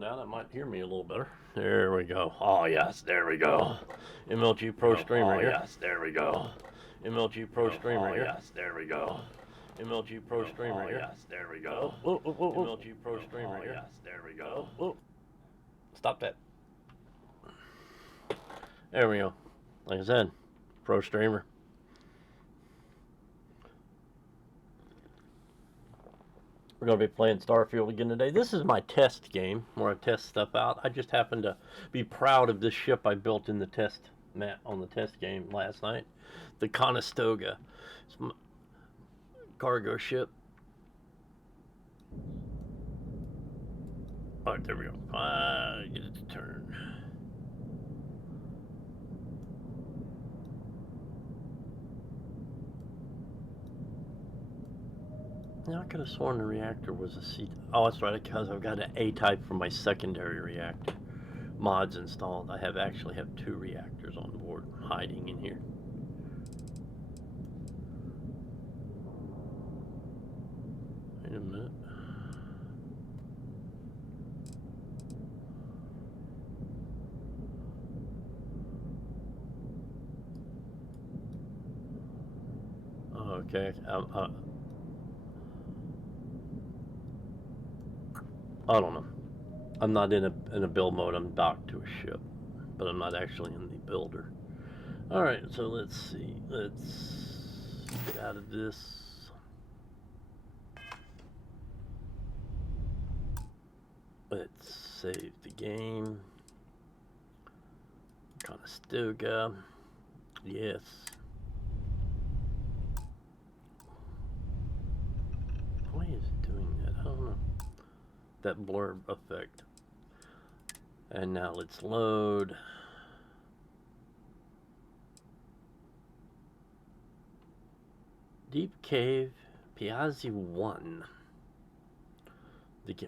Now that might hear me a little better. There we go. Oh yes, there we go. MLG Pro Streamer here. Yes, there we go. MLG Pro Streamer here. Yes, there we go. MLG Pro Streamer here. Yes, there we go. MLG Pro Streamer here. Yes, there we go. Stop that. There we go. Like I said, Pro Streamer. We're going to be playing Starfield again today. This is my test game where I test stuff out. I just happen to be proud of this ship I built in the test map on the test game last night. The Conestoga. It's my cargo ship. Alright, there we go. Get it to turn. Now I could have sworn the reactor was a C. Oh, that's right, because I've got an A-type for my secondary reactor. Mods installed. I actually have 2 reactors on board hiding in here. Wait a minute. Okay. I don't know. I'm not in a build mode. I'm docked to a ship, but I'm not actually in the builder. All right, so let's see. Let's get out of this. Let's save the game. Conestoga. Yes. Why is it doing that? I don't know. That blurb effect. And now let's load. Deep Cave, Piazzi 1.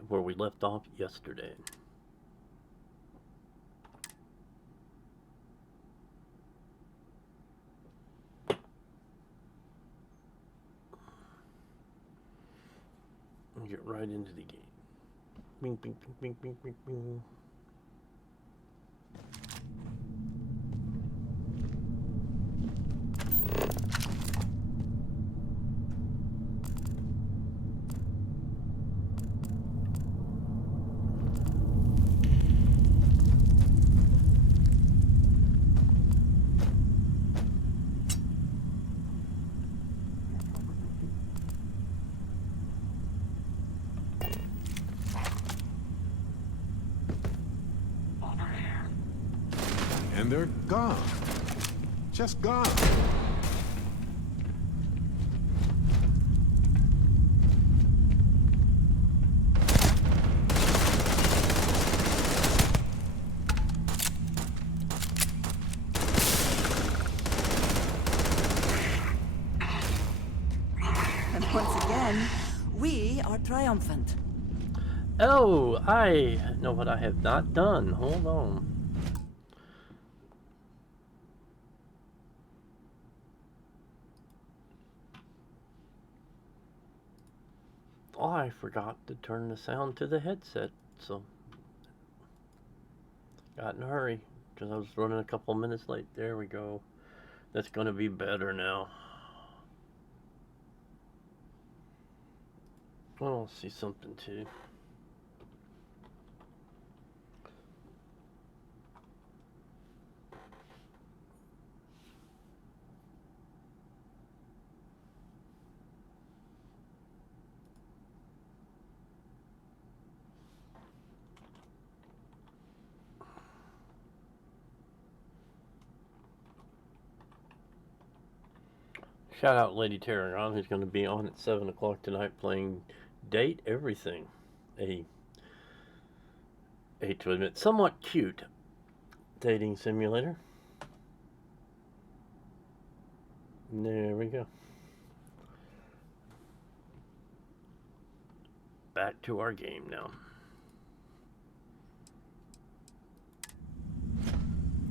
Where we left off yesterday. And get right into the game. Bing, bing, bing, bing, bing, bing, bing. And they're gone. Just gone. And once again, we are triumphant. Oh, I know what I have not done. Hold on. Oh, I forgot to turn the sound to the headset, so got in a hurry because I was running a couple minutes late. There we go. That's going to be better now. I'll see something too. Shout out Lady Terragon, who's going to be on at 7 o'clock tonight playing Date Everything. A hate to admit, somewhat cute dating simulator. There we go. Back to our game now.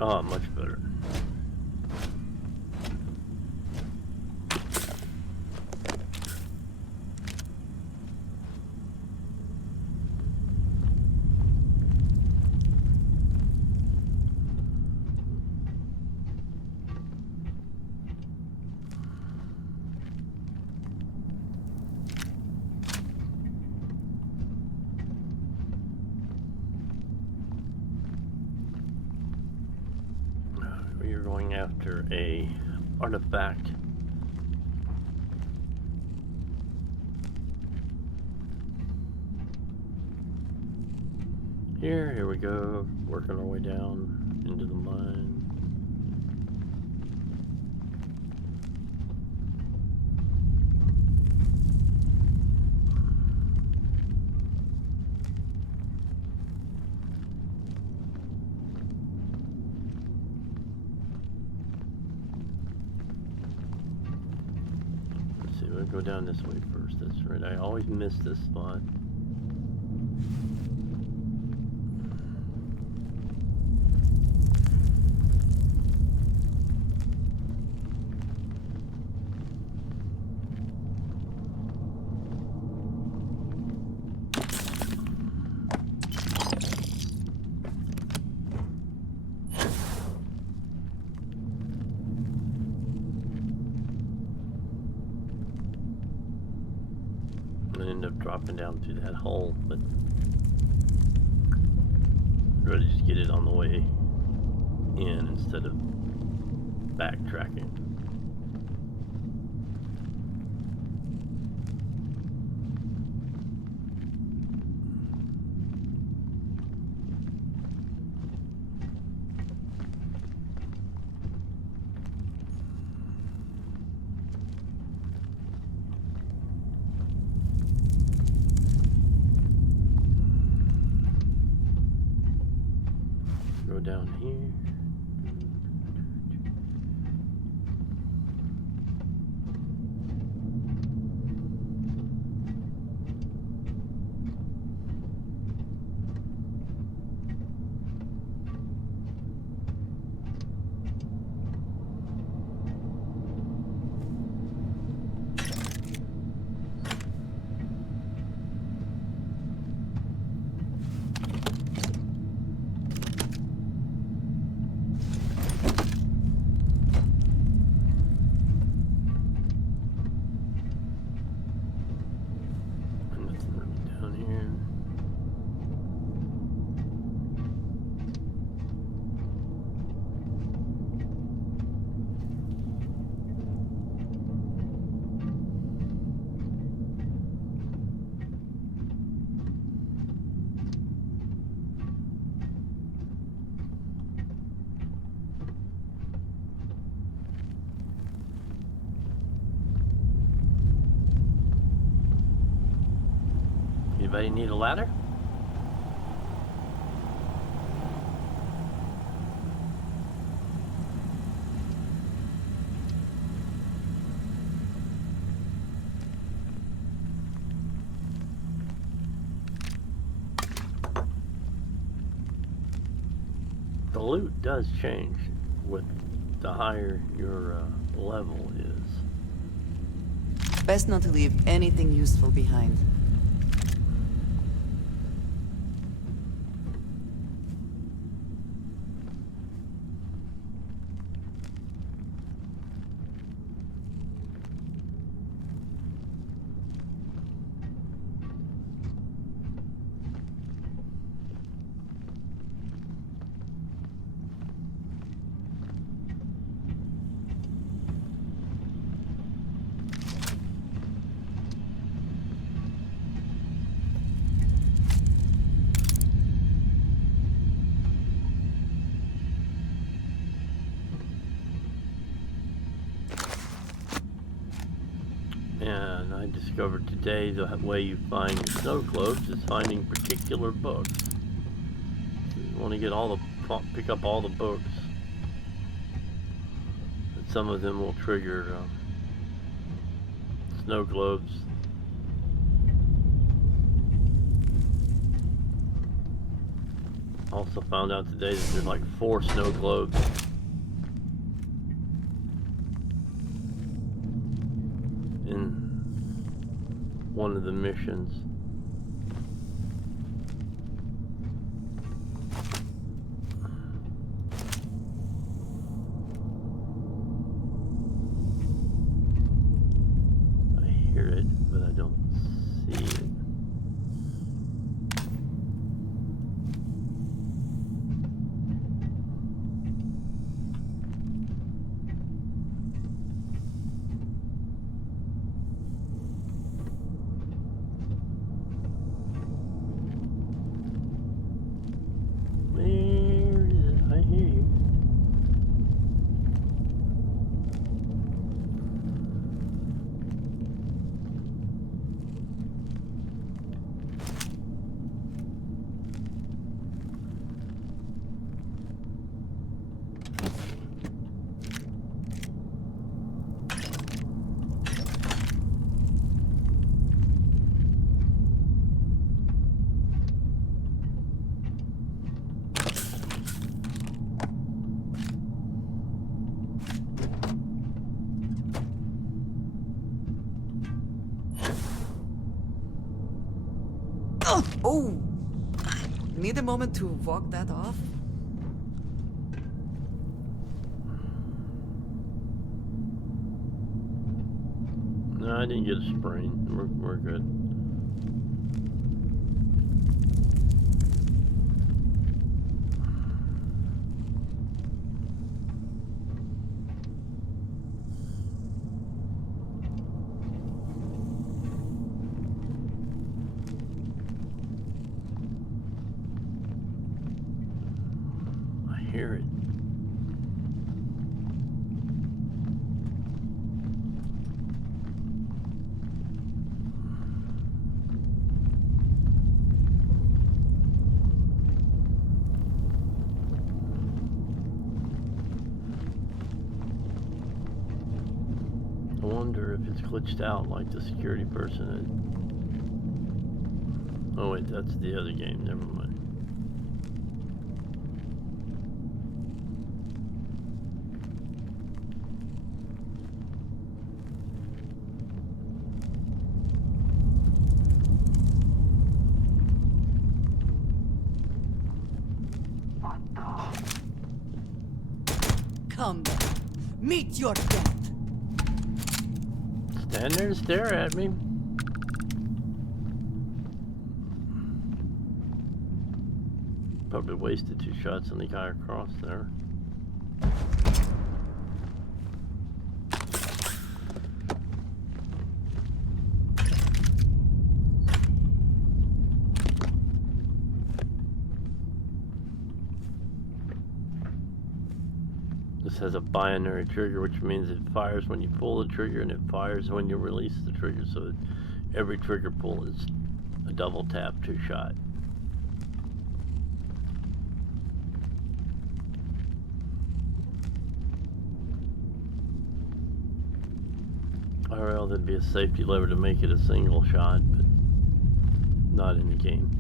Oh, much better. going after a artifact. Here we go, working our way down into the mine. Let's see, we'll go down this way first. That's right, I always miss this spot. I end up dropping down through that hole, but I'd rather just get it on the way in instead of backtracking. Go down here. Nothing really down here. Anybody need a ladder? The loot does change with the higher your level is. Best not to leave anything useful behind. And I discovered today the way you find your snow globes is finding particular books. You want to get pick up all the books. And some of them will trigger snow globes. Also found out today that there's like 4 snow globes in one of the missions. I hear it, but I don't see it. Oh! Need a moment to walk that off? No, I didn't get a sprain. We're good. I hear it. I wonder if it's glitched out like the security person had. Oh wait, that's the other game. Never mind. Come then. Meet your death. Stand there and stare at me. Probably wasted 2 shots on the guy across there. This has a binary trigger, which means it fires when you pull the trigger and it fires when you release the trigger. So every trigger pull is a double tap 2 shot. IRL, there'd be a safety lever to make it a single shot, but not in the game.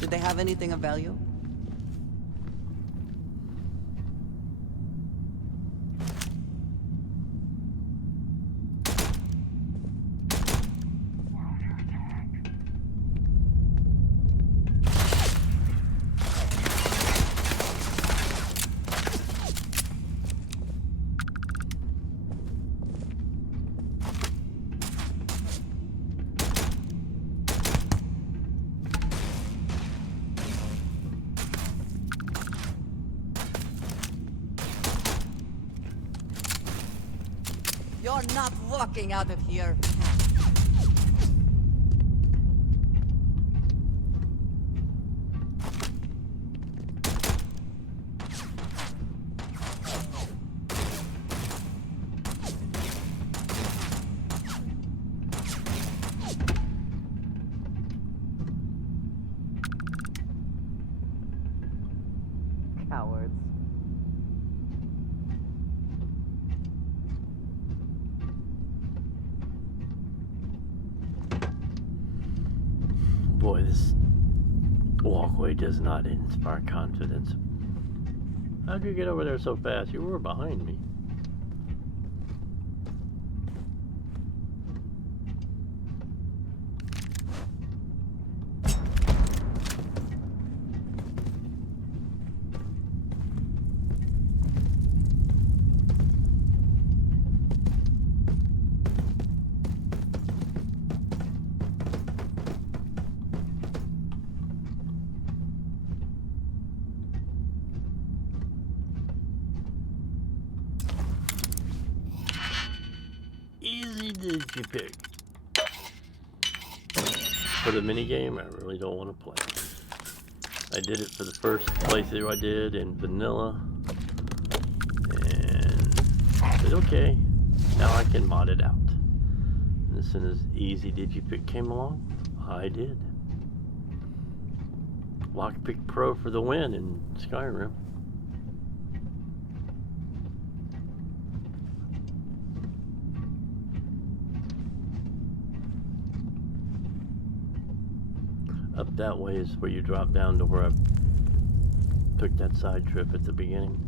Did they have anything of value? You're not walking out of here. Cowards. Boy, this walkway does not inspire confidence. How'd you get over there so fast? You were behind me. easy did you pick? For the minigame, I really don't want to play. I did it for the first playthrough I did in vanilla. And I said, okay, now I can mod it out. And as soon as Easy Did You Pick came along, I did. Lockpick Pro for the win in Skyrim. Up that way is where you drop down to where I took that side trip at the beginning.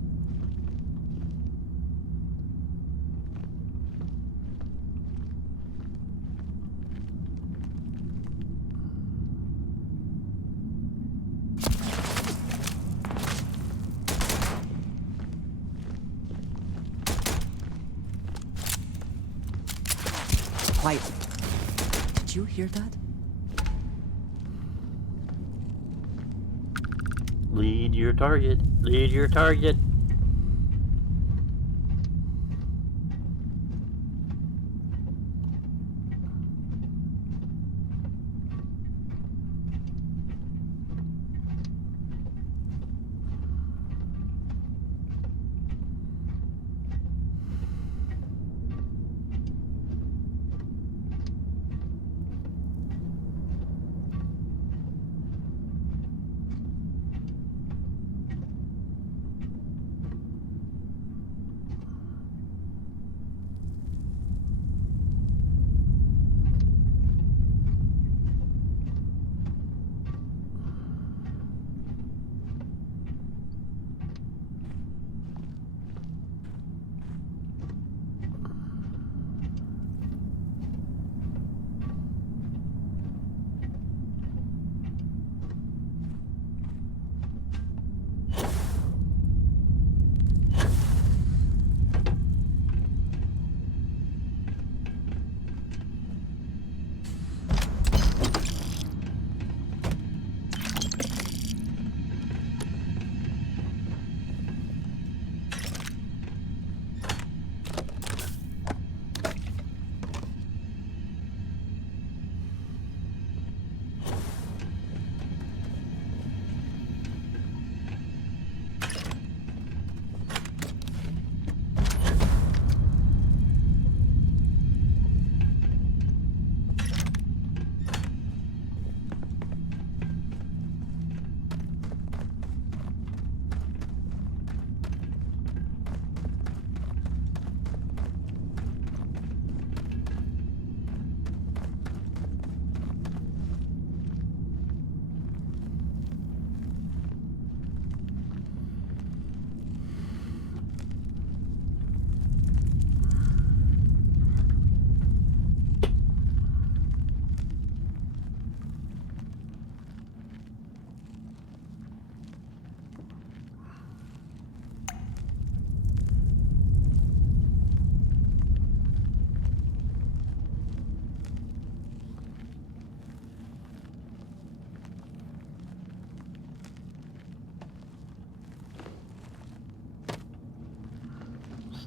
Quiet. Did you hear that? Lead your target. Lead your target.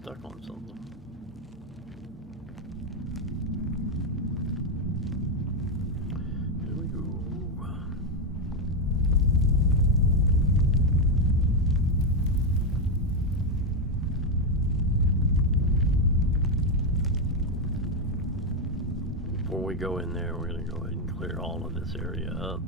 Stuck on something. Here we go. Before we go in there, we're going to go ahead and clear all of this area up.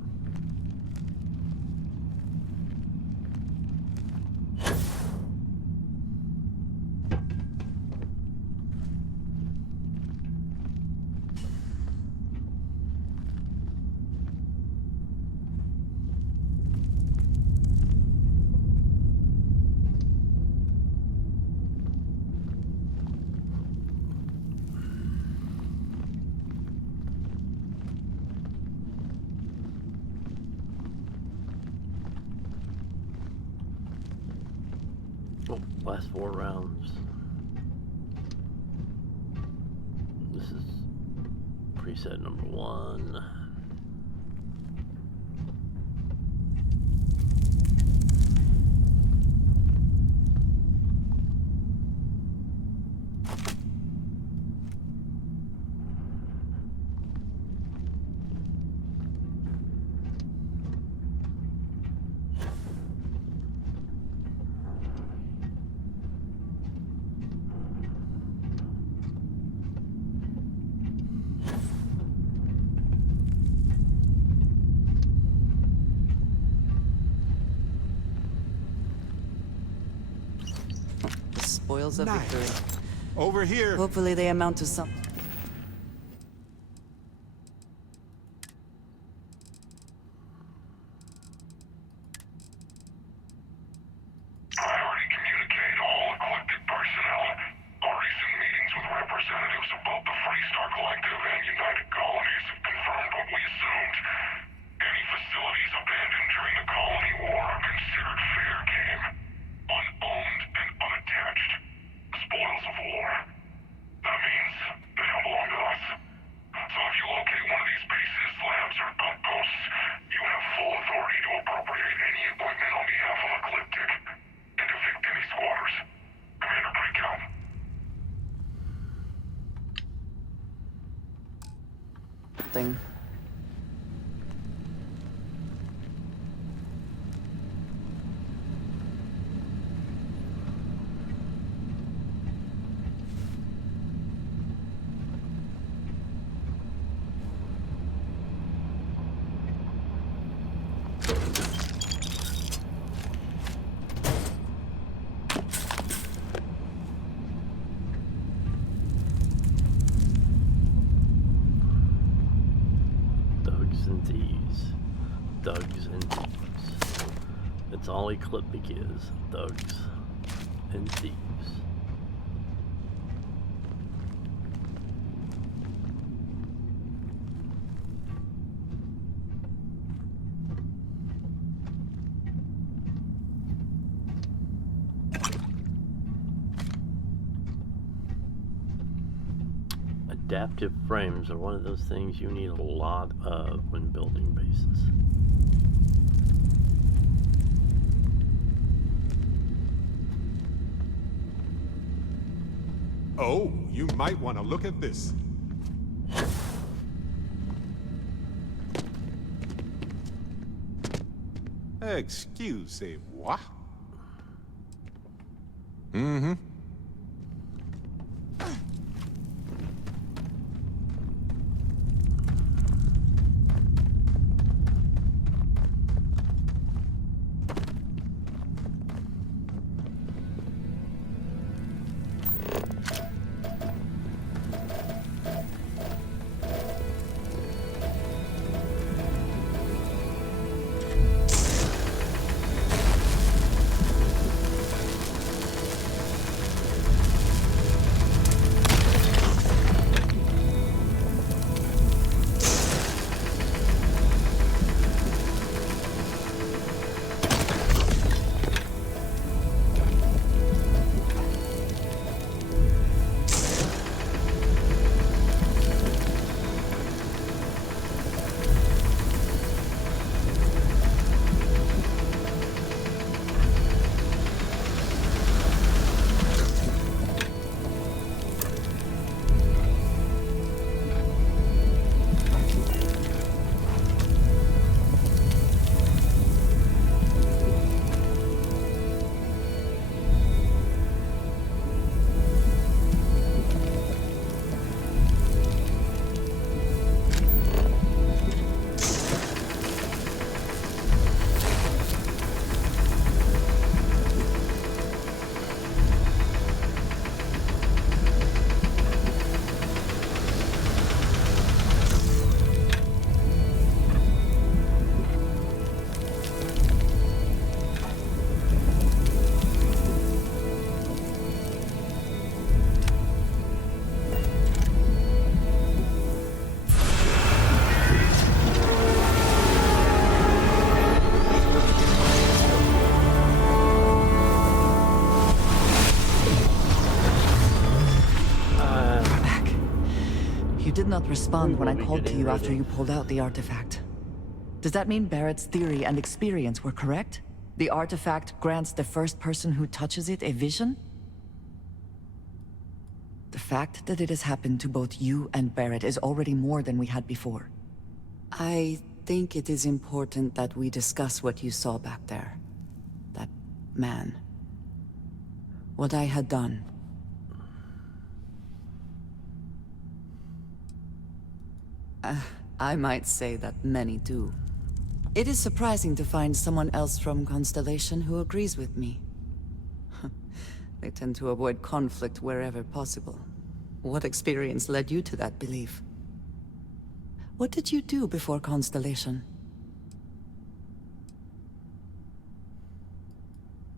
Oh, last 4 rounds. This is preset number 1. spoils of Nice. victory. Over here. Hopefully they amount to some... I already communicated all Eclectic personnel. Our recent meetings with representatives of both the Freestar Collective and United Colonies have confirmed what we assumed. Any facilities abandoned during the Colony War are considered fair game. Unowned and unattached. Spoils of war. That means they don't belong to us. So if you locate one of these bases, labs, or outposts, you have full authority to appropriate any equipment on behalf of Ecliptic. And evict any squatters. Commander Breakout. thing. Thugs and thieves. Thugs and thieves. That's all Ecliptic is. Thugs and thieves. Adaptive frames are one of those things you need a lot of when building bases. Oh, you might want to look at this. Excusez-moi. Mm-hmm. You did not respond when I called to you after ready. you pulled out the artifact. Does that mean Barrett's theory and experience were correct? The artifact grants the first person who touches it a vision? The fact that it has happened to both you and Barrett is already more than we had before. I think it is important that we discuss what you saw back there. That man. What I had done. I might say that many do. It is surprising to find someone else from Constellation who agrees with me. They tend to avoid conflict wherever possible. What experience led you to that belief? What did you do before Constellation?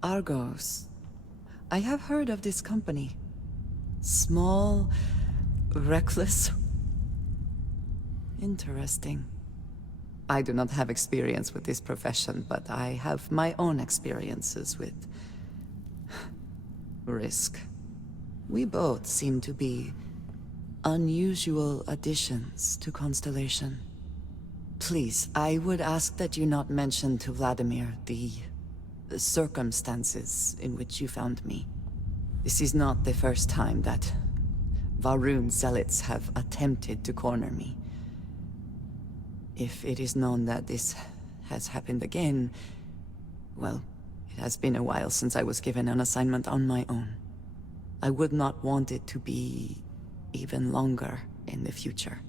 Argos. I have heard of this company. Small, reckless. Interesting. I do not have experience with this profession, but I have my own experiences with risk. We both seem to be unusual additions to Constellation. Please, I would ask that you not mention to Vladimir the circumstances in which you found me. This is not the first time that Varun zealots have attempted to corner me. If it is known that this has happened again, well, it has been a while since I was given an assignment on my own. I would not want it to be even longer in the future.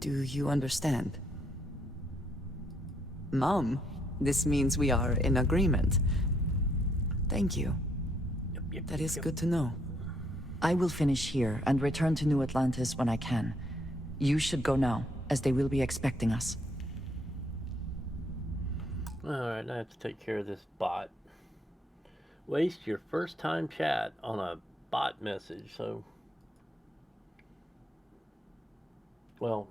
Do you understand? Mom, this means we are in agreement. Thank you. That is good to know. I will finish here and return to New Atlantis when I can. You should go now, as they will be expecting us. Alright, I have to take care of this bot. Waste your first time chat on a bot message, so... Well,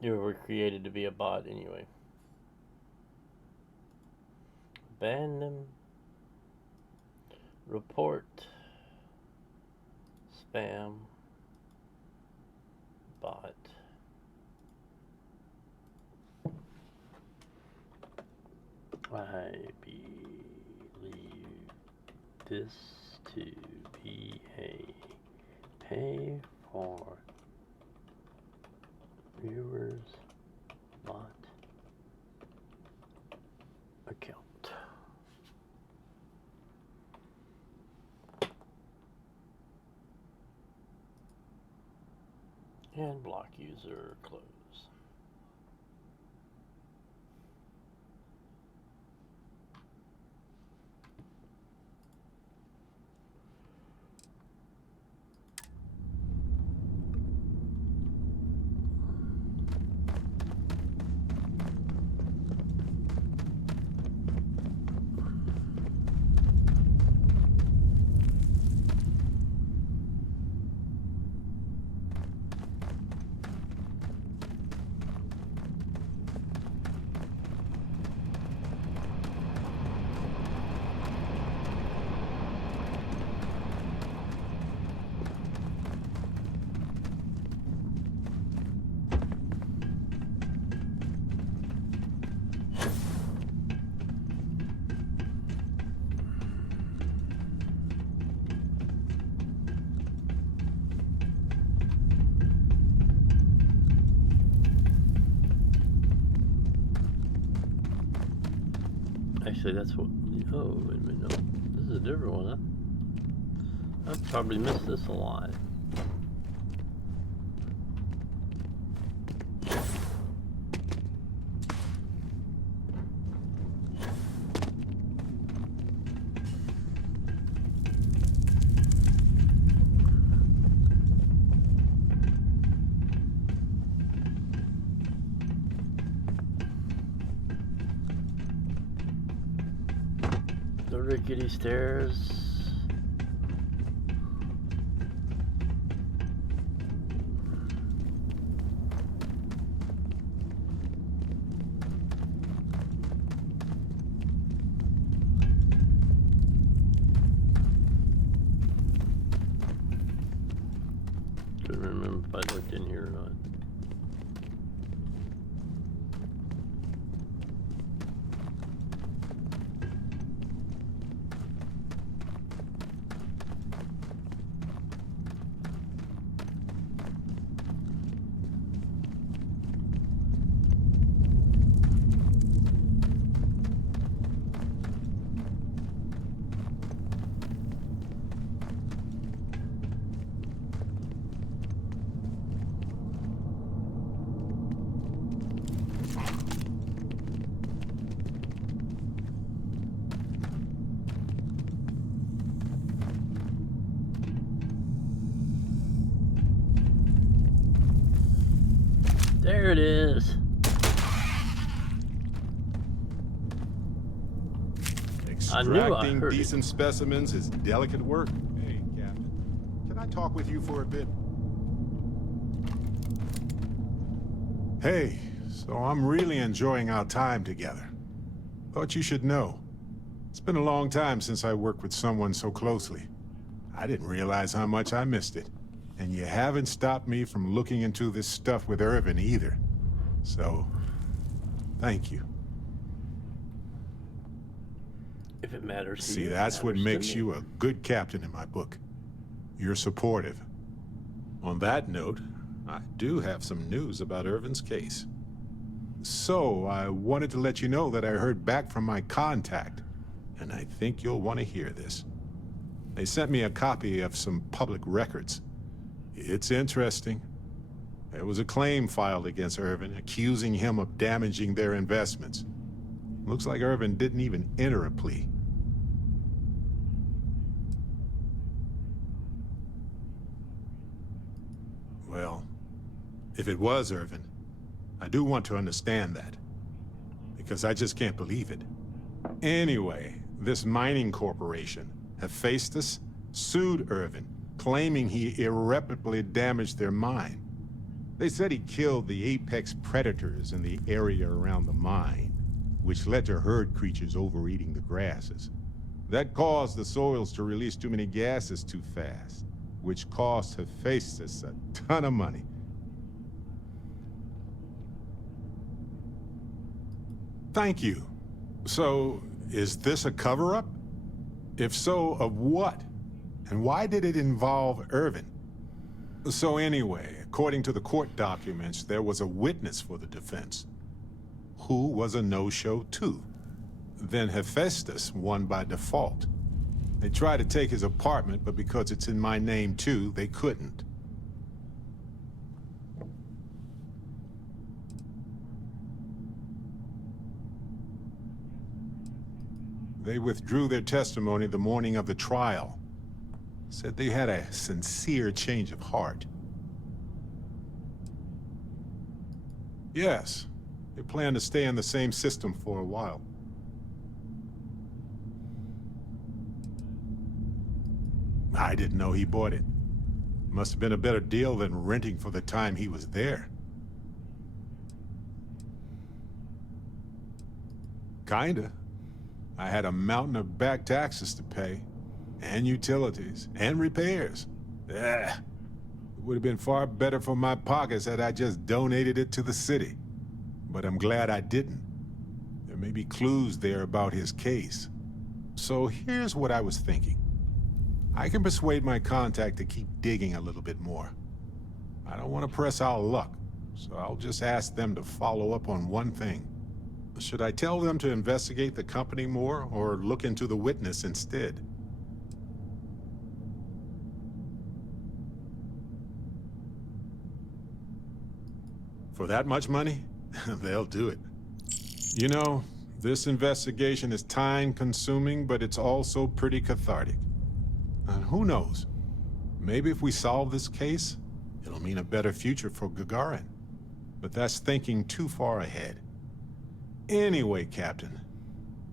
you were created to be a bot anyway. Abandon. Report. Spam. Bot. I believe this to be a pay for viewers bot account. And block user close. Actually, that's what... Oh, wait a minute. No. This is a different one, huh? I've probably missed this a lot. The rickety stairs. Couldn't remember if I looked in here or not. There it is. I knew I Extracting heard decent specimens is delicate work. Hey, Captain, can I talk with you for a bit? Hey, so I'm really enjoying our time together. Thought you should know. It's been a long time since I worked with someone so closely. I didn't realize how much I missed it. And you haven't stopped me from looking into this stuff with Irvin either. So, thank you. If it matters to See, you, it that's what matters to makes me. you a good captain in my book. You're supportive. On that note, I do have some news about Irvin's case. So, I wanted to let you know that I heard back from my contact, and I think you'll want to hear this. They sent me a copy of some public records. It's interesting. There was a claim filed against Irvin, accusing him of damaging their investments. Looks like Irvin didn't even enter a plea. Well, if it was Irvin, I do want to understand that. Because I just can't believe it. Anyway, this mining corporation, Hephaestus, sued Irvin, claiming he irreparably damaged their mine. They said he killed the apex predators in the area around the mine, which led to herd creatures overeating the grasses. That caused the soils to release too many gases too fast, which cost Hephaestus a ton of money. Thank you. So, is this a cover-up? If so, of what? And why did it involve Irvin? So anyway, according to the court documents, there was a witness for the defense, who was a no-show too. Then Hephaestus won by default. They tried to take his apartment, but because it's in my name too, they couldn't. They withdrew their testimony the morning of the trial. Said they had a sincere change of heart. Yes, they plan to stay in the same system for a while. I didn't know he bought it. Must have been a better deal than renting for the time he was there. Kinda. I had a mountain of back taxes to pay, and utilities, and repairs. It would have been far better for my pockets had I just donated it to the city. But I'm glad I didn't. There may be clues there about his case. So here's what I was thinking. I can persuade my contact to keep digging a little bit more. I don't want to press our luck, so I'll just ask them to follow up on one thing. Should I tell them to investigate the company more, or look into the witness instead? For that much money? They'll do it. You know, this investigation is time-consuming, but it's also pretty cathartic. And who knows? Maybe if we solve this case, it'll mean a better future for Gagarin. But that's thinking too far ahead. Anyway, Captain,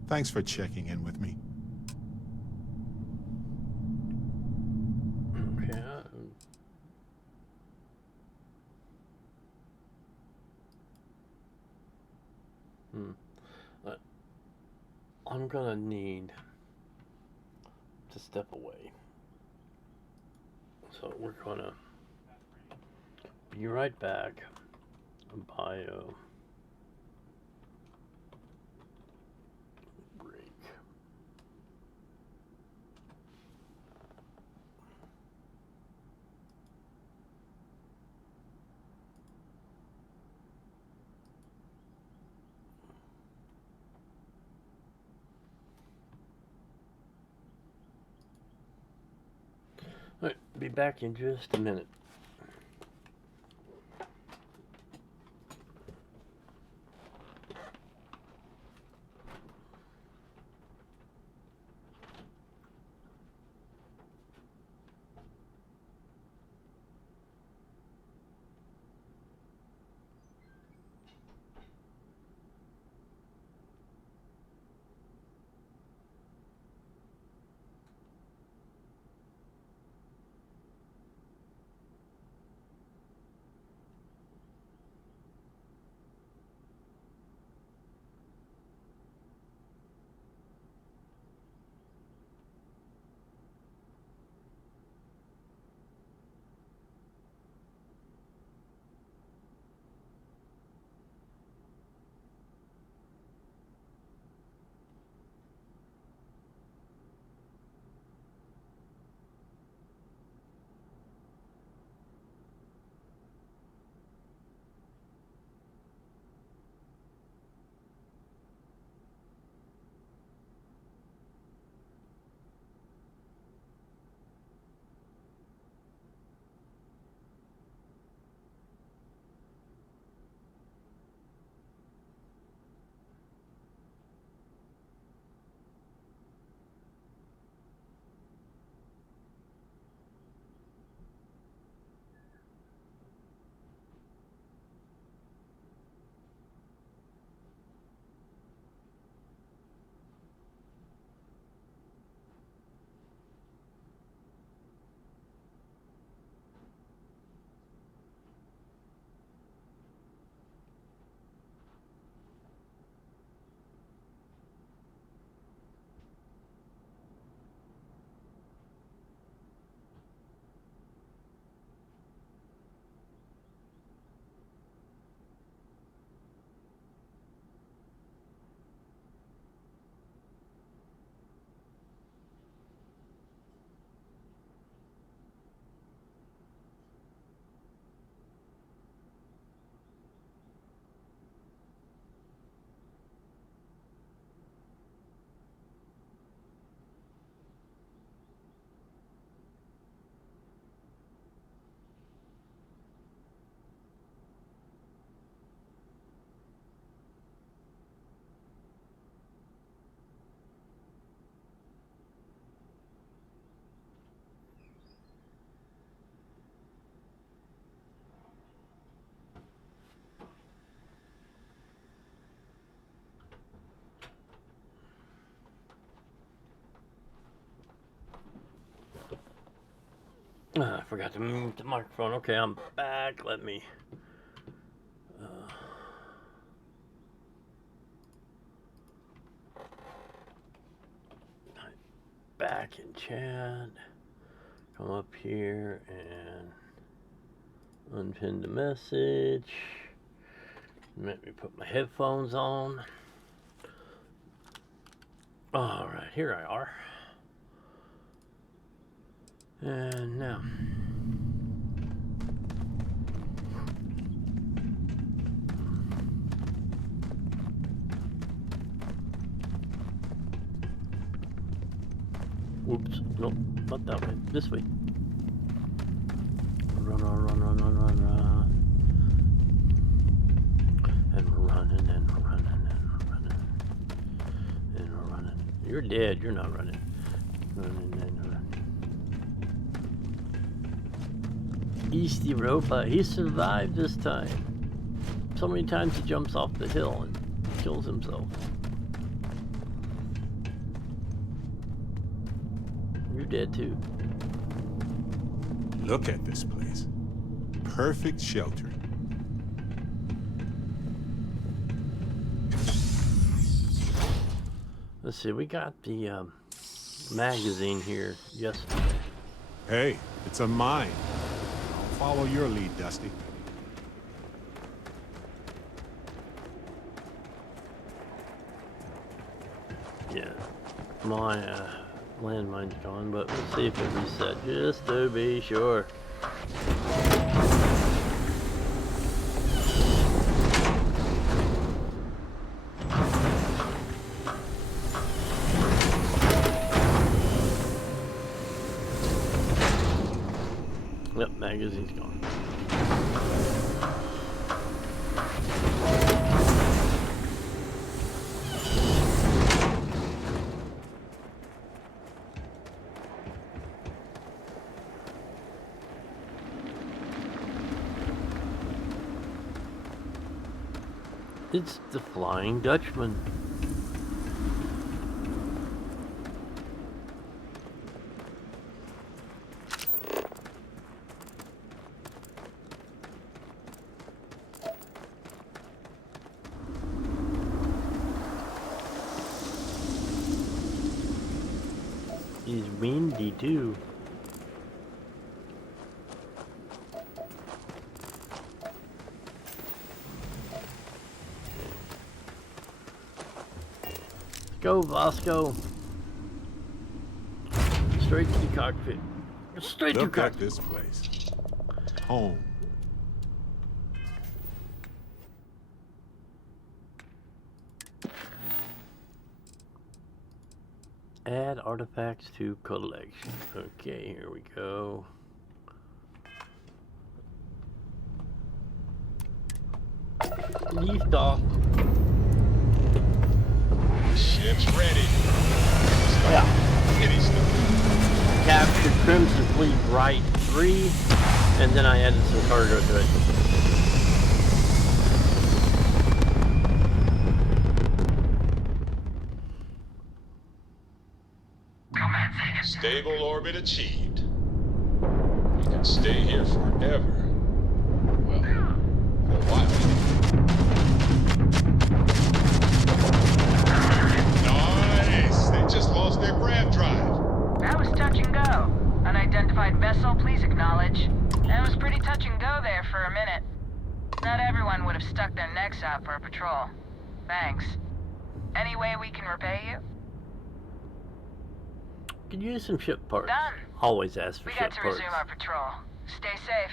thanks for checking in with me. Okay. I'm gonna need to step away. So we're gonna be right back. Bio break. All right, be back in just a minute. I forgot to mute the microphone. Okay, I'm back. Let me. Back in chat. Come up here and unpin the message. Let me put my headphones on. All right, here I are. And now. Whoops, nope, not that way, this way. Run, run, run, run, run, run, run. And we're running, and we're running, and we're running. And we're running. You're dead, you're not running. Running and running. Easty Robot, he survived this time. So many times he jumps off the hill and kills himself. You're dead too. Look at this place. Perfect shelter. Let's see, we got the magazine here yesterday. Hey, it's a mine. I'll follow your lead, Dusty. Yeah, my landmine's gone, but we'll see if it reset just to be sure. Yep, magazine's gone. It's the Flying Dutchman. He's windy too. Go, Vasco. Straight to the cockpit. Straight to the Look at cockpit. this place. Home. Add artifacts to collection. Okay, here we go. Leafed off. Ship's ready. Yeah. Kitty stuff. Captured Crimson Fleet Right 3, and then I added some cargo to it. Stable orbit achieved. You can stay here forever. Well, for a while. Nice! They just lost their grav drive. That was touch and go. Unidentified vessel, please acknowledge. That was pretty touch and go there for a minute. Not everyone would have stuck their necks out for a patrol. Thanks. Any way we can repay you? Could use some ship parts. Done. Always ask for We ship got to parts. resume our patrol. Stay safe.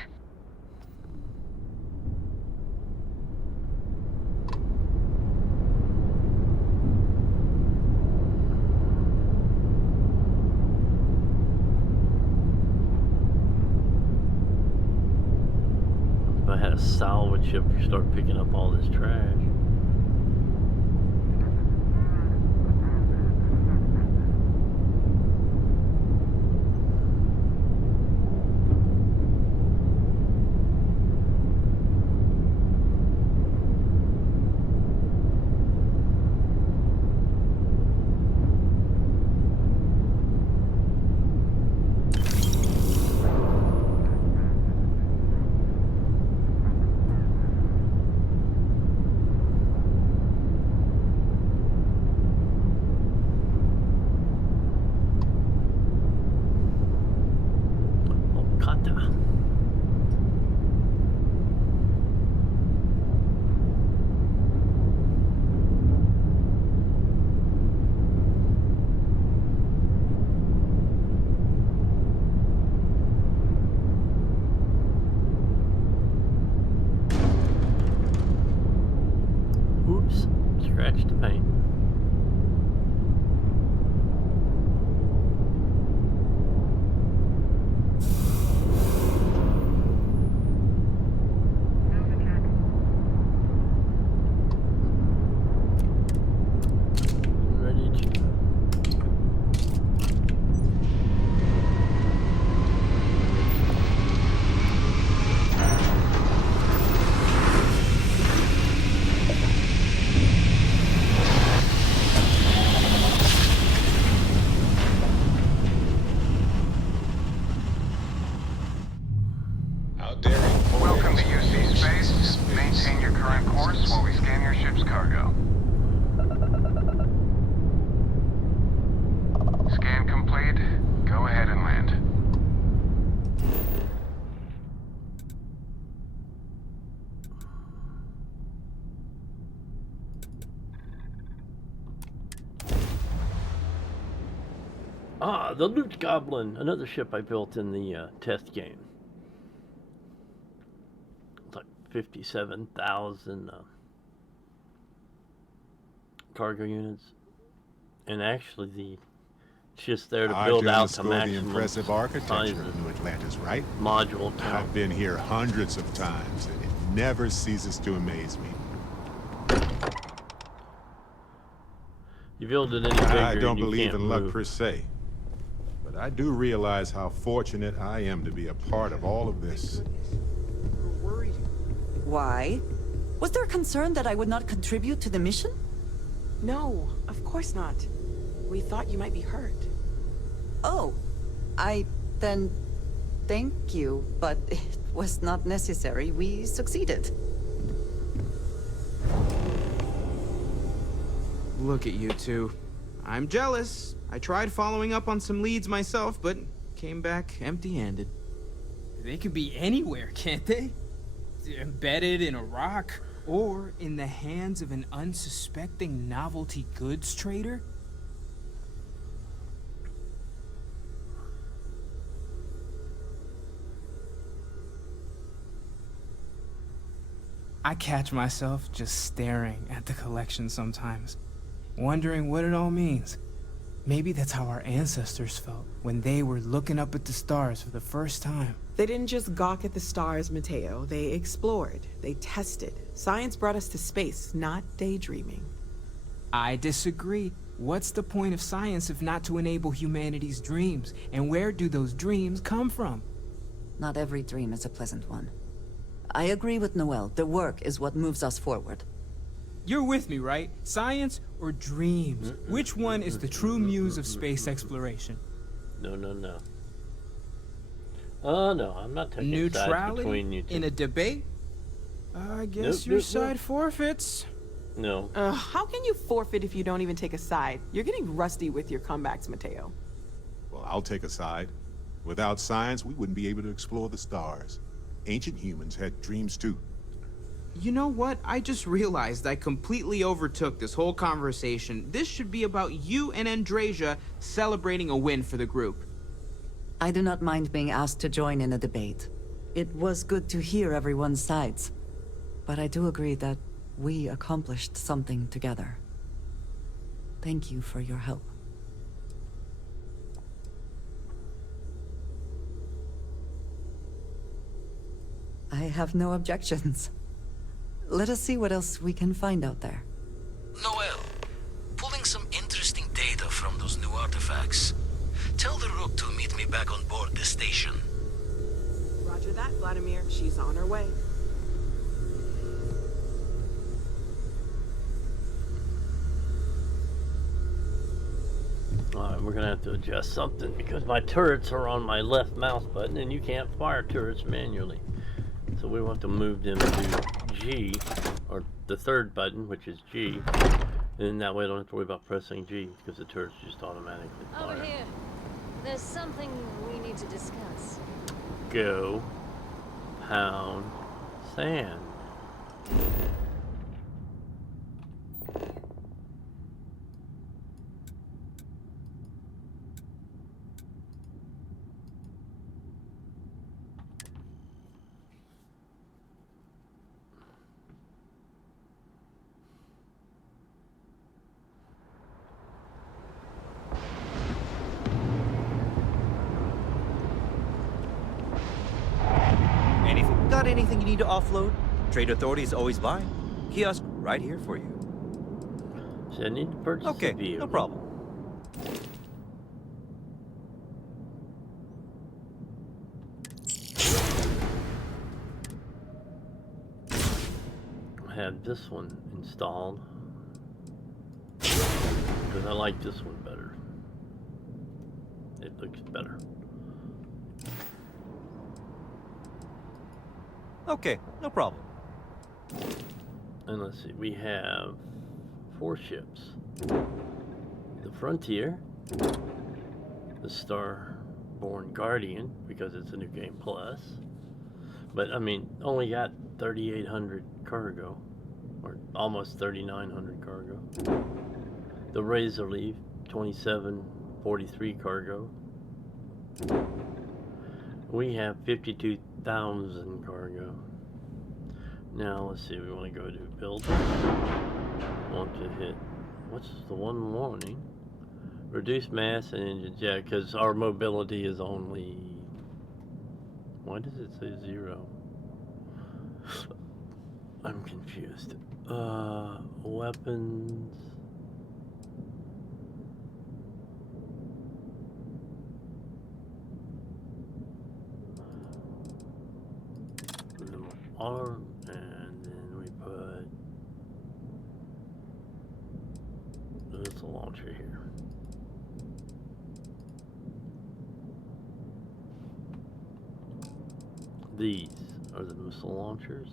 If I had a salvage ship, you start picking up all this trash. Oops, scratched the paint. Ready to. How daring. Welcome to UC Space. Maintain your current course while we scan your ship's cargo. Scan complete. Go ahead and land. Ah, the Loot Goblin, another ship I built in the test game. It's like 57,000 cargo units, and actually it's just there to build out to the maximum impressive architecture sizes. of New Atlantis, right? Module I've count. been here hundreds of times, and it never ceases to amaze me. You build it any bigger, I don't and you believe can't in luck move. per se, but I do realize how fortunate I am to be a part of all of this. Why? Was there concern that I would not contribute to the mission? No, of course not. We thought you might be hurt. Oh, then thank you, but it was not necessary. We succeeded. Look at you two. I'm jealous. I tried following up on some leads myself, but came back empty-handed. They could be anywhere, can't they? Embedded in a rock, or in the hands of an unsuspecting novelty goods trader? I catch myself just staring at the collection sometimes, wondering what it all means. Maybe that's how our ancestors felt when they were looking up at the stars for the first time. They didn't just gawk at the stars, Mateo. They explored. They tested. Science brought us to space, not daydreaming. I disagree. What's the point of science if not to enable humanity's dreams? And where do those dreams come from? Not every dream is a pleasant one. I agree with Noel. The work is what moves us forward. You're with me, right? Science or dreams? Which one is the true muse of space exploration? No. No, I'm not taking sides between you Neutrality two. in a debate? I guess your side forfeits. No. How can you forfeit if you don't even take a side? You're getting rusty with your comebacks, Mateo. Well, I'll take a side. Without science, we wouldn't be able to explore the stars. Ancient humans had dreams too. You know what? I just realized I completely overtook this whole conversation. This should be about you and Andrasia celebrating a win for the group. I do not mind being asked to join in a debate. It was good to hear everyone's sides. But I do agree that we accomplished something together. Thank you for your help. I have no objections. Let us see what else we can find out there. Noel, pulling some interesting data from those new artifacts. Tell the Rook to meet me back on board the station. Roger that, Vladimir. She's on her way. Alright, we're gonna have to adjust something because my turrets are on my left mouse button and you can't fire turrets manually. So we want to move them to G, or the third button, which is G. And that way I don't have to worry about pressing G because the turrets just automatically fire. Over here. There's something we need to discuss. go pound sand. Got anything you need to offload? Trade Authority is always buying. Kiosk right here for you. So I need to purchase Okay, a vehicle. no problem. I have this one installed because I like this one better. It looks better. Okay, no problem. And let's see, we have 4 ships. The Frontier, the Starborn Guardian, because it's a new game plus. But I mean, only got 3,800 cargo, or almost 3,900 cargo. The Razor Leaf, 2,743 cargo. We have 52,000 cargo. Now let's see, we want to go to build. Want to hit, what's the one warning? Reduce mass and engines, yeah, because our mobility is only, why does it say 0? I'm confused. Weapons. Arm, and then we put the missile launcher here. These are the missile launchers.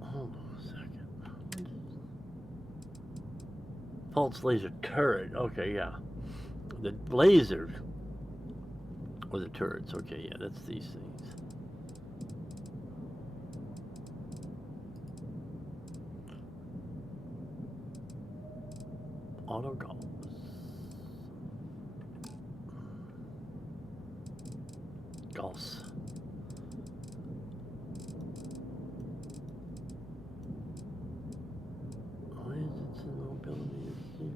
Hold on a second. Pulse laser turret. Okay, yeah. The laser. Or the turrets. Okay, yeah, that's these things. Auto golf. Golfs. Why is it so mobility is 0?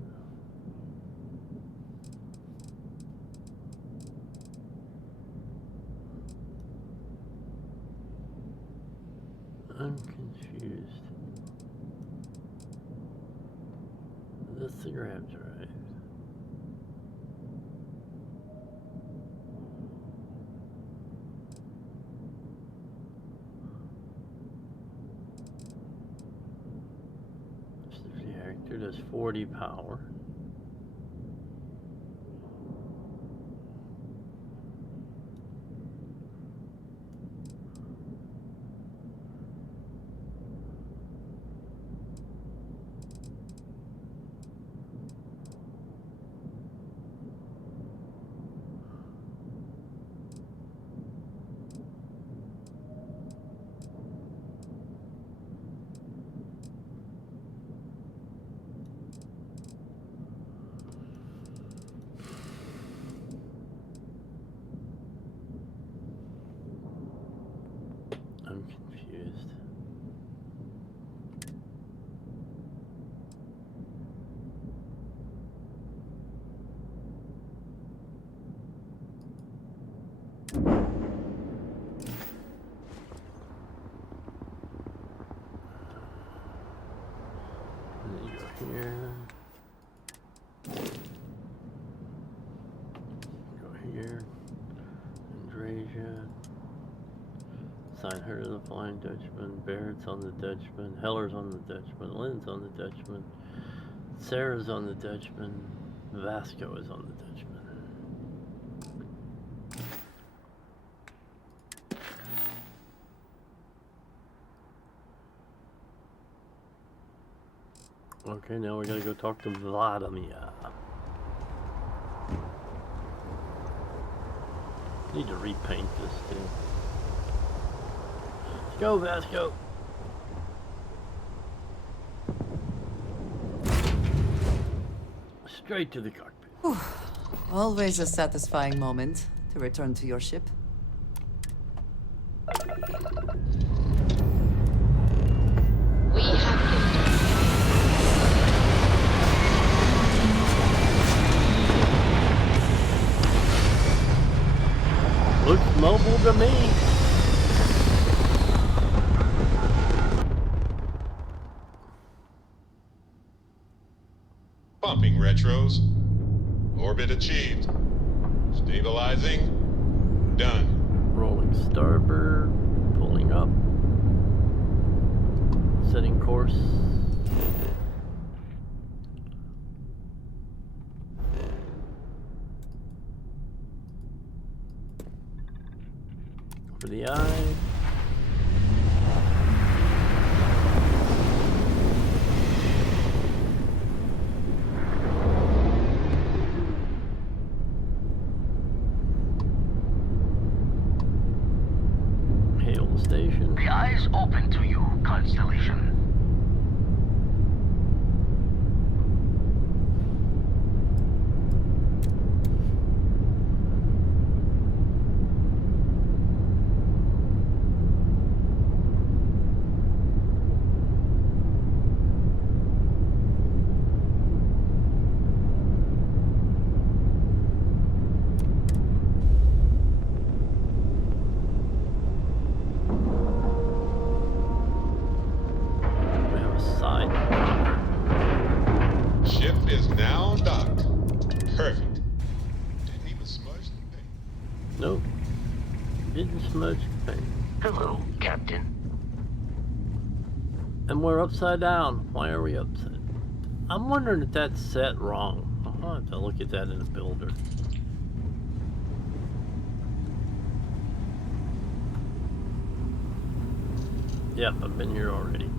I'm confused. That's the grab drive. The reactor does 40 power. I'm confused. And then you go here. Go here. Andrasia. Sign her to the Flying Dutchman. Barrett's on the Dutchman. Heller's on the Dutchman. Lynn's on the Dutchman. Sarah's on the Dutchman. Vasco is on the Dutchman. Okay, now we gotta go talk to Vladimir. Need to repaint this too. Let's go, Vasco. Straight to the cockpit. Whew. Always a satisfying moment to return to your ship. We have Looks mobile to me. Bumping retros. Orbit achieved. Stabilizing. Done. Rolling starboard. Pulling up. Setting course. For the eye. Hail the station. The eye is open to you, Constellation. We have a side. Ship is now docked. Perfect. Didn't even smudge the paint. Nope. Didn't smudge the paint. Hello, Captain. And we're upside down. Why are we upside? I'm wondering if that's set wrong. I'll have to look at that in the builder. Yep, I've been here already.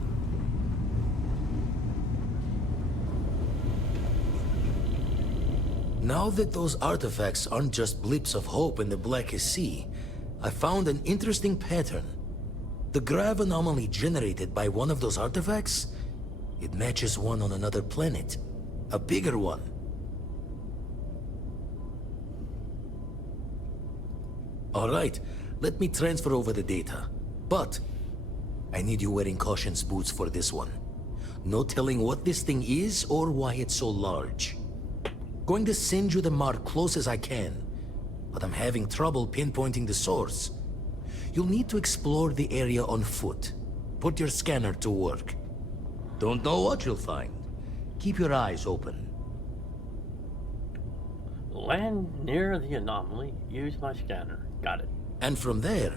Now that those artifacts aren't just blips of hope in the blackest sea, I found an interesting pattern. The grav anomaly generated by one of those artifacts, it matches one on another planet. A bigger one. Alright, let me transfer over the data. But, I need you wearing caution's boots for this one. No telling what this thing is or why it's so large. Going to send you the mark close as I can, but I'm having trouble pinpointing the source. You'll need to explore the area on foot. Put your scanner to work. Don't know what you'll find. Keep your eyes open. Land near the anomaly. Use my scanner. Got it. And from there,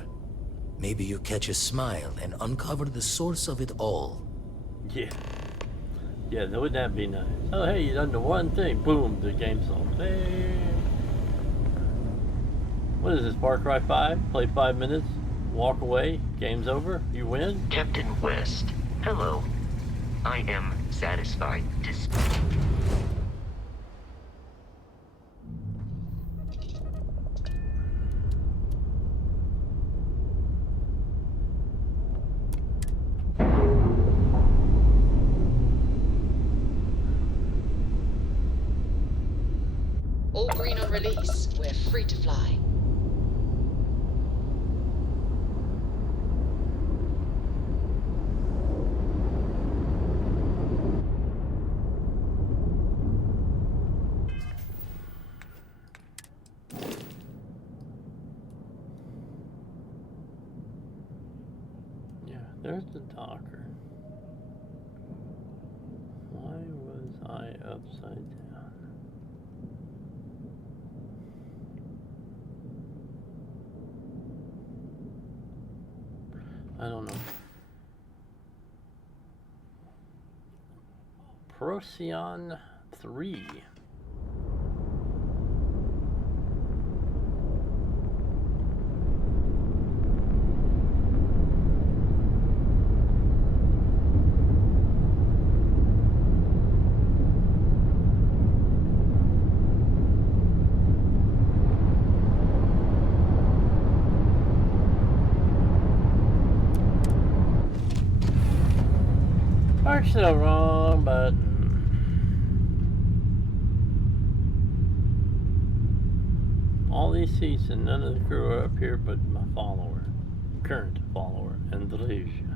maybe you catch a smile and uncover the source of it all. Yeah. Yeah, wouldn't that be nice? Oh, hey, you done the one thing. Boom, the game's solved. Hey. What is this, Far Cry 5? Play 5 minutes, walk away, game's over, you win? Captain West, hello. I am satisfied to... all green on release. We're free to fly. Yeah, there's the docker. Why was I upside down? I don't know. Procyon 3. Push the wrong button. All these seats and none of the crew are up here but my follower, current follower, Andreja.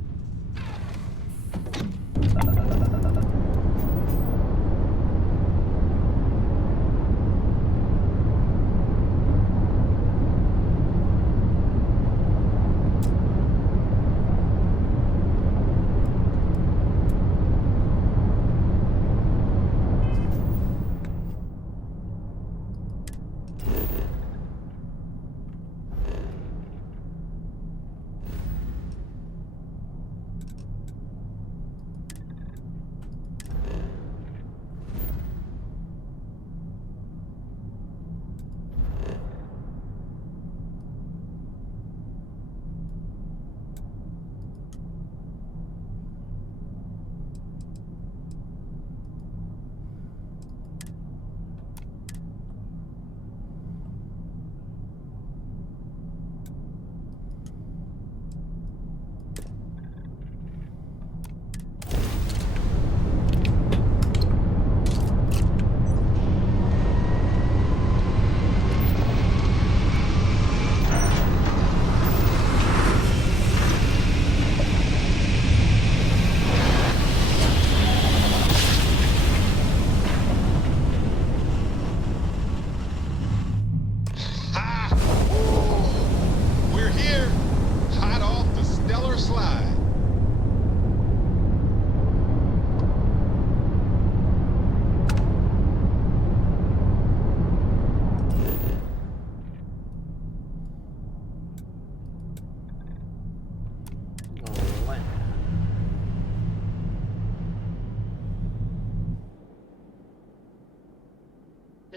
We're here, hot off the stellar slide.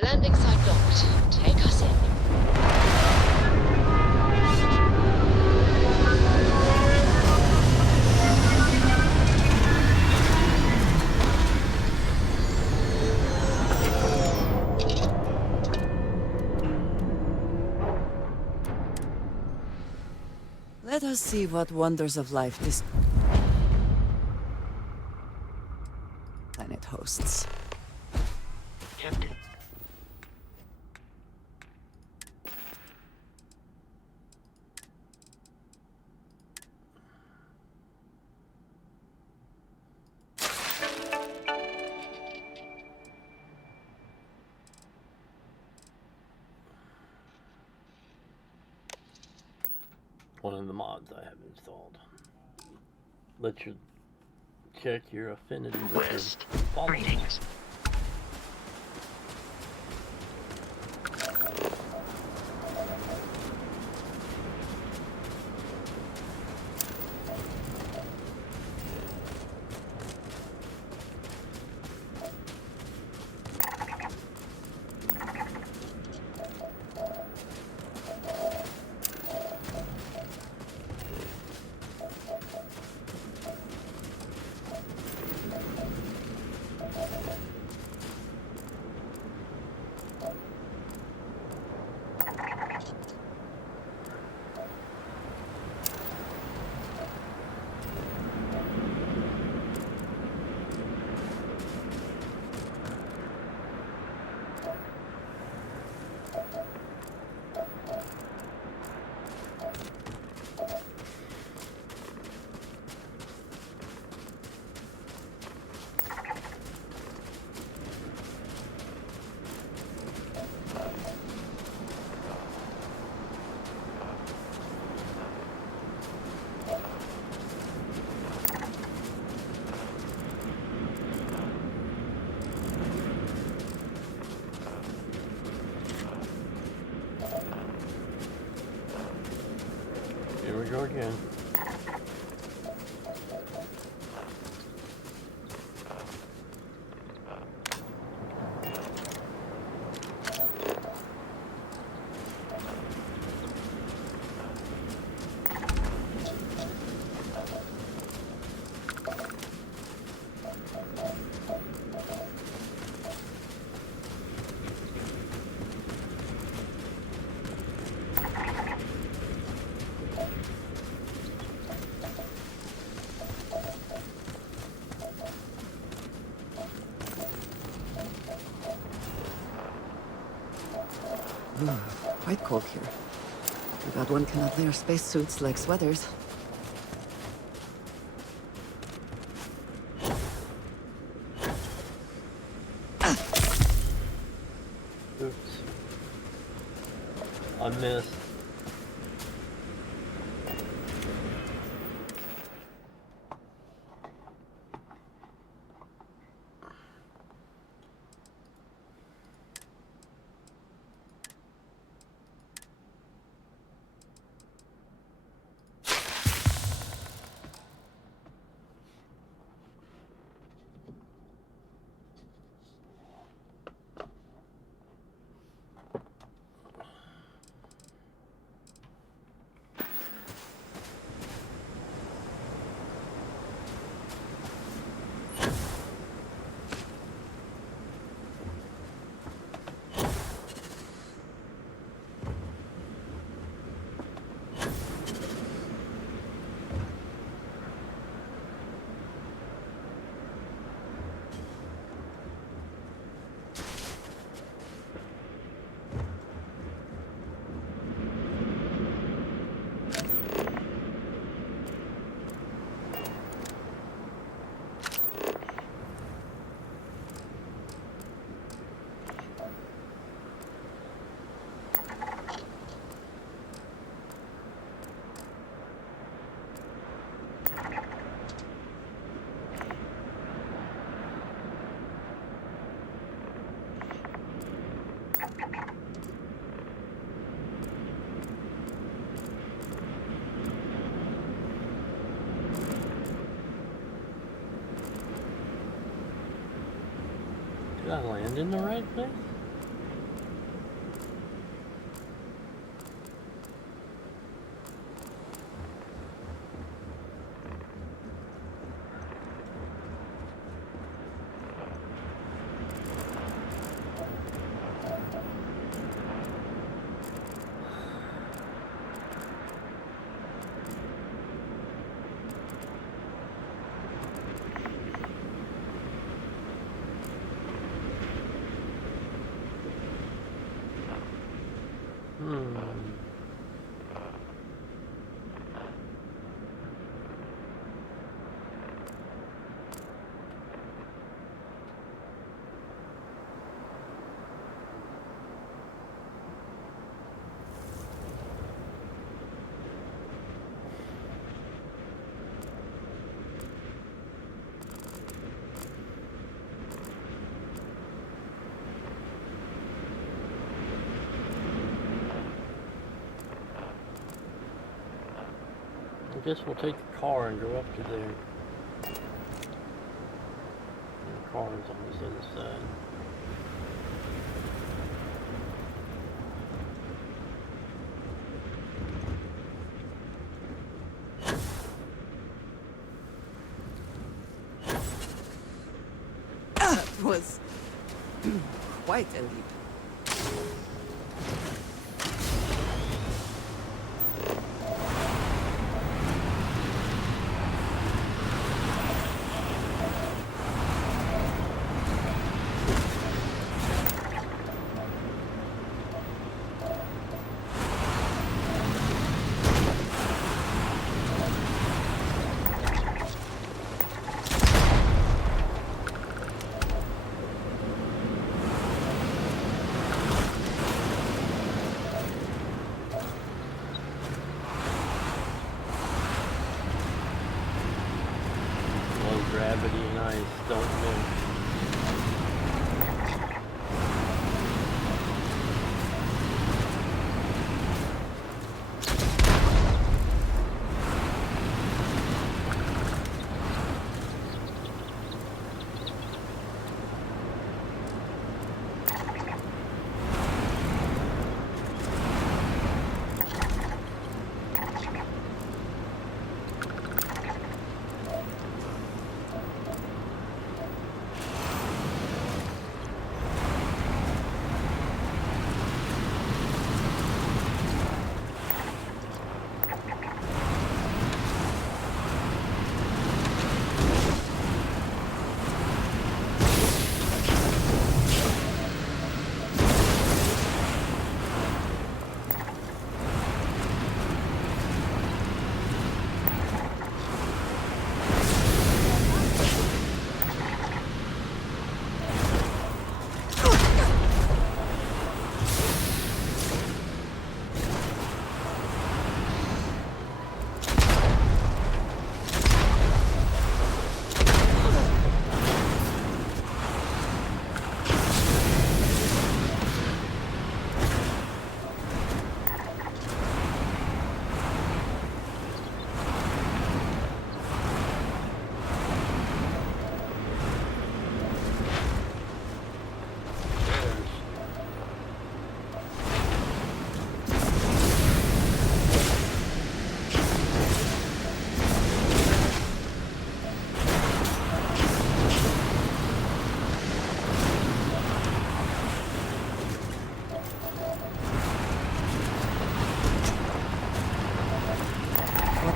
Landing site locked. Take us in. Let us see what wonders of life this planet hosts. Captain. One of the mods I have installed. Let you check your affinity with West. your followers. Greetings. Here we go again. Quite cold here. Too bad one cannot wear spacesuits like sweaters. Oops. I missed. Did I land in the right place? I guess we'll take the car and go up to there. The car is on this other side. That was quite a leap. Gravity and ice don't mix.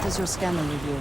does your scanner reveal?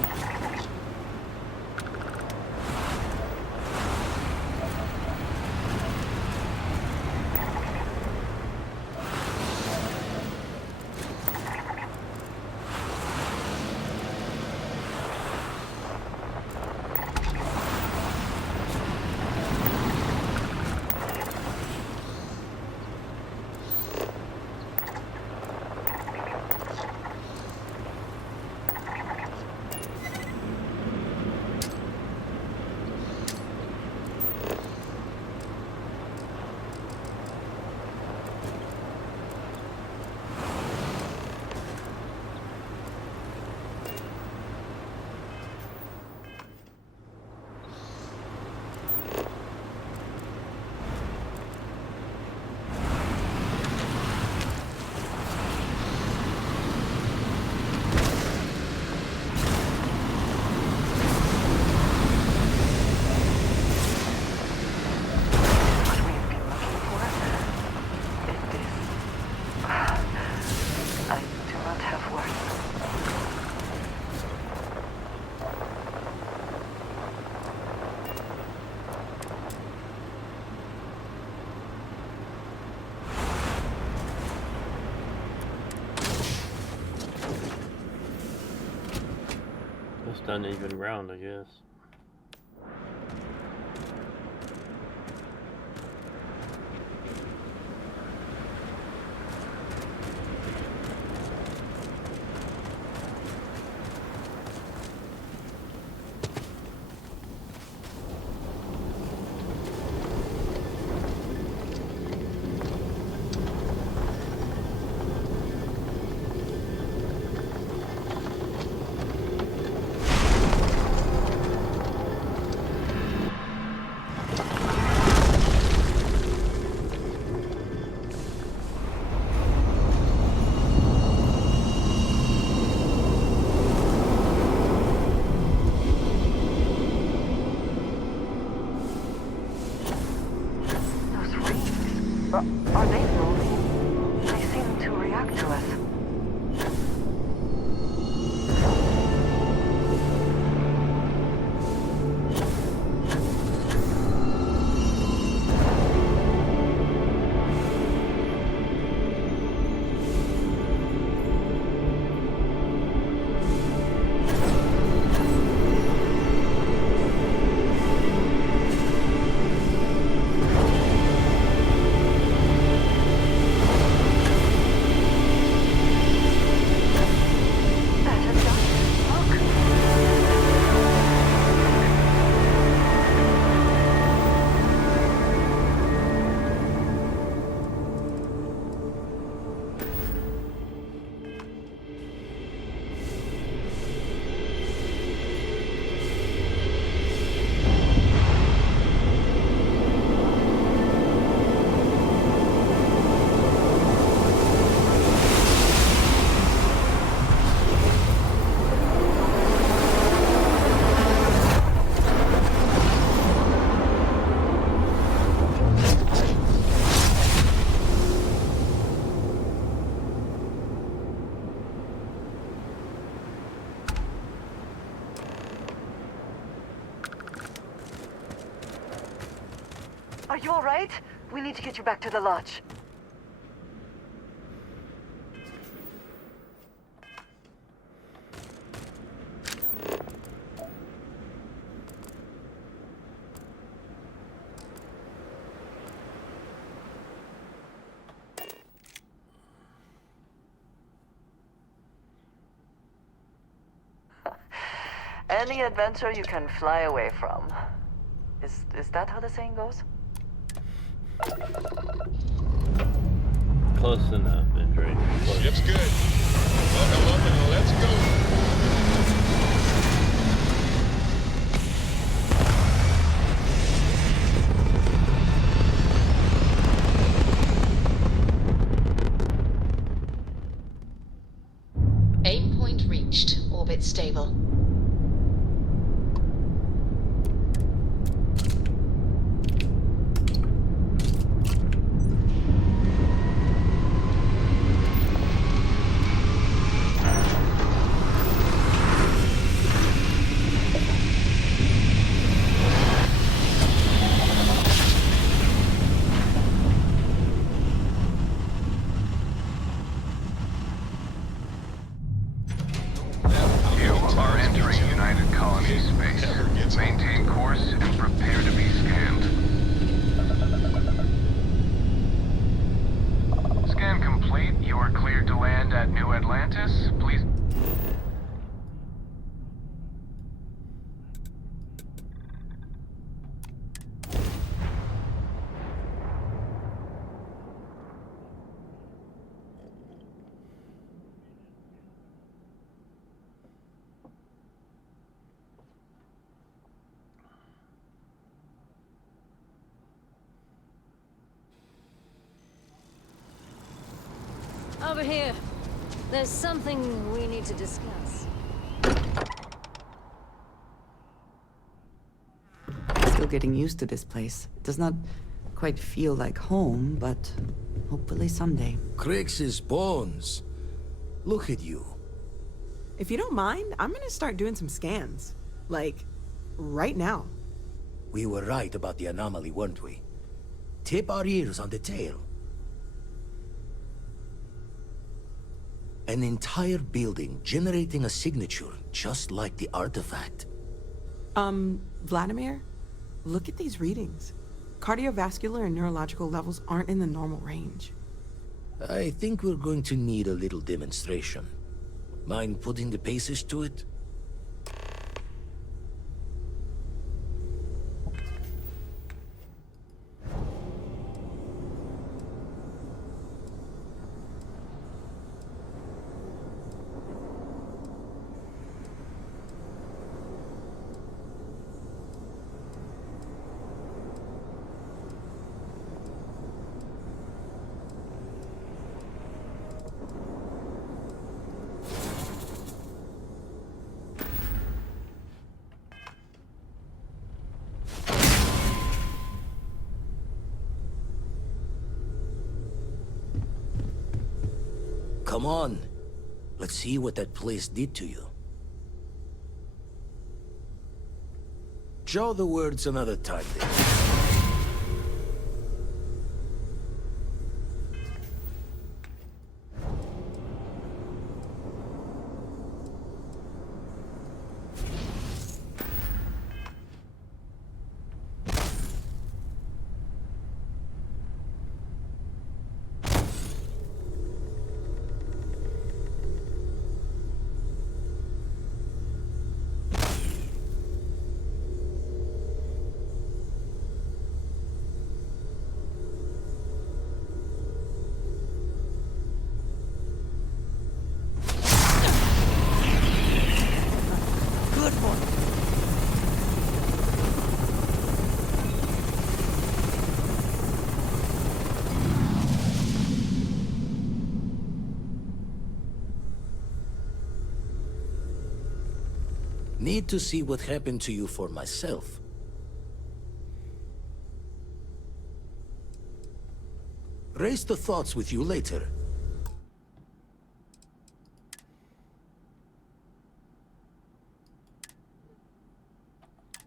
Just uneven ground, I guess. Are they moving? They seem to react to us. Are you all right? We need to get you back to the lodge. Any adventure you can fly away from. Is that how the saying goes? Close enough, Andre. Ship's good. Buckle up and let's go. Aim point reached. Orbit stable. complete. You are cleared to land at New Atlantis. Please... Over here. There's something we need to discuss. Still getting used to this place. It does not quite feel like home, but hopefully someday. Crix's bones. Look at you. If you don't mind, I'm gonna start doing some scans. Like, right now. We were right about the anomaly, weren't we? Tip our ears on the tail. An entire building generating a signature just like the artifact. Vladimir, look at these readings. Cardiovascular and neurological levels aren't in the normal range. I think we're going to need a little demonstration. Mind putting the paces to it? Come on. Let's see what that place did to you. Jaw the words another time, then. Need to see what happened to you for myself. Raise the thoughts with you later.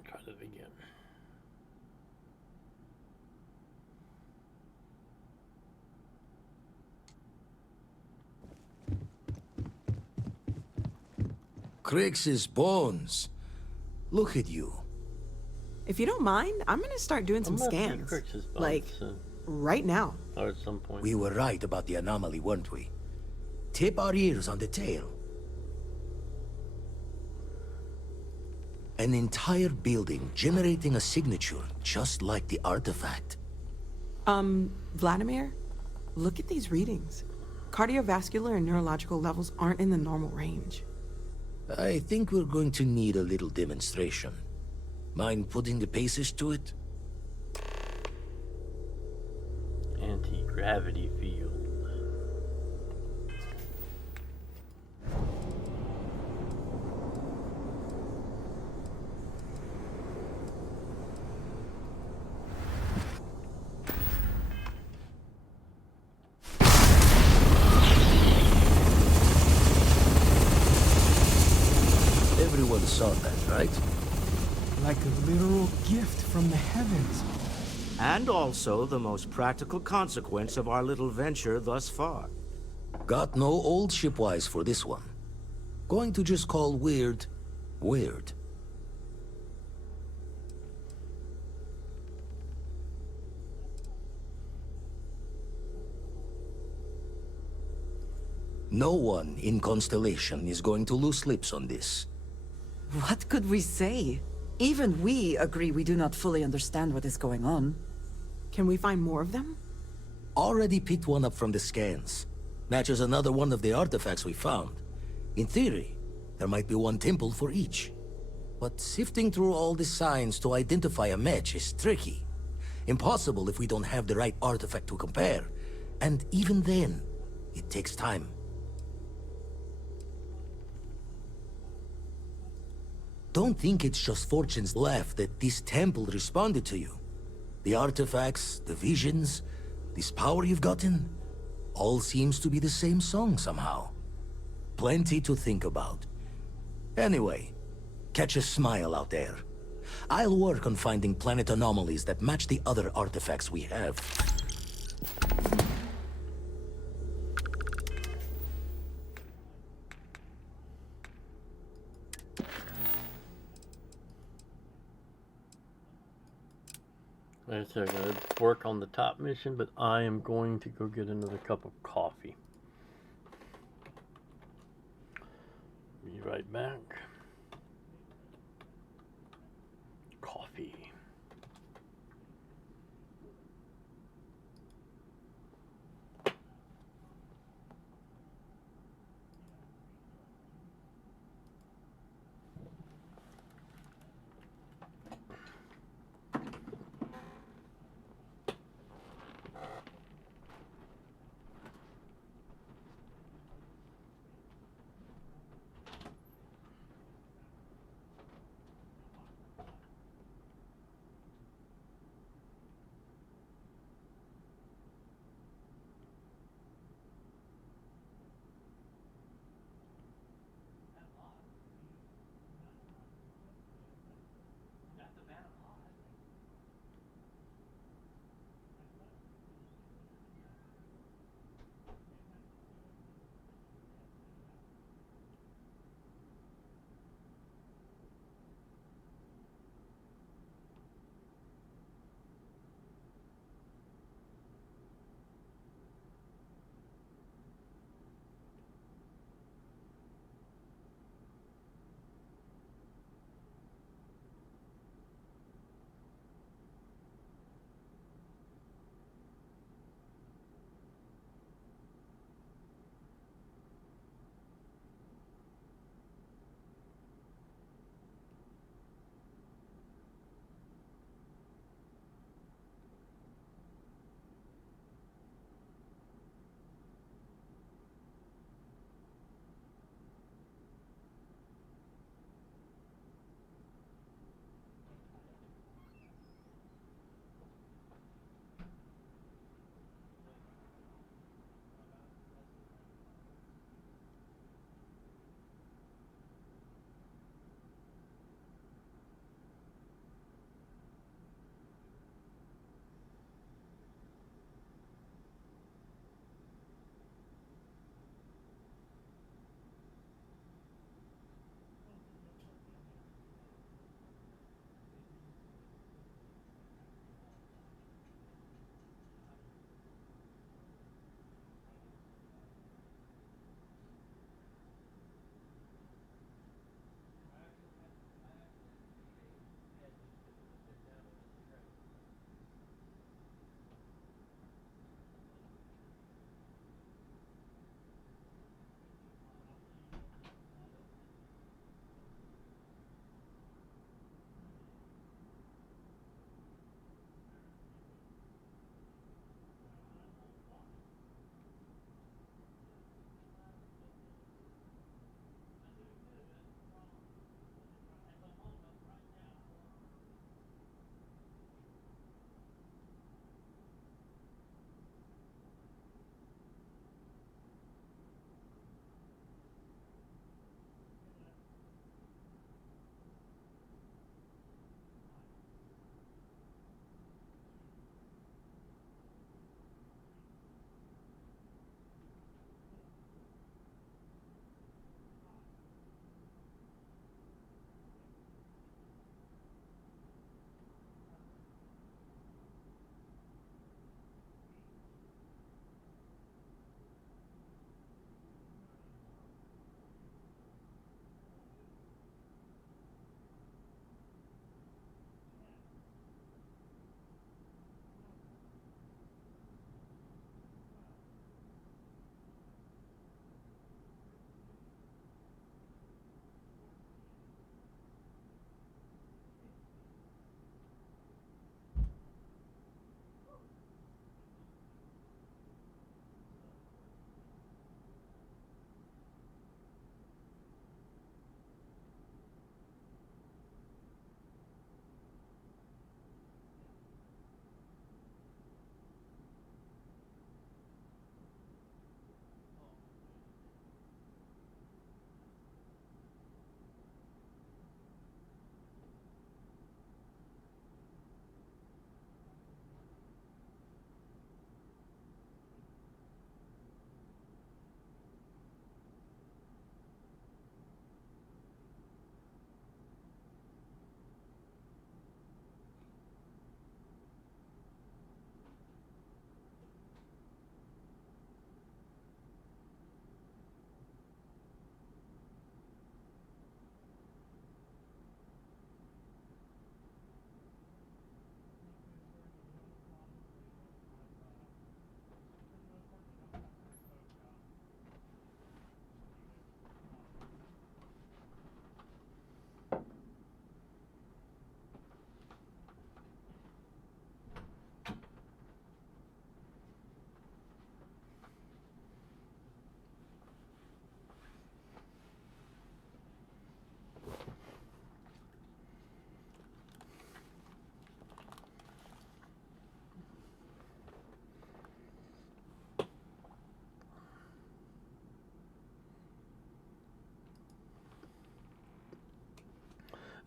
Try that again. Crix's bones. Look at you. If you don't mind, I'm gonna start doing some scans. Like, right now. Or at some point. We were right about the anomaly, weren't we? Tip our ears on the tail. An entire building generating a signature just like the artifact. Vladimir, look at these readings. Cardiovascular and neurological levels aren't in the normal range. I think we're going to need a little demonstration. Mind putting the paces to it? Anti-gravity field. Everyone saw that, right? Like a literal gift from the heavens. And also the most practical consequence of our little venture thus far. Got no old shipwise for this one. Going to just call weird, weird. No one in Constellation is going to lose slips on this. What could we say? Even we agree we do not fully understand what is going on. Can we find more of them? Already picked one up from the scans. Matches another one of the artifacts we found. In theory, there might be one temple for each. But sifting through all the signs to identify a match is tricky. Impossible if we don't have the right artifact to compare. And even then, it takes time. Don't think it's just Fortune's left that this temple responded to you. The artifacts, the visions, this power you've gotten, all seems to be the same song somehow. Plenty to think about. Anyway, catch a smile out there. I'll work on finding planet anomalies that match the other artifacts we have. Like I said, I'm going to work on the top mission, but I am going to go get another cup of coffee. Be right back. Coffee.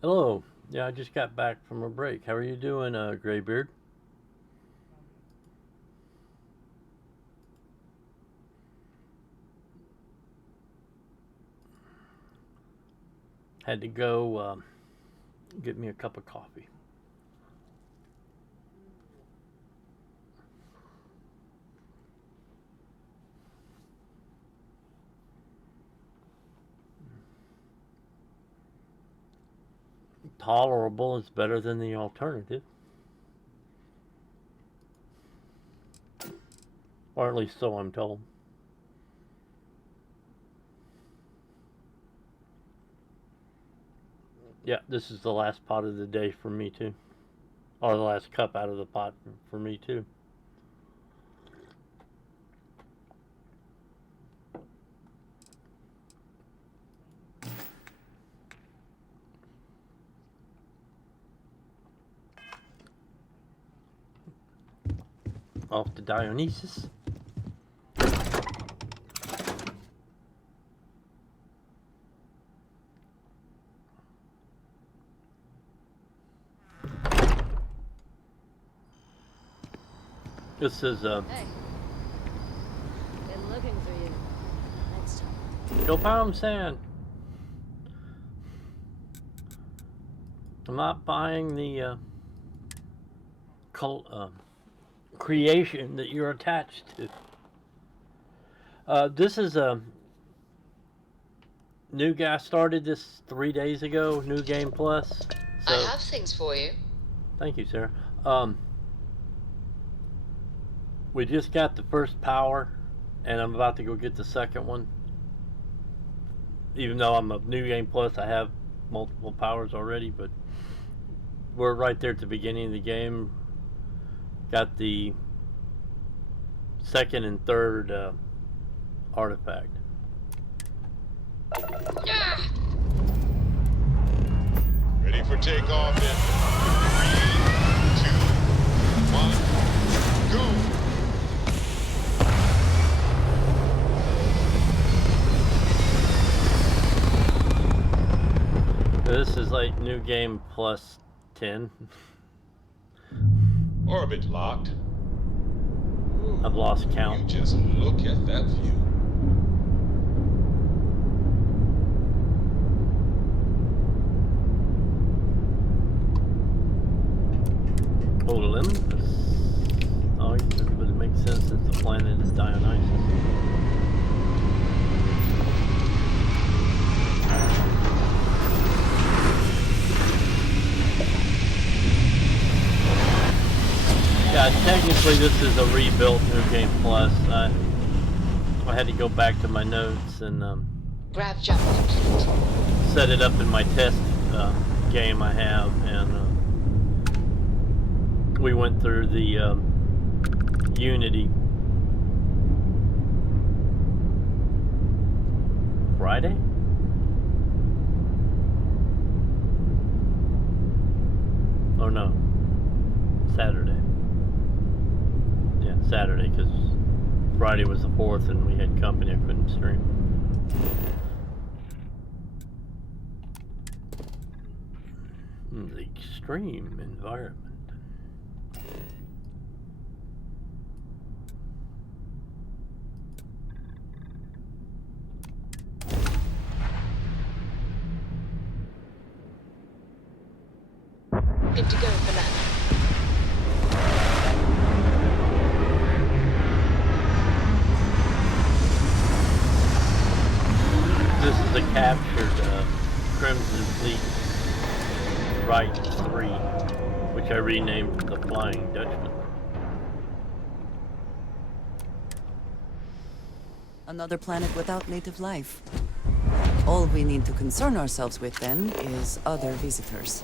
Hello. Yeah, I just got back from a break. How are you doing, Graybeard? Had to go get me a cup of coffee. Tolerable is better than the alternative. Or at least so I'm told. Yeah, this is the last pot of the day for me too. Or the last cup out of the pot for me too. Off to Dionysus. This is Hey. Been looking for you. Next time. Go pound sand. I'm not buying the creation that you're attached to. This is a new guy started this 3 days ago. New Game Plus. So, I have things for you. Thank you, Sarah. We just got the first power, and I'm about to go get the second one. Even though I'm a New Game Plus, I have multiple powers already, but we're right there at the beginning of the game. Got the second and third artifact. Ready for takeoff in 3, 2, 1, go! This is like New Game Plus 10. Orbit locked. Ooh, I've lost count. You just look at that view. Olympus. Oh, but it makes sense that the planet is Dionysus. Yeah, technically this is a rebuilt New Game Plus. I had to go back to my notes and Grav jump complete. set it up in my test game I have, and we went through the Unity Friday? Oh no, Saturday. Yeah, Saturday, because Friday was the 4th and we had company, I couldn't stream. The extreme environment. Good to go for now. This is a captured Crimson Fleet Right 3, which I renamed the Flying Dutchman. Another planet without native life. All we need to concern ourselves with then is other visitors.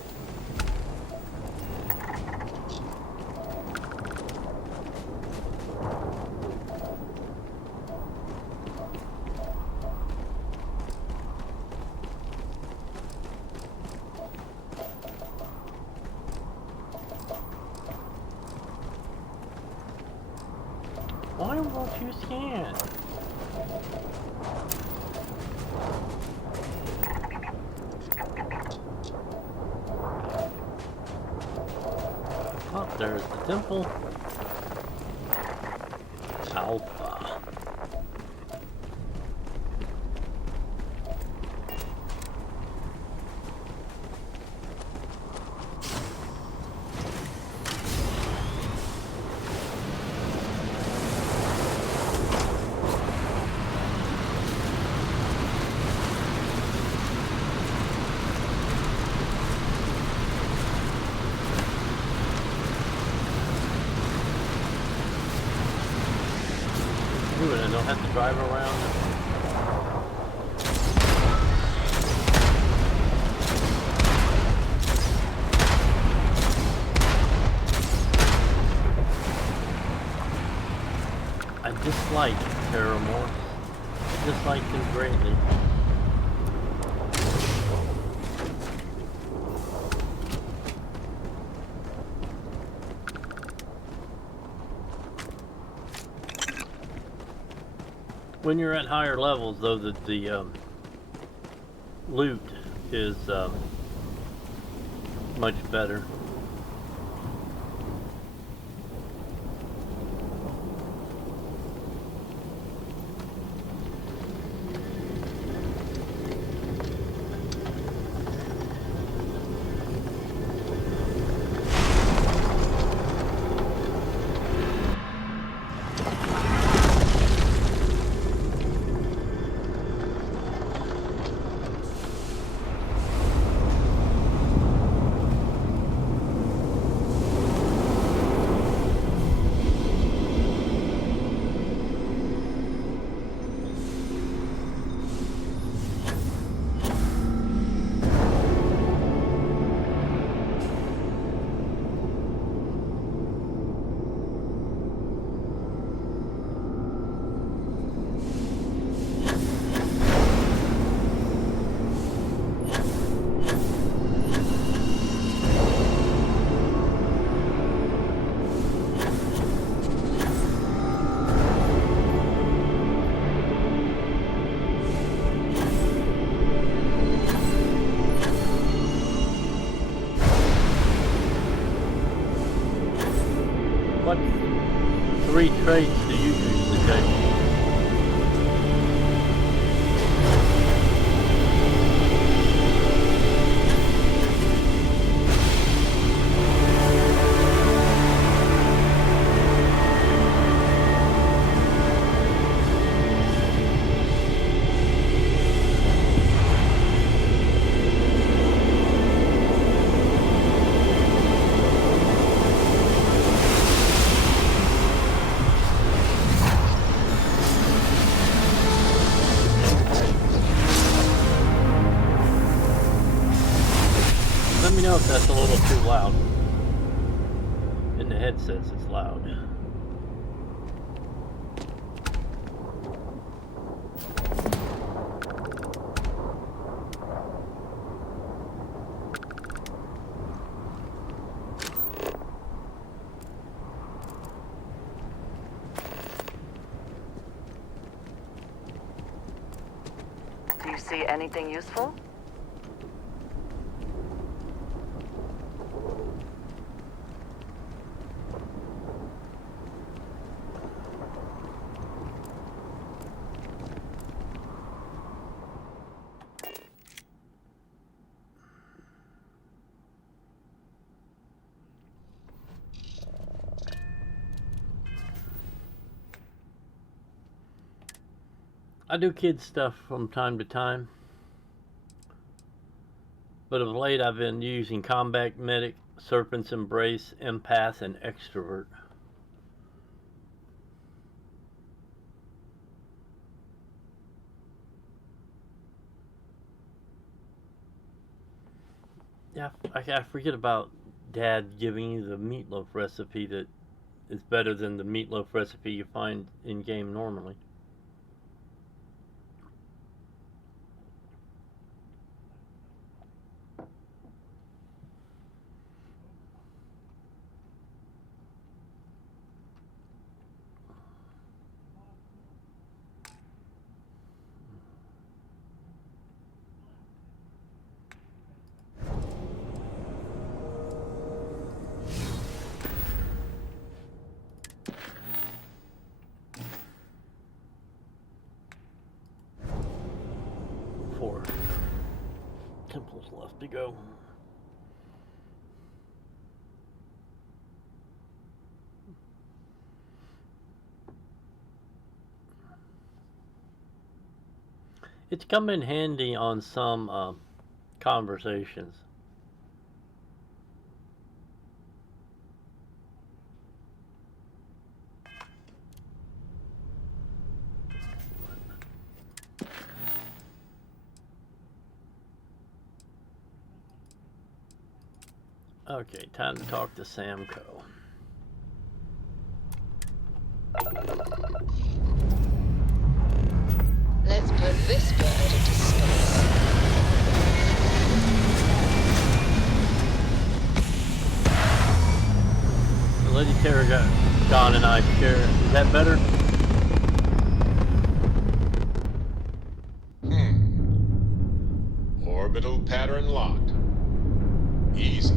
Why won't you scan? There's the temple. Alpha. Ooh, and I don't have to drive around. I dislike Terramorphs. I dislike them greatly. When you're at higher levels, though, the loot is much better. What 3 traits do you usually take? Let me know if that's a little too loud. In the headsets, it's loud. Do you see anything useful? I do kid stuff from time to time, but of late I've been using Combat Medic, Serpent's Embrace, Empath, and Extrovert. Yeah, I forget about Dad giving you the meatloaf recipe that is better than the meatloaf recipe you find in-game normally. 4 temples left to go. It's come in handy on some conversations. Okay, time to talk to Samco. Let's put this bird into space. Lady Terra got Don and I share. Is that better? Orbital pattern locked. Easy.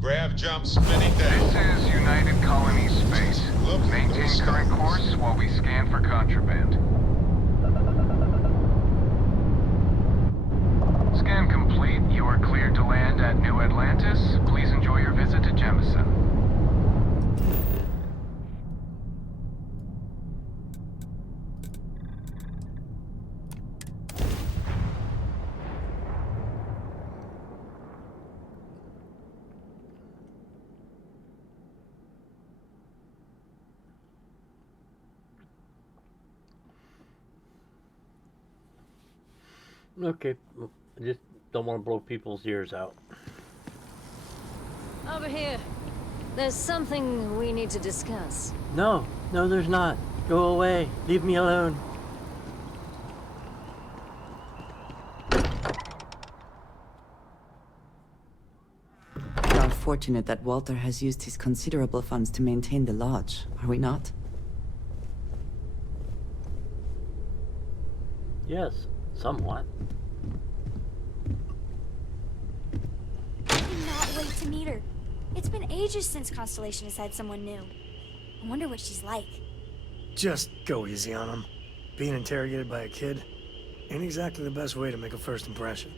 Grav jump spinning down. This is United Colony Space. Maintain current course while we scan for contraband. Scan complete. You are cleared to land at New Atlantis. Please enjoy your visit to Jemison. Okay, I just don't want to blow people's ears out. Over here. There's something we need to discuss. No, there's not. Go away. Leave me alone. We are fortunate that Walter has used his considerable funds to maintain the lodge, are we not? Yes, somewhat. Cannot wait to meet her. It's been ages since Constellation has had someone new. I wonder what she's like. Just go easy on him. Being interrogated by a kid ain't exactly the best way to make a first impression.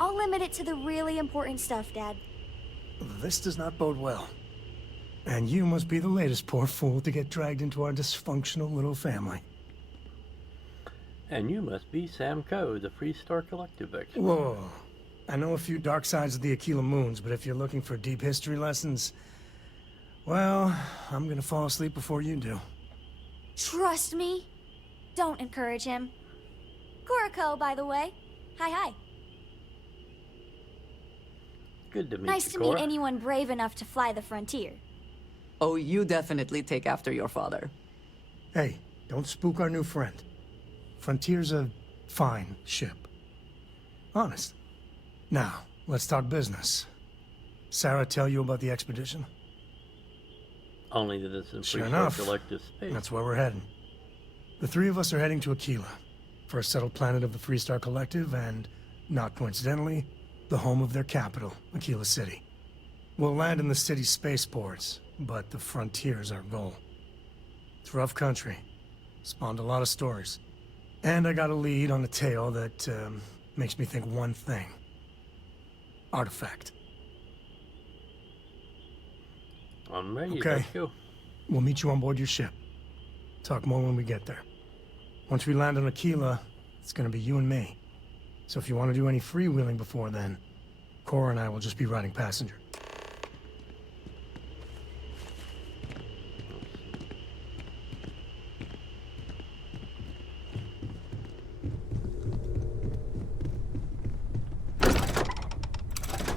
I'll limit it to the really important stuff, Dad. This does not bode well. And you must be the latest poor fool to get dragged into our dysfunctional little family. And you must be Sam Coe, the Freestar Collective expert. Whoa. I know a few dark sides of the Aquila Moons, but if you're looking for deep history lessons, well, I'm gonna fall asleep before you do. Trust me. Don't encourage him. Kuriko, by the way. Hi. Good to meet Nice you, to Cora. meet anyone brave enough to fly the frontier. Oh, you definitely take after your father. Hey, don't spook our new friend. Frontier's a fine ship. Honest. Now, let's talk business. Sarah tell you about the expedition? Only that it's in Sure Freestar enough. Collective space. That's where we're heading. The three of us are heading to Aquila, first settled planet of the Freestar Collective, and, not coincidentally, the home of their capital, Aquila City. We'll land in the city's spaceports, but the frontier's our goal. It's rough country. Spawned a lot of stories. And I got a lead on a tale that makes me think one thing. Artifact. I'm ready. Okay. Let's go. We'll meet you on board your ship. Talk more when we get there. Once we land on Aquila, it's gonna be you and me. So if you want to do any freewheeling before then, Cora and I will just be riding passenger.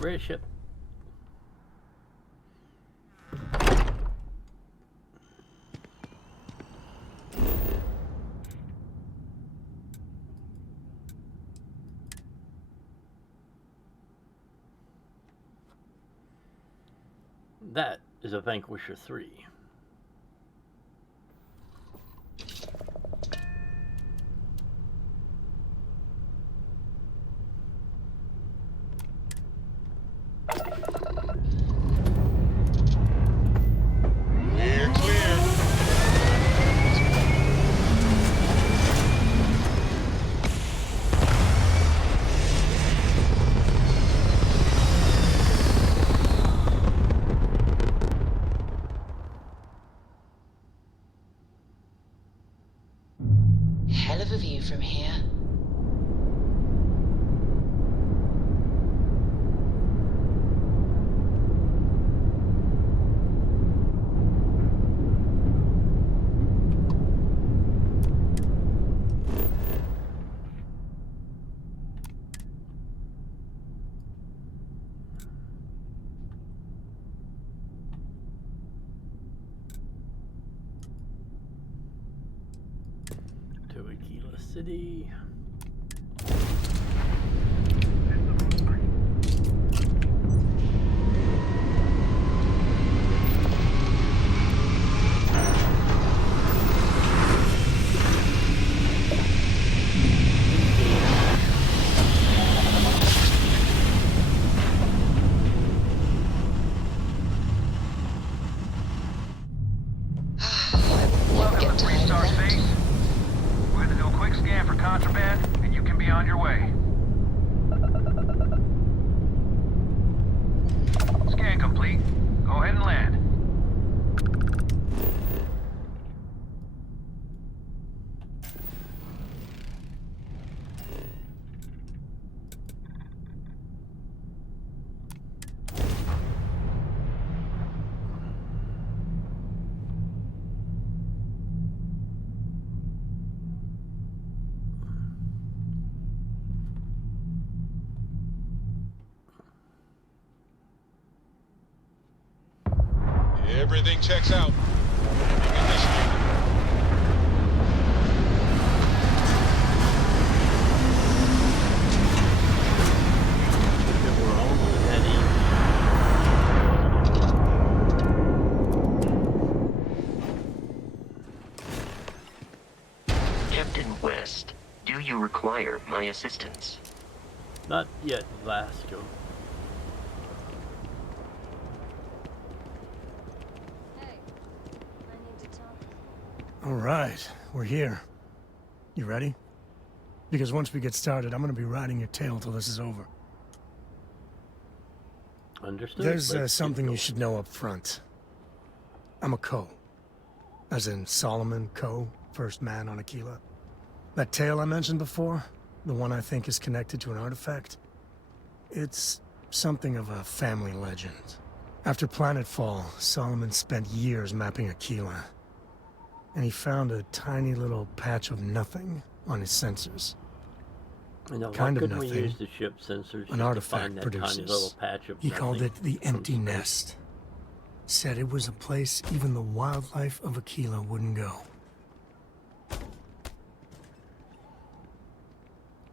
great ship. That is a Vanquisher 3. We're clear. Hell of a view from here. To Aquila City. Never get tired of that. We're gonna do a quick scan for contraband, and you can be on your way. Scan complete. Go ahead and land. Everything checks out. Ignition. We're almost heading. Captain West, do you require my assistance? Not yet, Vasco. All right, we're here. You ready? Because once we get started, I'm gonna be riding your tail till this is over. Understood. There's Let's something get you should know up front. I'm a Coe. As in Solomon Coe, first man on Aquila. That tale I mentioned before, the one I think is connected to an artifact, it's something of a family legend. After Planetfall, Solomon spent years mapping Aquila. And he found a tiny little patch of nothing on his sensors. And now, Kind why of couldn't we nothing. use the ship sensors just An to artifact find that tiny produces. little patch of He nothing called it the from Empty space? Nest. Said it was a place even the wildlife of Aquila wouldn't go.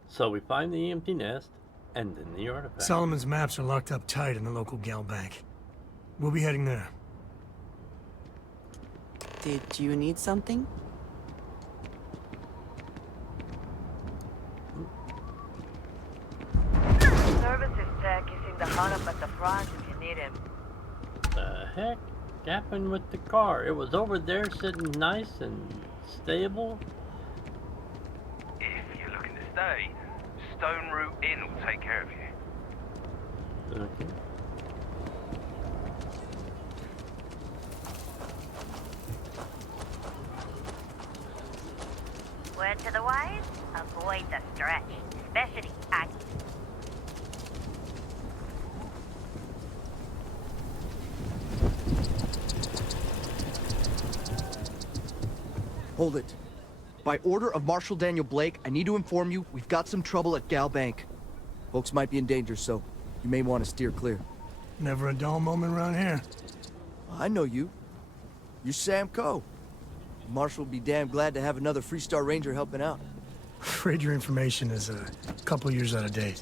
So we find the empty nest, and then the artifact. Solomon's maps are locked up tight in the local gal bank. We'll be heading there. Did you need something? Services tech is in the hut up at the front if you need him. The heck happened with the car? It was over there sitting nice and stable. If you're looking to stay, Stone Root Inn will take care of you. Okay. Word to the wise, avoid the stretch, especially Aggie. Hold it. By order of Marshal Daniel Blake, I need to inform you we've got some trouble at Gal Bank. Folks might be in danger, so You may want to steer clear. Never a dull moment around here. I know you. You're Sam Coe. Marshall will be damn glad to have another Freestar Ranger helping out. Afraid your information is a couple years out of date.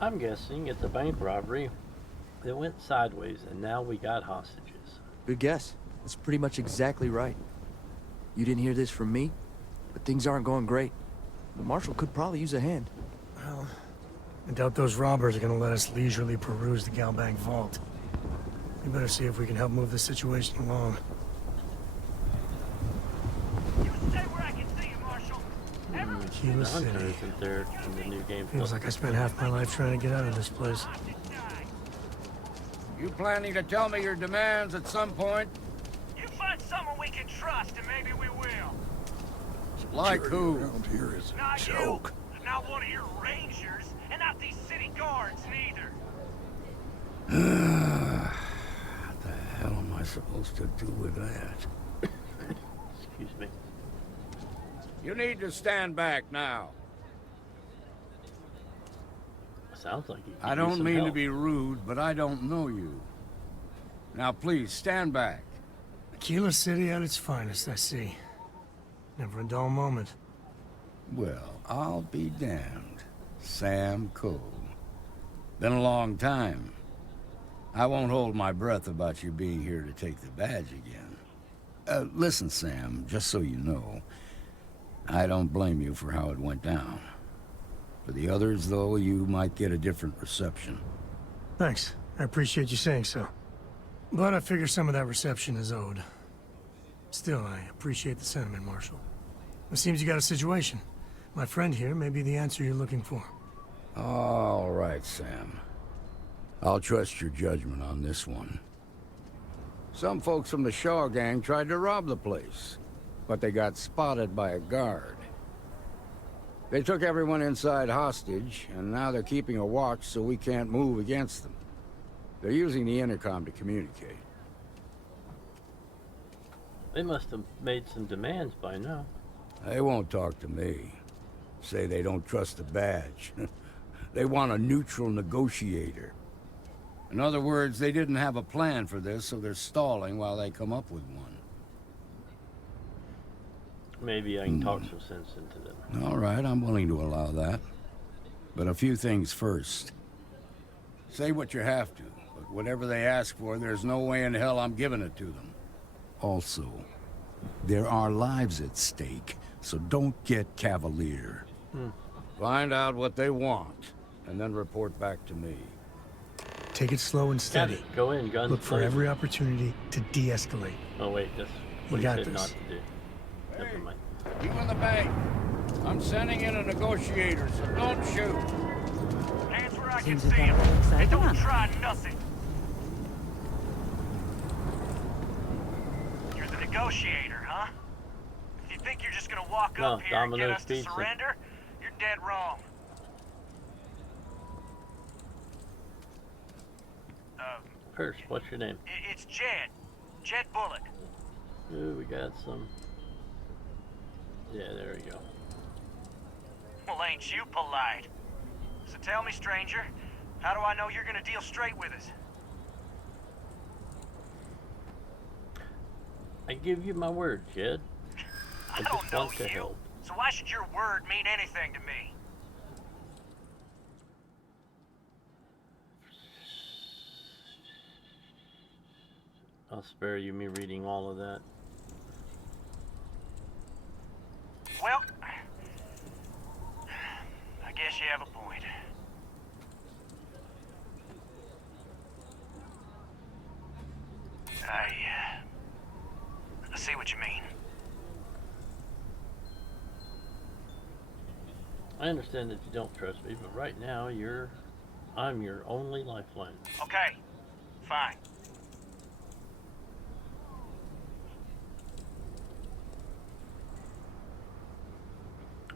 I'm guessing it's a bank robbery that went sideways and now we got hostages. Good guess. That's pretty much exactly right. You didn't hear this from me, but things aren't going great. The Marshal could probably use a hand. Well, I doubt those robbers are gonna let us leisurely peruse the Galbank vault. We better see if we can help move the situation along. Aquila City. Isn't there in the new game? Feels like I spent half my life trying to get out of this place. You planning to tell me your demands at some point? You find someone we can trust, and maybe we will. Like who? Around here is not joke. You, not one of your rangers, and not these city guards neither. What the hell am I supposed to do with that? Excuse me. You need to stand back now. Sounds like you. I don't mean to be rude, but I don't know you. Now please, stand back. Aquila City at its finest, I see. Never a dull moment. Well, I'll be damned. Sam Coe. Been a long time. I won't hold my breath about you being here to take the badge again. Listen, Sam, just so you know, I don't blame you for how it went down. For the others, though, you might get a different reception. Thanks. I appreciate you saying so. But I figure some of that reception is owed. Still, I appreciate the sentiment, Marshal. It seems you got a situation. My friend here may be the answer you're looking for. All right, Sam. I'll trust your judgment on this one. Some folks from the Shaw gang tried to rob the place, but they got spotted by a guard. They took everyone inside hostage, and now they're keeping a watch so we can't move against them. They're using the intercom to communicate. They must have made some demands by now. They won't talk to me. Say they don't trust the badge. They want a neutral negotiator. In other words, they didn't have a plan for this, so they're stalling while they come up with one. Maybe I can talk some sense into them. All right, I'm willing to allow that. But a few things first. Say what you have to, but whatever they ask for, there's no way in hell I'm giving it to them. Also, there are lives at stake, so don't get cavalier. Find out what they want, and then report back to me. Take it slow and steady. Go in, guns Look for blazing. every opportunity to de-escalate. Oh wait, that's what You he got said not this. to do. Never mind. You in the bank. I'm sending in a negotiator, so don't shoot. Hands where I can Seems see that them. looks like And don't fun. try nothing. You're the negotiator, huh? If you think you're just gonna walk No, up here and get Domino's us to Pizza. surrender, you're dead wrong. First, what's your name? It's Jed. Jed Bullock. Ooh, we got some. Yeah, there we go. Well, ain't you polite? So tell me, stranger, how do I know you're gonna deal straight with us? I give you my word, Jed. I don't just know want to you. help. So why should your word mean anything to me? I'll spare you me reading all of that. Well, I guess you have a point. I see what you mean. I understand that you don't trust me, but right now I'm your only lifeline. Okay, fine.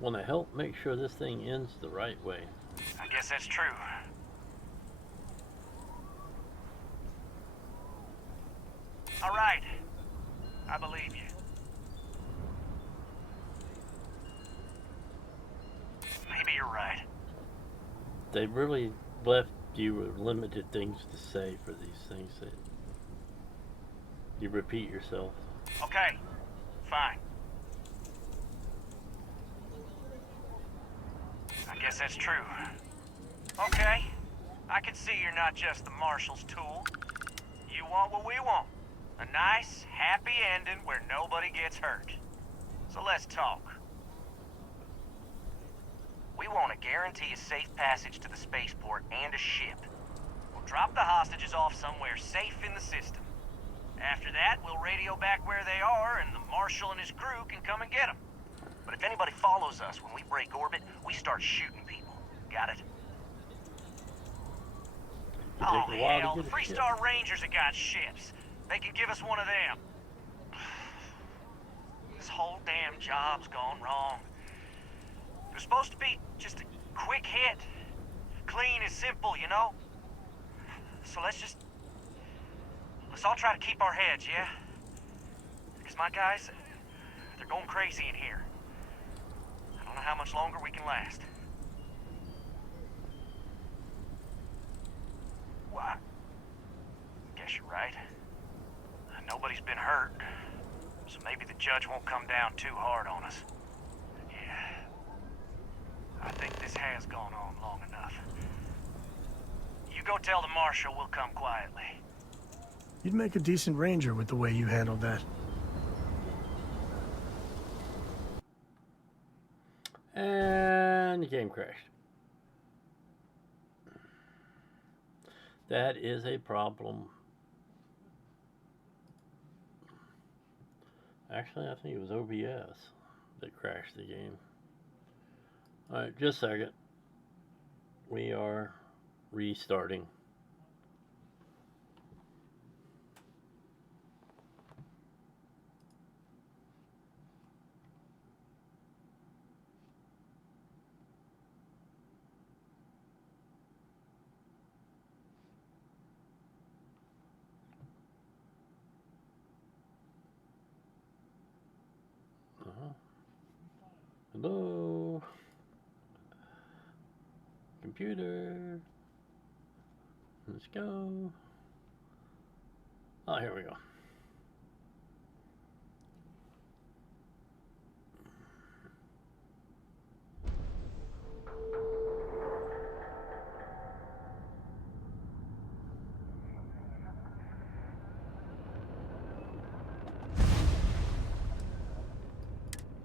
Want to help make sure this thing ends the right way. I guess that's true. All right. I believe you. Maybe you're right. They really left you with limited things to say for these things that you repeat yourself. Okay, fine. I guess that's true. Okay, I can see you're not just the Marshal's tool. You want what we want. A nice, happy ending where nobody gets hurt. So let's talk. We want to guarantee a safe passage to the spaceport and a ship. We'll drop the hostages off somewhere safe in the system. After that, we'll radio back where they are, and the Marshal and his crew can come and get them. But if anybody follows us when we break orbit, we start shooting people. Got it? Oh, hell, the Freestar Rangers have got ships. They can give us one of them. This whole damn job's gone wrong. It was supposed to be just a quick hit. Clean and simple, you know? So let's all try to keep our heads, yeah? Because my guys, they're going crazy in here. I don't know how much longer we can last. Well, I guess you're right. Nobody's been hurt, so maybe the judge won't come down too hard on us. Yeah, I think this has gone on long enough. You go tell the Marshal we'll come quietly. You'd make a decent ranger with the way you handled that. And the game crashed. That is a problem. Actually, I think it was OBS that crashed the game. Alright, just a second. We are restarting. Hello? Computer. Let's go. Oh, here we go.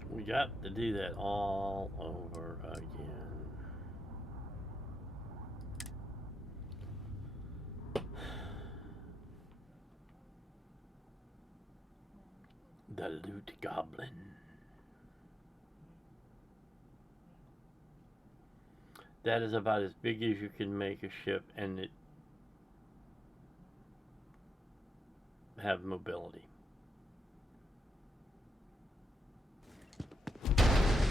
We got to do that all over again. The Loot Goblin. That is about as big as you can make a ship and it have mobility.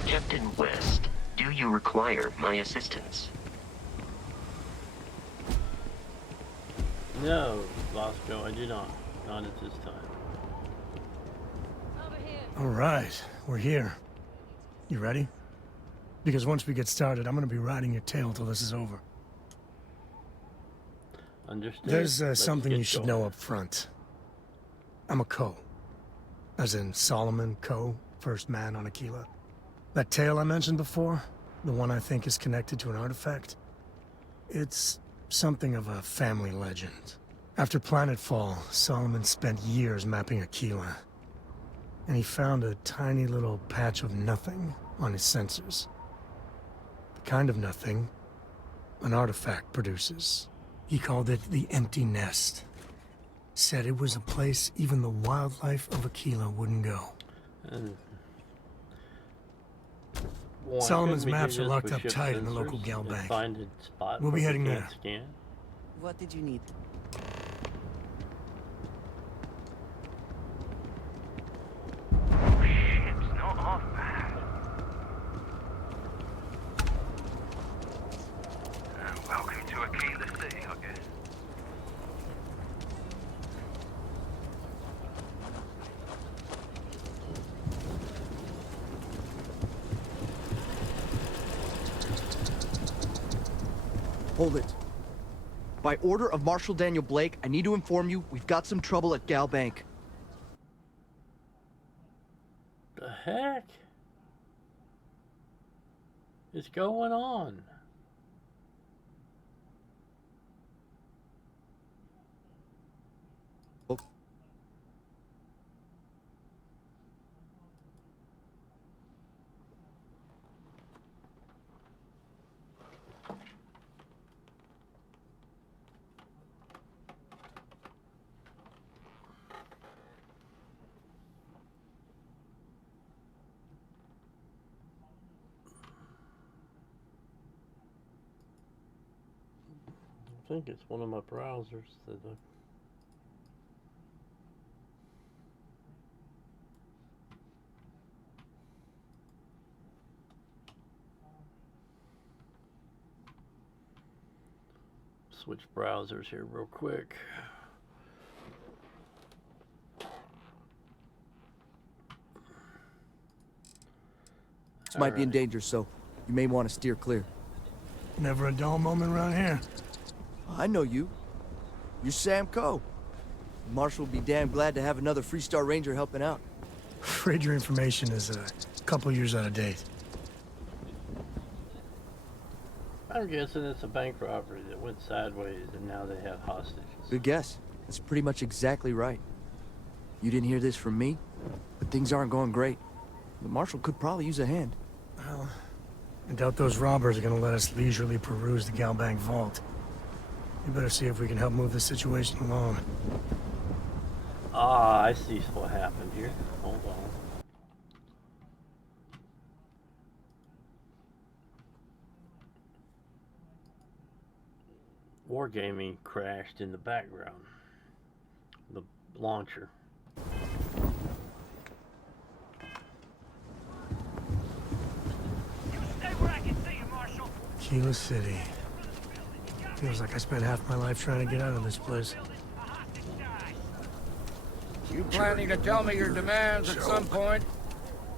Captain West, do you require my assistance? No, Bosco, I do not. Not at this time. All right, we're here. You ready? Because once we get started, I'm gonna be riding your tail till this is over. Understood. There's something you should know up front. I'm a Co. As in Solomon Co., first man on Aquila. That tale I mentioned before, the one I think is connected to an artifact, it's something of a family legend. After planetfall, Solomon spent years mapping Aquila, and he found a tiny little patch of nothing on his sensors. The kind of nothing an artifact produces. He called it the Empty Nest. Said it was a place even the wildlife of Aquila wouldn't go. Solomon's maps are locked up tight in the local gal bank. We'll be heading there. What did you need? Ship's not off bad. Welcome to Aquila City, I guess. Hold it. By order of Marshal Daniel Blake, I need to inform you we've got some trouble at Gal Bank. The heck is going on? I think it's one of my browsers that switch browsers here real quick. This might be in danger, so you may want to steer clear. Never a dull moment around here. I know you. You're Sam Coe. Marshal will be damn glad to have another Freestar Ranger helping out. Afraid your information is a couple years out of date. I'm guessing it's a bank robbery that went sideways and now they have hostages. Good guess. That's pretty much exactly right. You didn't hear this from me, but things aren't going great. The Marshal could probably use a hand. Well, I doubt those robbers are gonna let us leisurely peruse the Gal Bank vault. We better see if we can help move this situation along. Ah, I see what happened here. Hold on. Wargaming crashed in the background. The launcher. Aquila City. Feels like I spent half my life trying to get out of this place. You planning to tell me your demands at some point?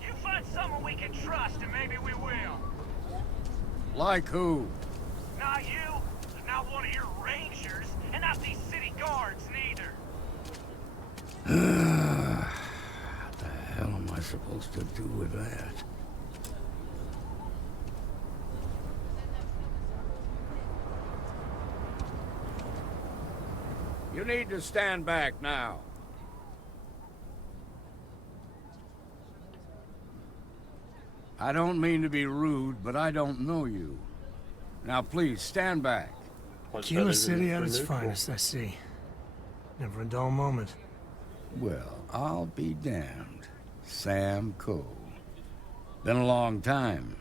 You find someone we can trust and maybe we will. Like who? Not you, not one of your rangers, and not these city guards neither. What the hell am I supposed to do with that? You need to stand back now. I don't mean to be rude, but I don't know you. Now please, stand back. Aquila City at its finest, I see. Never a dull moment. Well, I'll be damned. Sam Coe. Been a long time.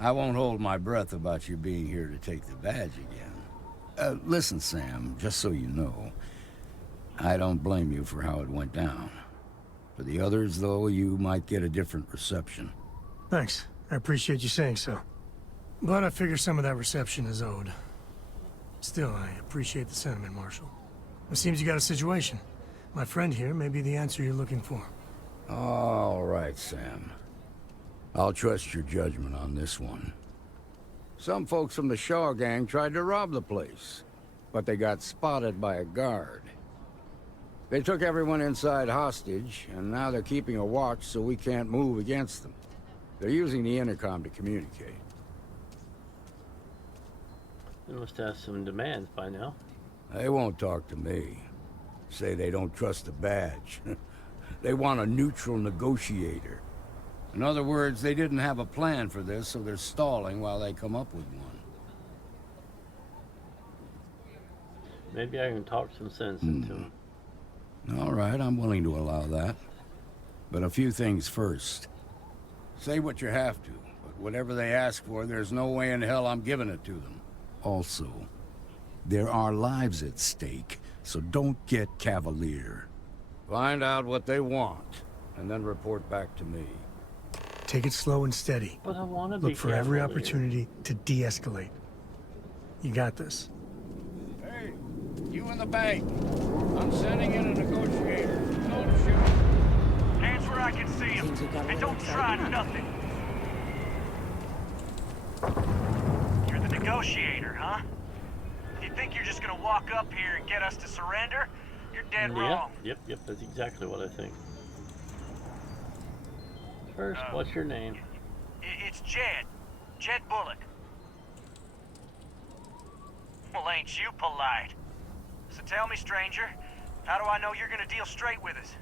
I won't hold my breath about you being here to take the badge again. Listen, Sam, just so you know, I don't blame you for how it went down. For the others, though, you might get a different reception. Thanks. I appreciate you saying so. But I figure some of that reception is owed. Still, I appreciate the sentiment, Marshal. It seems you got a situation. My friend here may be the answer you're looking for. All right, Sam. I'll trust your judgment on this one. Some folks from the Shaw gang tried to rob the place, but they got spotted by a guard. They took everyone inside hostage, and now they're keeping a watch so we can't move against them. They're using the intercom to communicate. They must have some demands by now. They won't talk to me. Say they don't trust the badge. They want a neutral negotiator. In other words, they didn't have a plan for this, so they're stalling while they come up with one. Maybe I can talk some sense into him. All right, I'm willing to allow that. But a few things first. Say what you have to, but whatever they ask for, there's no way in hell I'm giving it to them. Also, there are lives at stake, so don't get cavalier. Find out what they want, and then report back to me. Take it slow and steady. But I want to be Look for every opportunity to de-escalate. You got this. Hey, you in the bank. I'm sending in a negotiator. Don't shoot. Hands where I can see him, and don't try nothing. You're the negotiator, huh? think you're just gonna walk up here and get us to surrender, you're dead wrong. Yep, that's exactly what I think. First, what's your name? It's Jed. Jed Bullock. Well, ain't you polite? So tell me, stranger, how do I know you're gonna deal straight with us?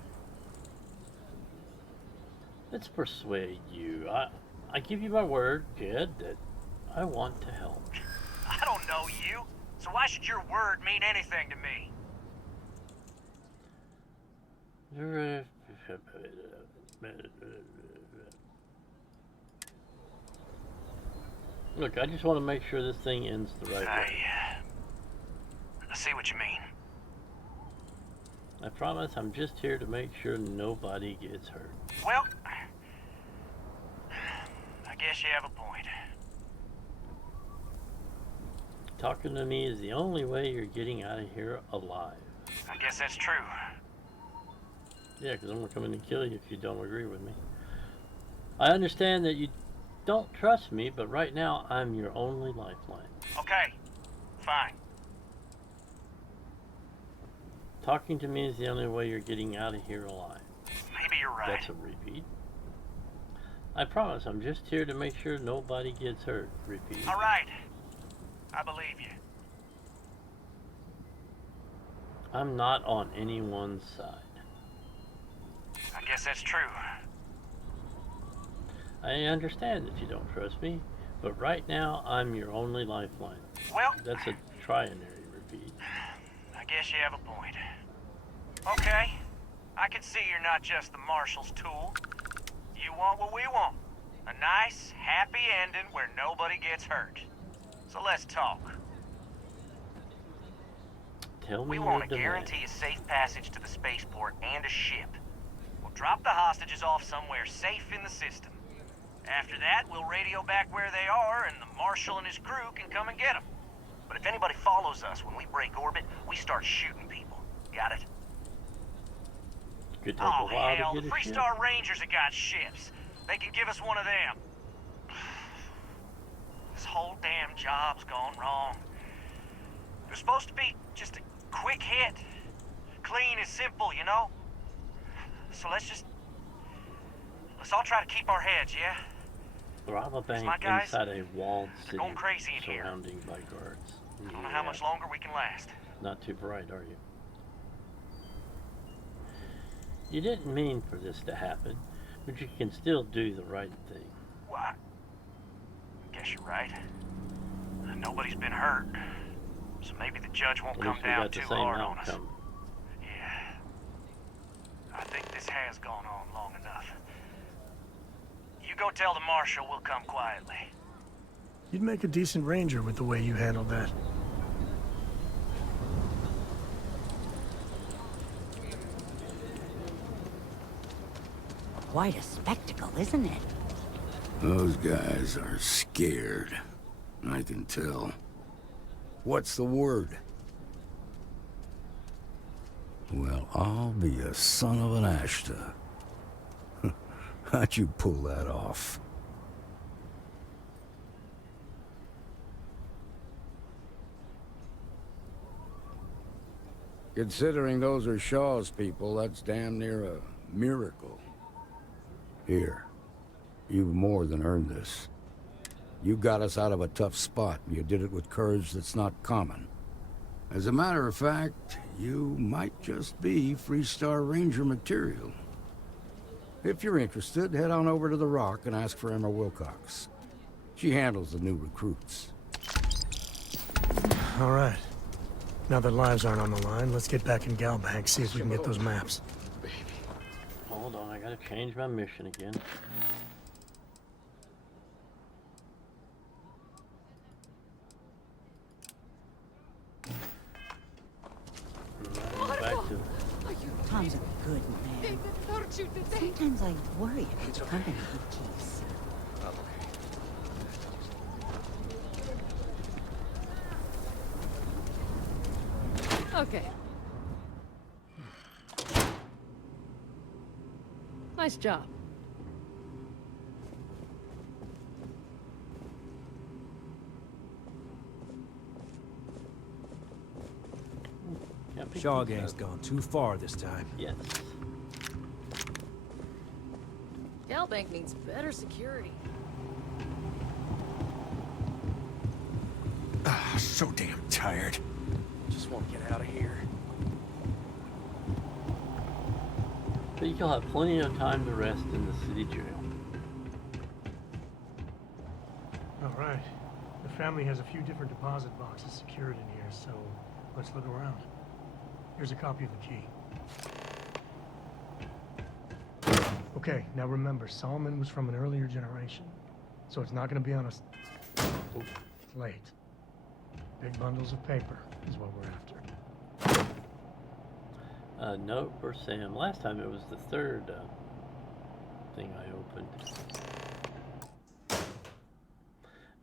Let's persuade you. I give you my word, Jed, that I want to help. I don't know you, so why should your word mean anything to me? Look, I just want to make sure this thing ends the right way. I see what you mean. I promise I'm just here to make sure nobody gets hurt. Well, I guess you have a point. Talking to me is the only way you're getting out of here alive. I guess that's true. Yeah, because I'm going to come in and kill you if you don't agree with me. I understand that you don't trust me, but right now I'm your only lifeline. Okay, fine. Talking to me is the only way you're getting out of here alive. Maybe you're right. That's a repeat. I promise I'm just here to make sure nobody gets hurt. Repeat. All right. I believe you. I'm not on anyone's side. I guess that's true. I understand that you don't trust me, but right now I'm your only lifeline. Well, that's a trinary repeat. I guess you have a point. Okay, I can see you're not just the Marshal's tool. You want what we want. A nice, happy ending where nobody gets hurt. So let's talk. Tell me we your want to demand. guarantee a safe passage to the spaceport and a ship. We'll drop the hostages off somewhere safe in the system. After that, we'll radio back where they are, and the Marshal and his crew can come and get them. But if anybody follows us when we break orbit, we start shooting people. Got it? Could take a while hell, to the get a ship. Freestar Rangers have got ships. They can give us one of them. This whole damn job's gone wrong. It was supposed to be just a quick hit. Clean and simple, you know? So let's all try to keep our heads, yeah? Rob a bank my guys, inside a walled city going crazy in here. surrounding by guards. I don't know how much longer we can last. Not too bright, are you? You didn't mean for this to happen, but you can still do the right thing. Well, I guess you're right. Nobody's been hurt, so maybe the judge won't come down too hard on us. Yeah. I think this has gone on long enough. You go tell the Marshal we'll come quietly. You'd make a decent ranger with the way you handled that. Quite a spectacle, isn't it? Those guys are scared. I can tell. What's the word? Well, I'll be a son of an Ashta. How'd you pull that off? Considering those are Shaw's people, that's damn near a miracle. Here, you've more than earned this. You got us out of a tough spot, and you did it with courage that's not common. As a matter of fact, you might just be Freestar Ranger material. If you're interested, head on over to the Rock and ask for Emma Wilcox. She handles the new recruits. All right. Now that lives aren't on the line, let's get back in Galbank, see if we can get those maps. Hold on, I gotta change my mission again. Back to... Tom's a good man. Sometimes I worry about the company he keeps. Okay. Nice job. Shaw Gang's gone too far this time. Yes. Gal Bank needs better security. So damn tired. Just want to get out of here. But you'll have plenty of time to rest in the city jail. All right. The family has a few different deposit boxes secured in here, so let's look around. Here's a copy of the key. Okay, now remember, Solomon was from an earlier generation, so it's not going to be on a slate. Big bundles of paper is what we're after. Note for Sam. Last time it was the third thing I opened.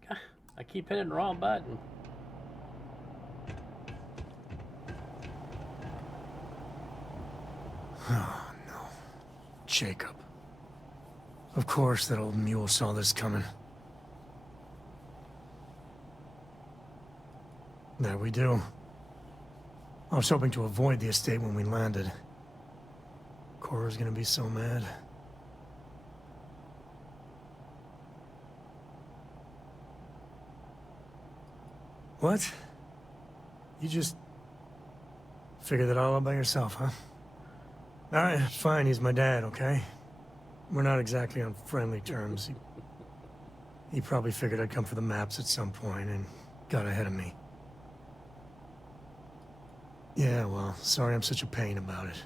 God, I keep hitting the wrong button. Oh, no. Jacob. Of course that old mule saw this coming. There we do. I was hoping to avoid the estate when we landed. Cora's gonna be so mad. What? You just figured that all out by yourself, huh? Alright, fine, he's my dad, okay? We're not exactly on friendly terms. He probably figured I'd come for the maps at some point and got ahead of me. Yeah, well, sorry I'm such a pain about it.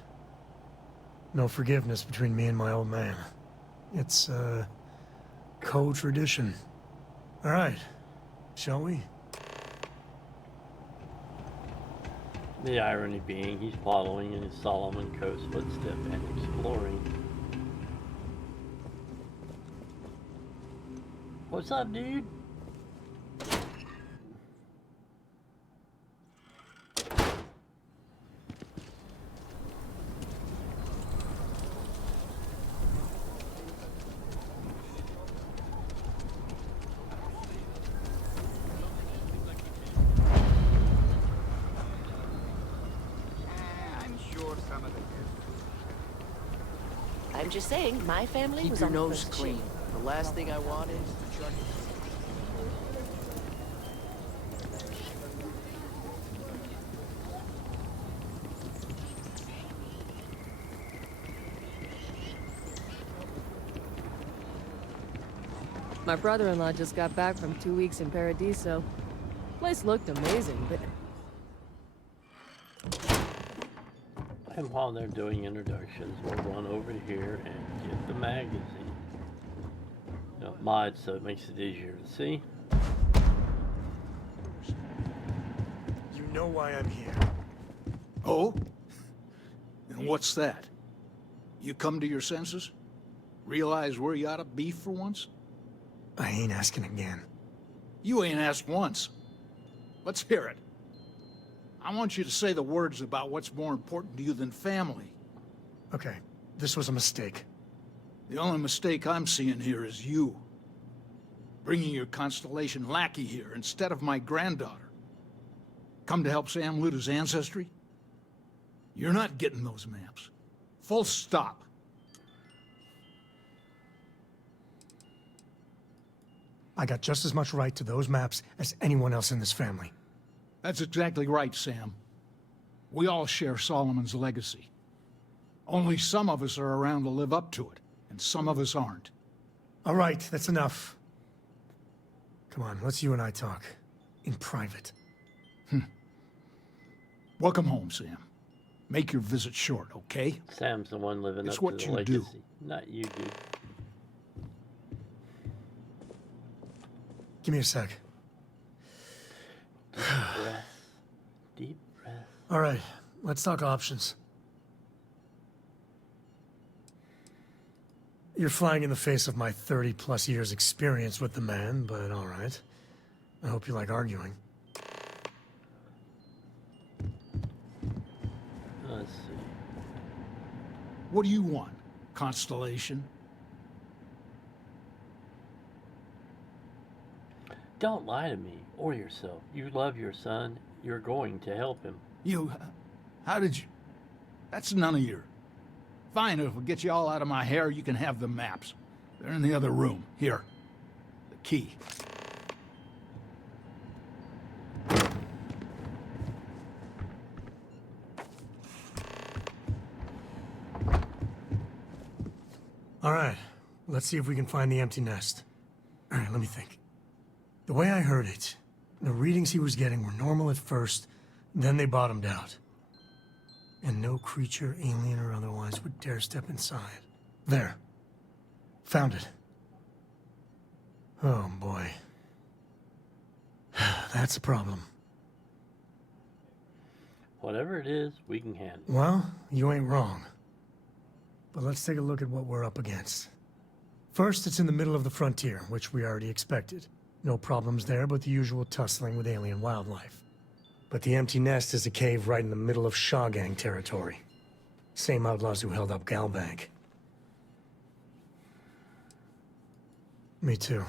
No forgiveness between me and my old man. It's, co-tradition. Alright, shall we? The irony being, he's following in his Solomon Coast footstep and exploring. What's up, dude? I'm just saying, my family Keep was your on the nose first clean. ship. The last thing I want is to try. My brother-in-law just got back from 2 weeks in Paradiso. Place looked amazing, but... And while they're doing introductions, we'll run over here and get the magazine. You know, mods, so it makes it easier to see. You know why I'm here. Oh? And what's that? You come to your senses? Realize where you ought to be for once? I ain't asking again. You ain't asked once. Let's hear it. I want you to say the words about what's more important to you than family. Okay, this was a mistake. The only mistake I'm seeing here is you. Bringing your Constellation lackey here instead of my granddaughter. Come to help Sam loot his ancestry? You're not getting those maps. Full stop. I got just as much right to those maps as anyone else in this family. That's exactly right, Sam. We all share Solomon's legacy. Only some of us are around to live up to it, and some of us aren't. All right, that's enough. Come on, let's you and I talk. In private. Welcome home, Sam. Make your visit short, okay? Sam's the one living It's up what to the you do. legacy, not you, dude. Give me a sec. Deep breath. Deep breath. All right, let's talk options. You're flying in the face of my 30-plus years experience with the man, but all right. I hope you like arguing. Let's see. What do you want, Constellation? Don't lie to me or yourself. You love your son. You're going to help him. You... How did you... That's none of your... Fine, if we get you all out of my hair, you can have the maps. They're in the other room. Here. The key. All right, let's see if we can find the empty nest. All right, let me think. The way I heard it, the readings he was getting were normal at first, then they bottomed out. And no creature, alien or otherwise, would dare step inside. There. Found it. Oh, boy. That's a problem. Whatever it is, we can handle. Well, you ain't wrong. But let's take a look at what we're up against. First, it's in the middle of the frontier, which we already expected. No problems there, but the usual tussling with alien wildlife. But the empty nest is a cave right in the middle of Shaw Gang territory. Same outlaws who held up Galbank. Me too.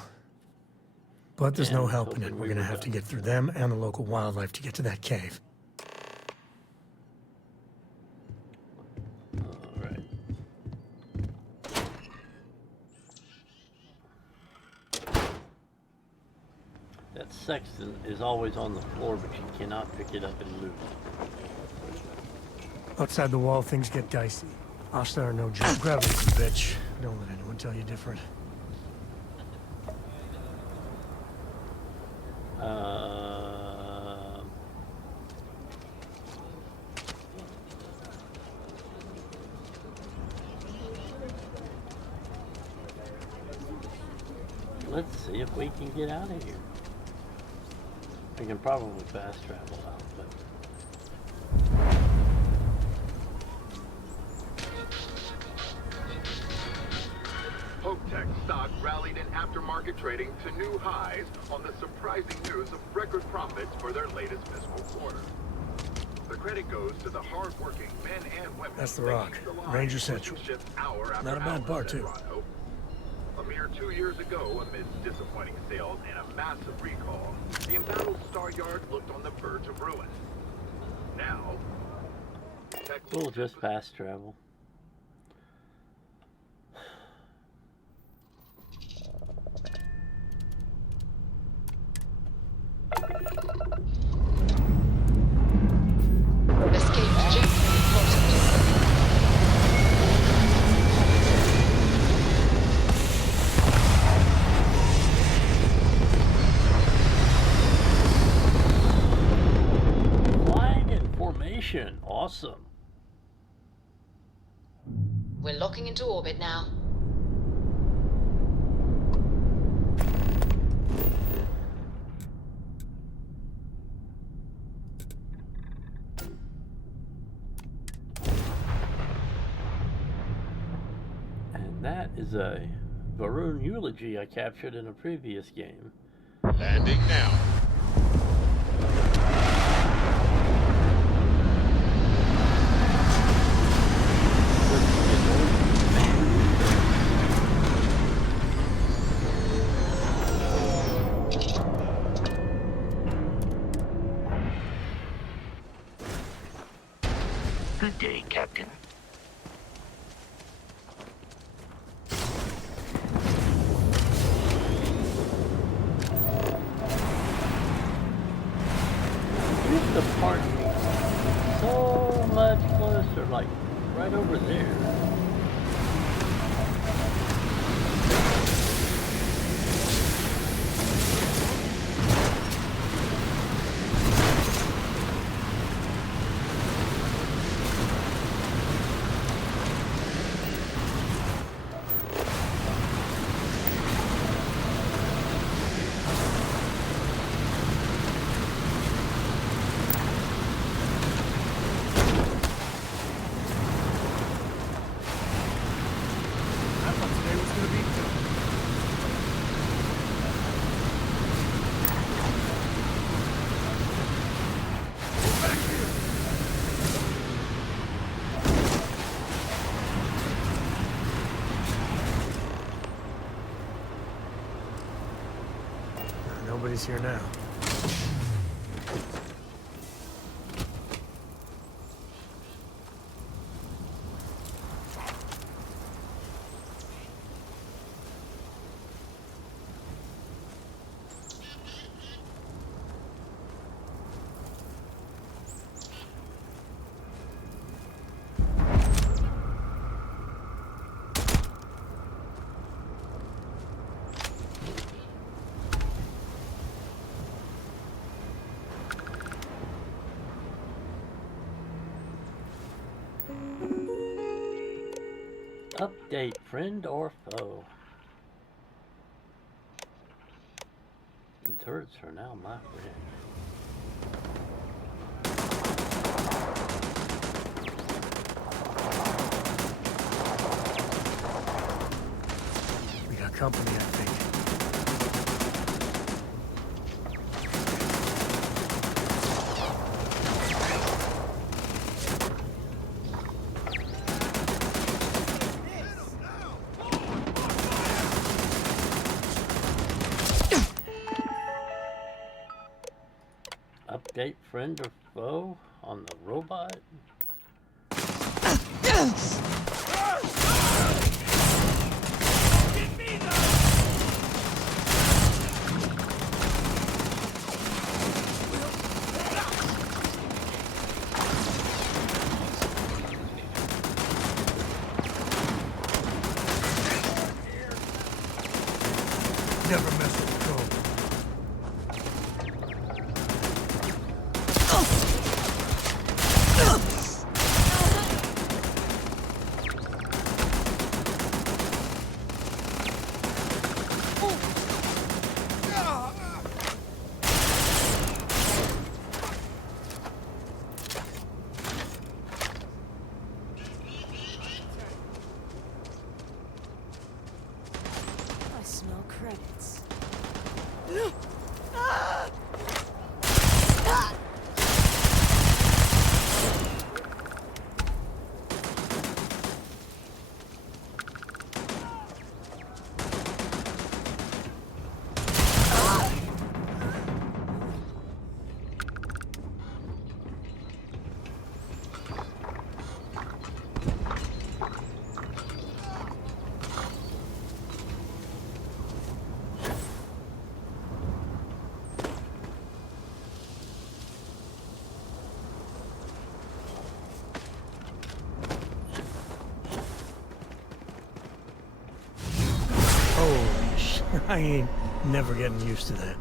But there's no help in it. We're gonna have to get through them and the local wildlife to get to that cave. Alright. That sextant is always on the floor, but you cannot pick it up and move it. Outside the wall, things get dicey. Asta are no joke. Gravity's a bitch. Don't let anyone tell you different. Let's see if we can get out of here. We can probably fast travel out, but... Hope-Tech stock rallied in aftermarket trading to new highs on the surprising news of record profits for their latest fiscal quarter. The credit goes to the hard-working men and women. That's the Rock. Ranger Central. Not a bad bar, too. A mere 2 years ago, amidst disappointing sales and a massive recall, the embattled Star Yard looked on the verge of ruin. Now, we'll just fast travel. Escaped jet reported. Flying in formation. Awesome. We're locking into orbit now. And that is a Varun eulogy I captured in a previous game. Landing now. Good day, Captain. Here's the park so much closer, like right over there. Nobody's here now. Update, friend or foe. The turrets are now my friend. We got company, I think. Update, friend or foe on the robot? Never mess with the code. I smell credits. Holy sh! I ain't never getting used to that.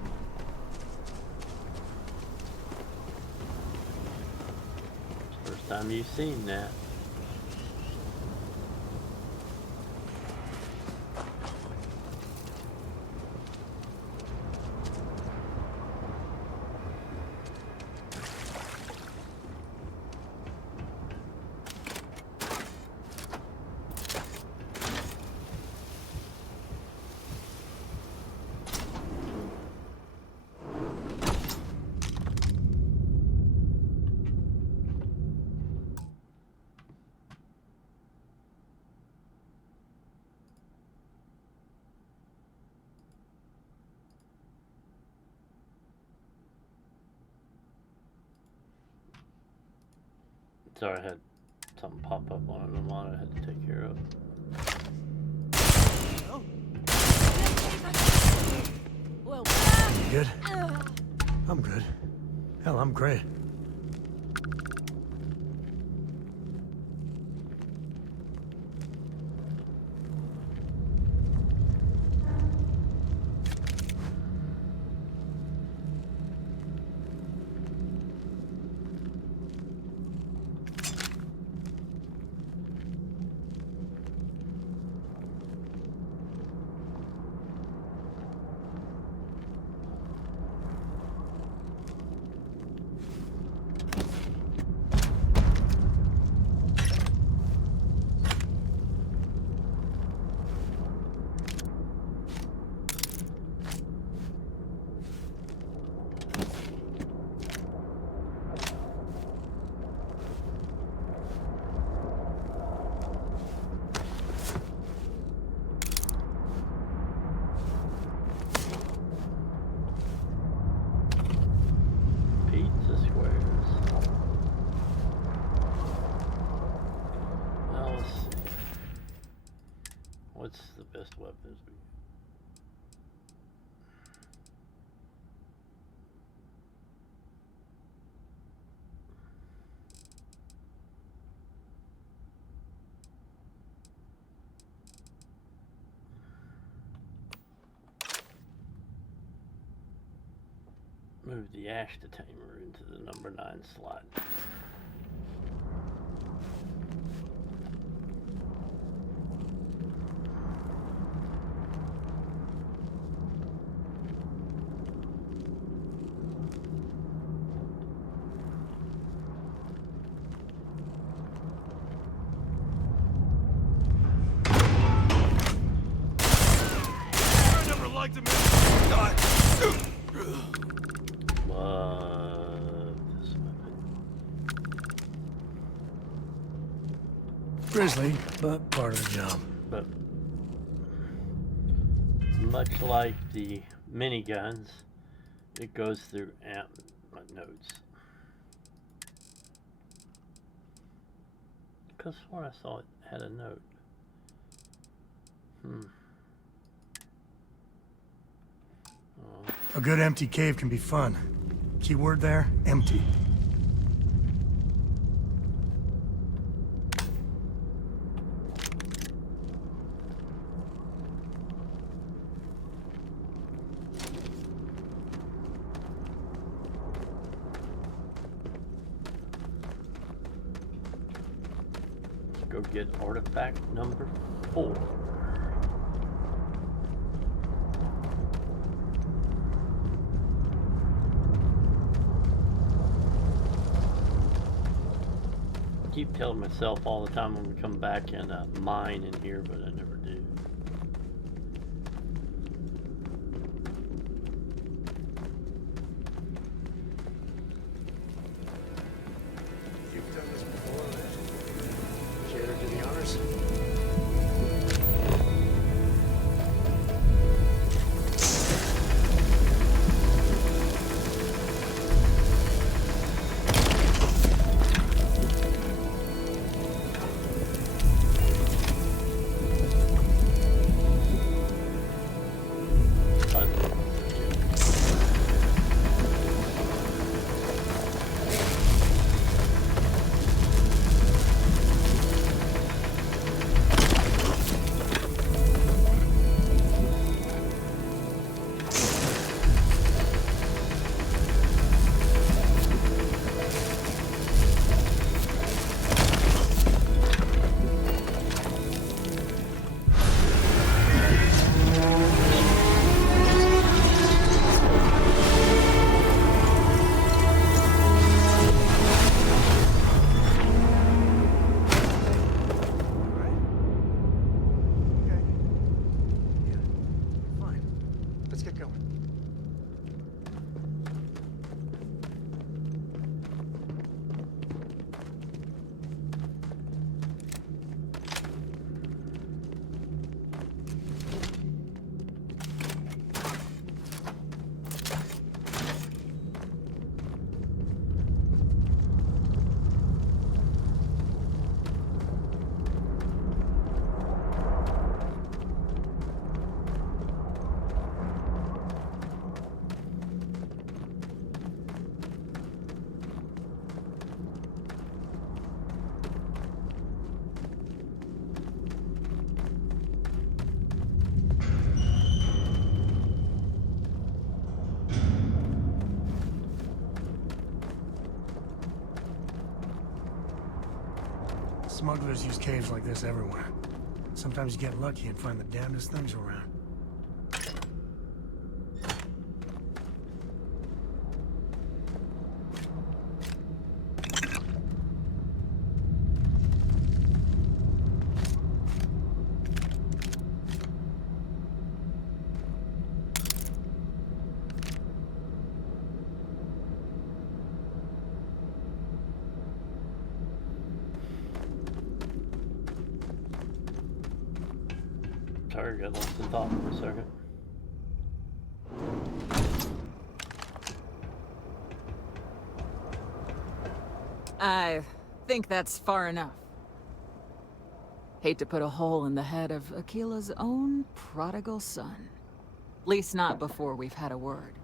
First time you've seen that. Sorry, I had something pop up on the monitor I had to take care of. Well, You good? I'm good. Hell, I'm great. Pizza squares. Now let's see. What's the best weapons? Move the ash tamer into the number 9 slot. like to Grisly, but part of the job. But much like the miniguns, it goes through amp notes. Because when I saw it had a note. A good empty cave can be fun. Keyword there, empty. Go get artifact number 4. I keep telling myself all the time I'm gonna come back and mine in here, but I never do. You've done this before, right? Care to do the honors? Let's get going. Smugglers use caves like this everywhere. Sometimes you get lucky and find the damnedest things around. Sorry, got lost in thought for a second. I think that's far enough. Hate to put a hole in the head of Akila's own prodigal son. At least not before we've had a word.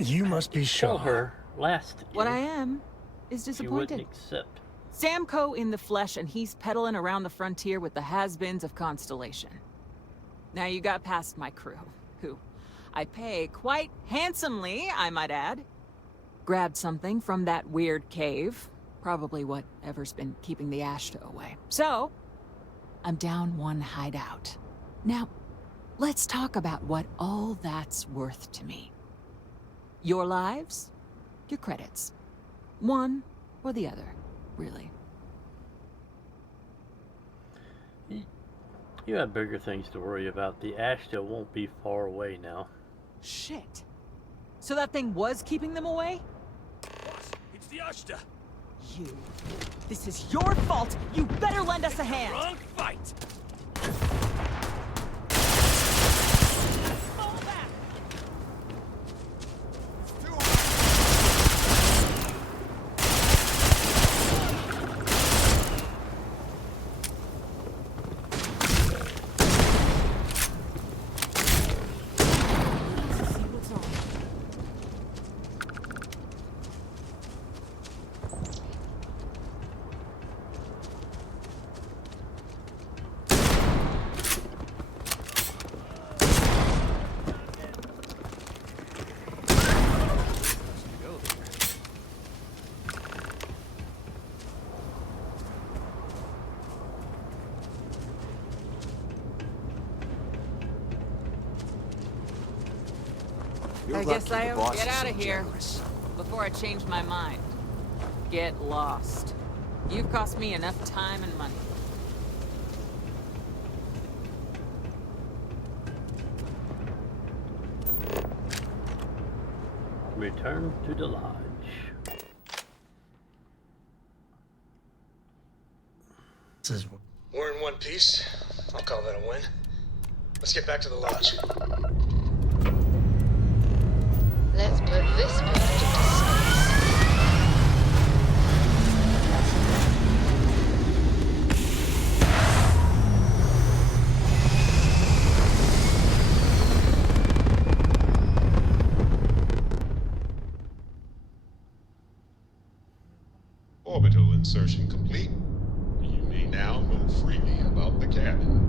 You must be Tell sure. her last What year I am is she disappointed. wouldn't accept. Samco in the flesh, and he's peddling around the frontier with the has-beens of Constellation. Now you got past my crew, who I pay quite handsomely, I might add. Grabbed something from that weird cave. Probably whatever's been keeping the Ashta away. So, I'm down one hideout. Now, let's talk about what all that's worth to me. Your lives, your credits. One or the other, really. You have bigger things to worry about. The Ashta won't be far away now. Shit. So that thing was keeping them away? Boss, it's the Ashta. You. This is your fault. You better lend us a hand. Wrong fight. Fall back. I guess I ought to get out of here before I change my mind. Get lost. You've cost me enough time and money. Return to the lodge. We're in one piece. I'll call that a win. Let's get back to the lodge. Let's put this bird into space. Orbital insertion complete. You may now move freely about the cabin.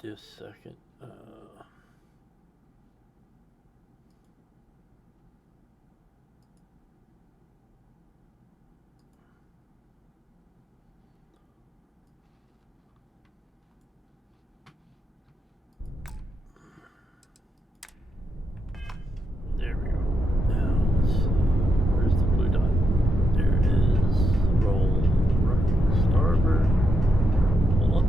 Just a second. There we go. Now let's see. Where's the blue dot? There it is. Roll right starboard. Hold on.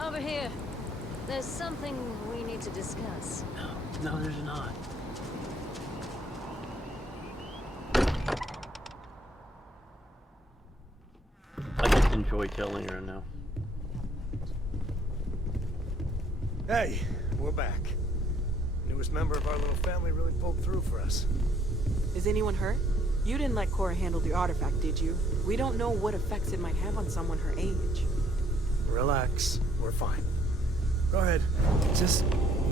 Over here. There's something we need to discuss. No, there's not. I just enjoy telling her now. Hey, we're back. Newest member of our little family really pulled through for us. Is anyone hurt? You didn't let Cora handle the artifact, did you? We don't know what effects it might have on someone her age. Relax, we're fine. Go ahead. Just,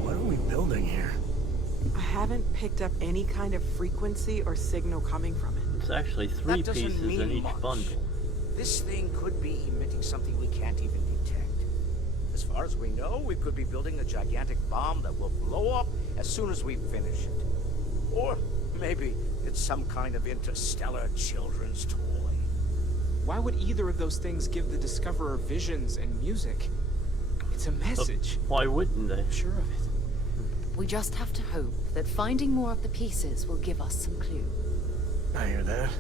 what are we building here? I haven't picked up any kind of frequency or signal coming from it. It's actually three pieces in each bundle. This thing could be emitting something we can't even detect. As far as we know, we could be building a gigantic bomb that will blow up as soon as we finish it. Or maybe it's some kind of interstellar children's toy. Why would either of those things give the Discoverer visions and music? It's a message. Why wouldn't they? I'm sure of it. We just have to hope that finding more of the pieces will give us some clue. I hear that.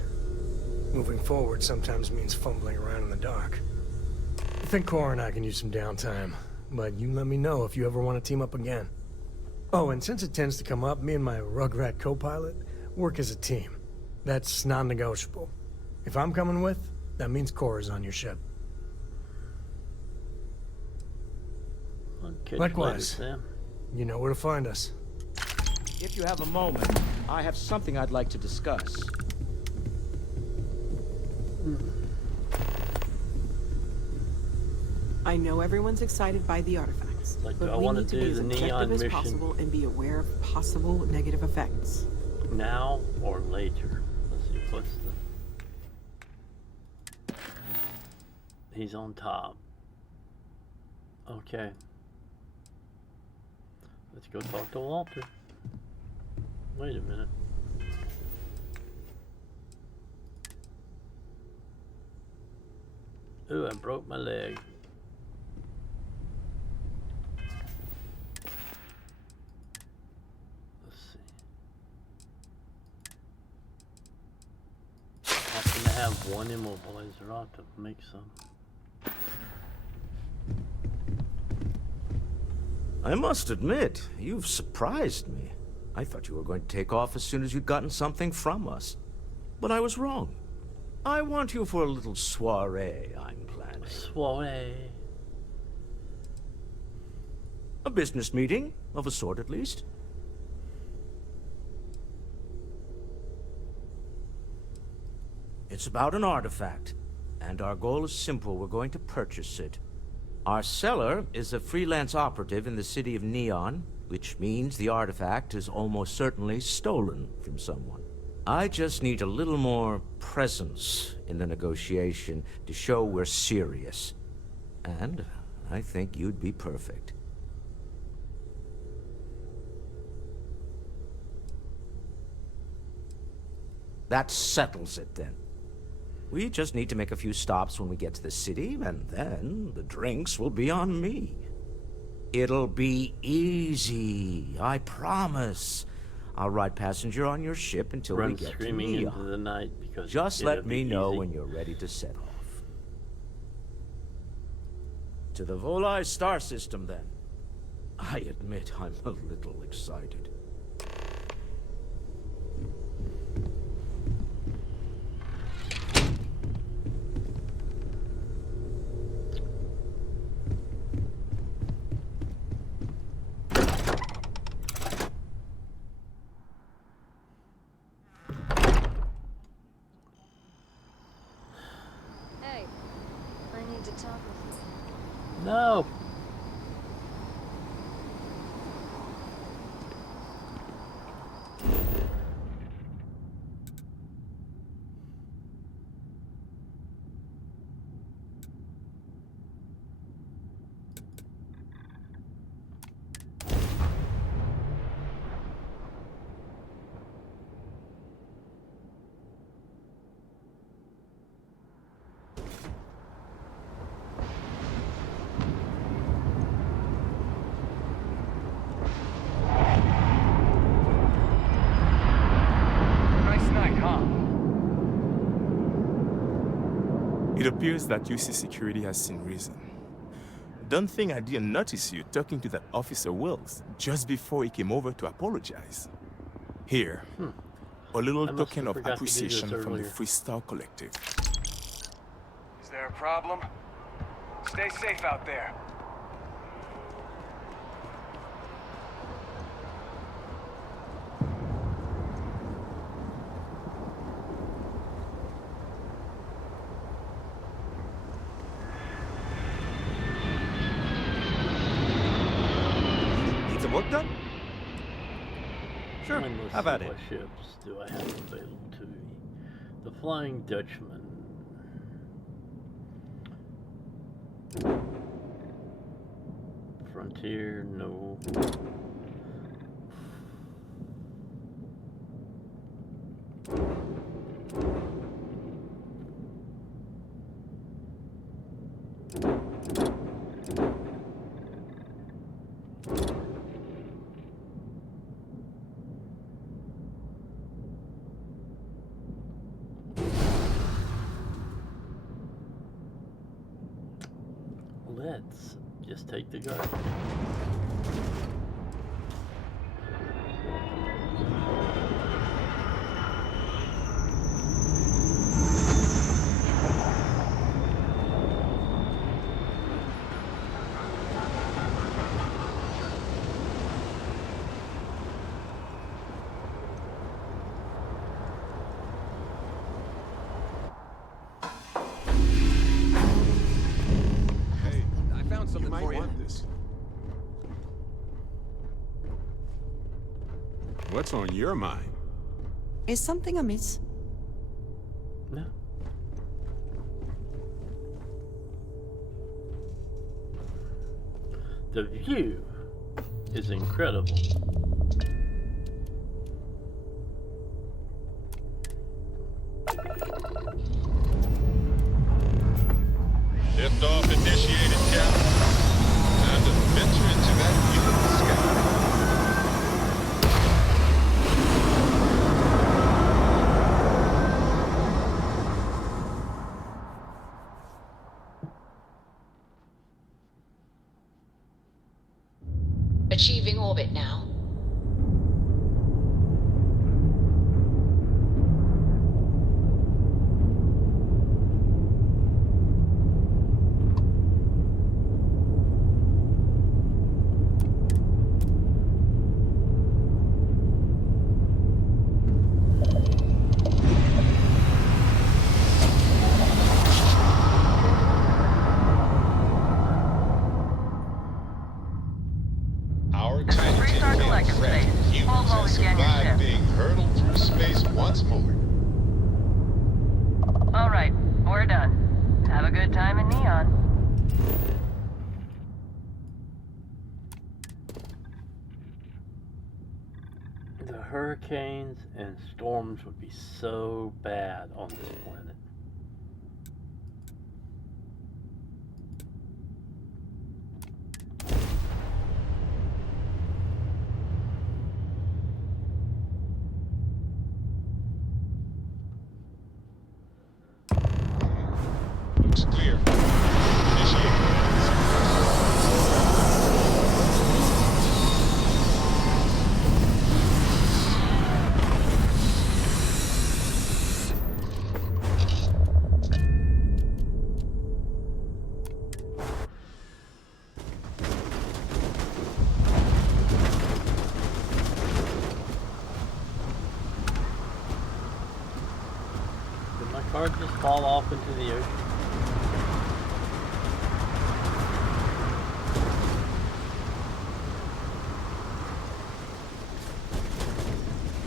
Moving forward sometimes means fumbling around in the dark. I think Cora and I can use some downtime, but you let me know if you ever want to team up again. Oh, and since it tends to come up, me and my Rugrat co-pilot work as a team. That's non-negotiable. If I'm coming with, that means Cora's on your ship. Likewise. Later, Sam. You know where to find us. If you have a moment, I have something I'd like to discuss. I know everyone's excited by the artifacts, Like, do I but we want need to to be do as the objective neon as mission possible and be aware of possible negative effects. now or later? Let's see, what's the... He's on top. Okay. Let's go talk to Walter. Wait a minute. Ooh, I broke my leg. Let's see. I happen to have one immobilizer. I'll have to make some. I must admit, you've surprised me. I thought you were going to take off as soon as you'd gotten something from us. But I was wrong. I want you for a little soiree I'm planning. Soiree? A business meeting, of a sort at least. It's about an artifact, and our goal is simple. We're going to purchase it. Our seller is a freelance operative in the city of Neon, which means the artifact is almost certainly stolen from someone. I just need a little more presence in the negotiation to show we're serious. And I think you'd be perfect. That settles it then. We just need to make a few stops when we get to the city, and then the drinks will be on me. It'll be easy, I promise. I'll ride passenger on your ship until we get to Neon. Into the night because just let me know when you're ready to set off. To the Volai star system, then. I admit I'm a little excited. Hey, I need to talk with you. No. It appears that UC security has seen reason. Don't think I didn't notice you talking to that Officer Wills just before he came over to apologize. Here, a little token of appreciation from the Freestar Collective. Is there a problem? Stay safe out there. Need some work done? Sure, How about it. What ships do I have available to me? The Flying Dutchman. Frontier, no. Let's just take the gun. about this. What's on your mind? Is something amiss? No. The view is incredible. Liftoff initiated, Captain. Time to venture into that beautiful sky. Achieving orbit now. Our Titan came frantic. Humans have survived being hurtled through space once more. All right, we're done. Have a good time in Neon. The hurricanes and storms would be so bad on this planet. Looks clear. Initiate. Did my car just fall off into the ocean?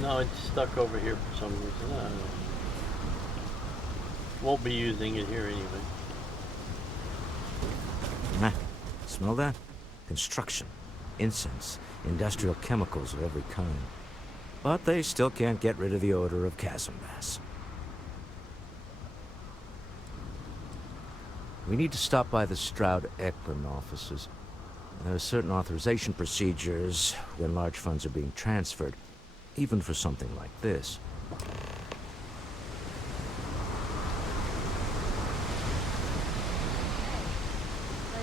No, it's stuck over here for some reason. I don't know. Won't be using it here anyway. Smell that? Construction, incense, industrial chemicals of every kind. But they still can't get rid of the odor of chasm bass. We need to stop by the Stroud-Eklund offices. There are certain authorization procedures when large funds are being transferred, even for something like this. I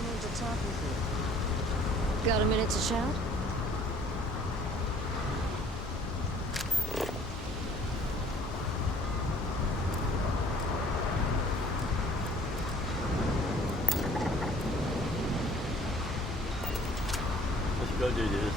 need to talk with you. Got a minute to chat? Let's go do this.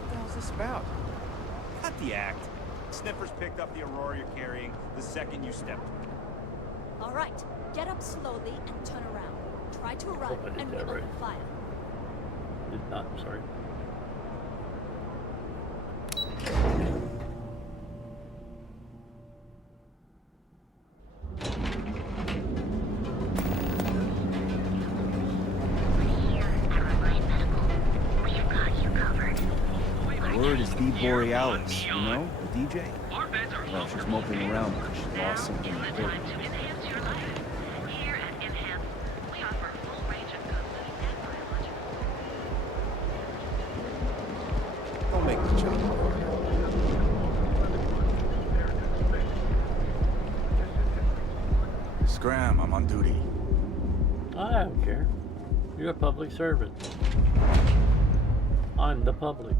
What the hell's this about? Cut the act. Sniffers picked up the Aurora you're carrying the second you stepped. All right, get up slowly and turn around. Try to run Hope I did and we that open right. fire. Did not, sorry. Word is the Borealis, you know, the DJ? Well, she's moping around because she lost something important. Don't make me jump. Scram, I'm on duty. I don't care. You're a public servant. I'm the public.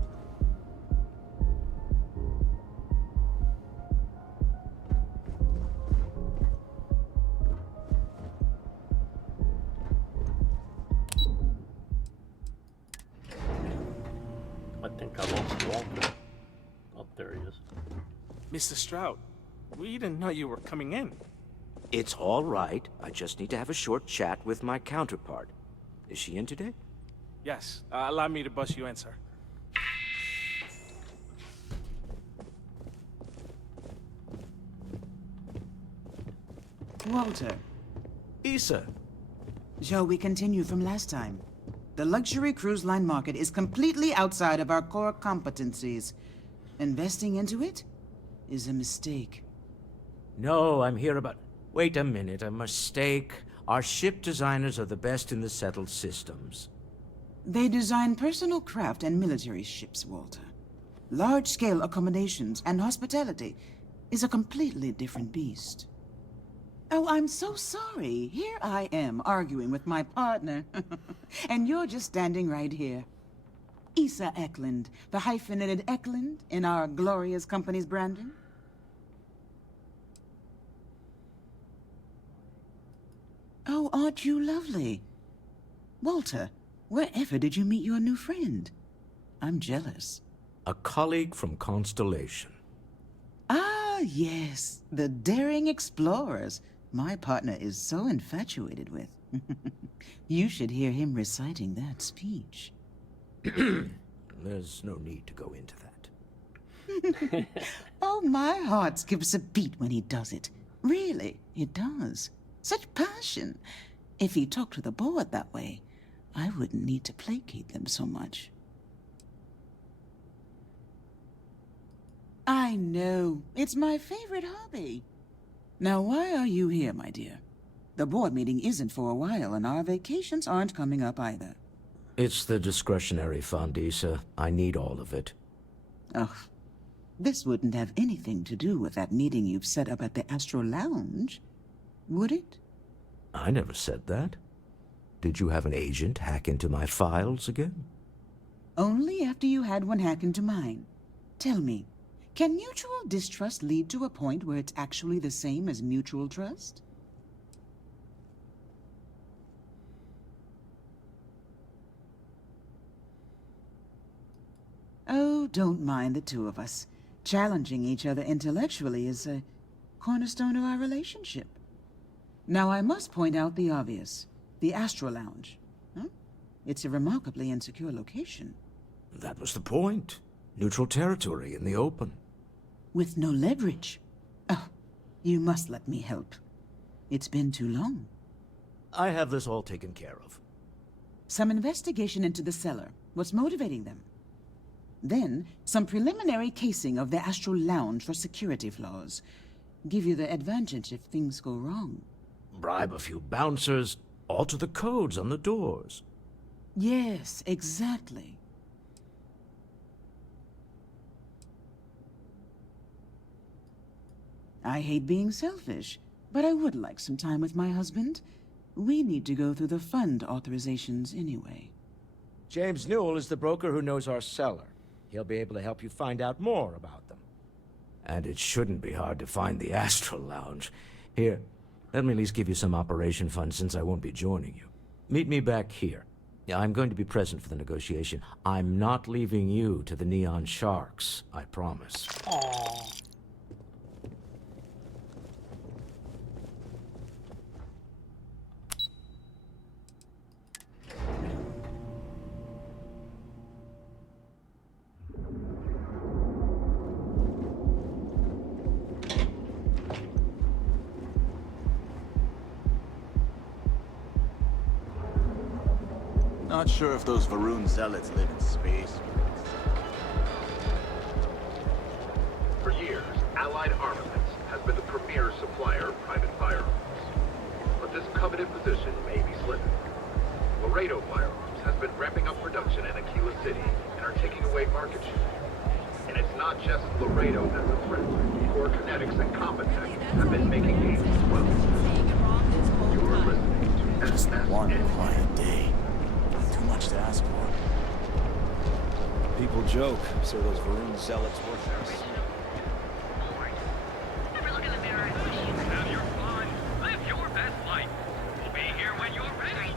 Mr. Stroud, we didn't know you were coming in. It's all right. I just need to have a short chat with my counterpart. Is she in today? Yes, allow me to bust you in, sir. Walter. Issa. Shall we continue from last time? The luxury cruise line market is completely outside of our core competencies. Investing into it is a mistake. No, I'm here about... Wait a minute, a mistake. Our ship designers are the best in the settled systems. They design personal craft and military ships, Walter. Large-scale accommodations and hospitality is a completely different beast. Oh, I'm so sorry. Here I am arguing with my partner. And you're just standing right here. Issa Eklund, the hyphenated Eklund in our glorious company's branding. Oh, aren't you lovely? Walter, wherever did you meet your new friend? I'm jealous. A colleague from Constellation. Ah, yes. The daring explorers. My partner is so infatuated with. You should hear him reciting that speech. There's no need to go into that. Oh, my heart skips a beat when he does it. Really, it does. Such passion. If he talked to the board that way, I wouldn't need to placate them so much. I know. It's my favorite hobby. Now, why are you here, my dear? The board meeting isn't for a while, and our vacations aren't coming up either. It's the discretionary fund, Issa. I need all of it. Ugh. This wouldn't have anything to do with that meeting you've set up at the Astro Lounge, would it? I never said that. Did you have an agent hack into my files again? Only after you had one hack into mine. Tell me, can mutual distrust lead to a point where it's actually the same as mutual trust? Oh, don't mind the two of us. Challenging each other intellectually is a cornerstone of our relationship. Now, I must point out the obvious. The Astro Lounge. Huh? It's a remarkably insecure location. That was the point. Neutral territory in the open. With no leverage. Oh, you must let me help. It's been too long. I have this all taken care of. Some investigation into the cellar. What's motivating them? Then, some preliminary casing of the Astro Lounge for security flaws. Give you the advantage if things go wrong. Bribe a few bouncers, alter the codes on the doors. Yes, exactly. I hate being selfish, but I would like some time with my husband. We need to go through the fund authorizations anyway. James Newell is the broker who knows our cellar. He'll be able to help you find out more about them. And it shouldn't be hard to find the Astral Lounge. Here, let me at least give you some operation funds since I won't be joining you. Meet me back here. Yeah, I'm going to be present for the negotiation. I'm not leaving you to the Neon Sharks, I promise. Aww. Not sure if those Varun zealots live in space. For years, Allied Armaments has been the premier supplier of private firearms. But this coveted position may be slipping. Laredo Firearms has been ramping up production in Aquila City and are taking away market share. And it's not just Laredo that's a threat. Core Kinetics and Competech have been making gains as well. You're listening to Just one quiet day. Too much to ask for. People joke, so those Varun zealots worship us. Have your fun. Live your best life. We'll be here when you're ready.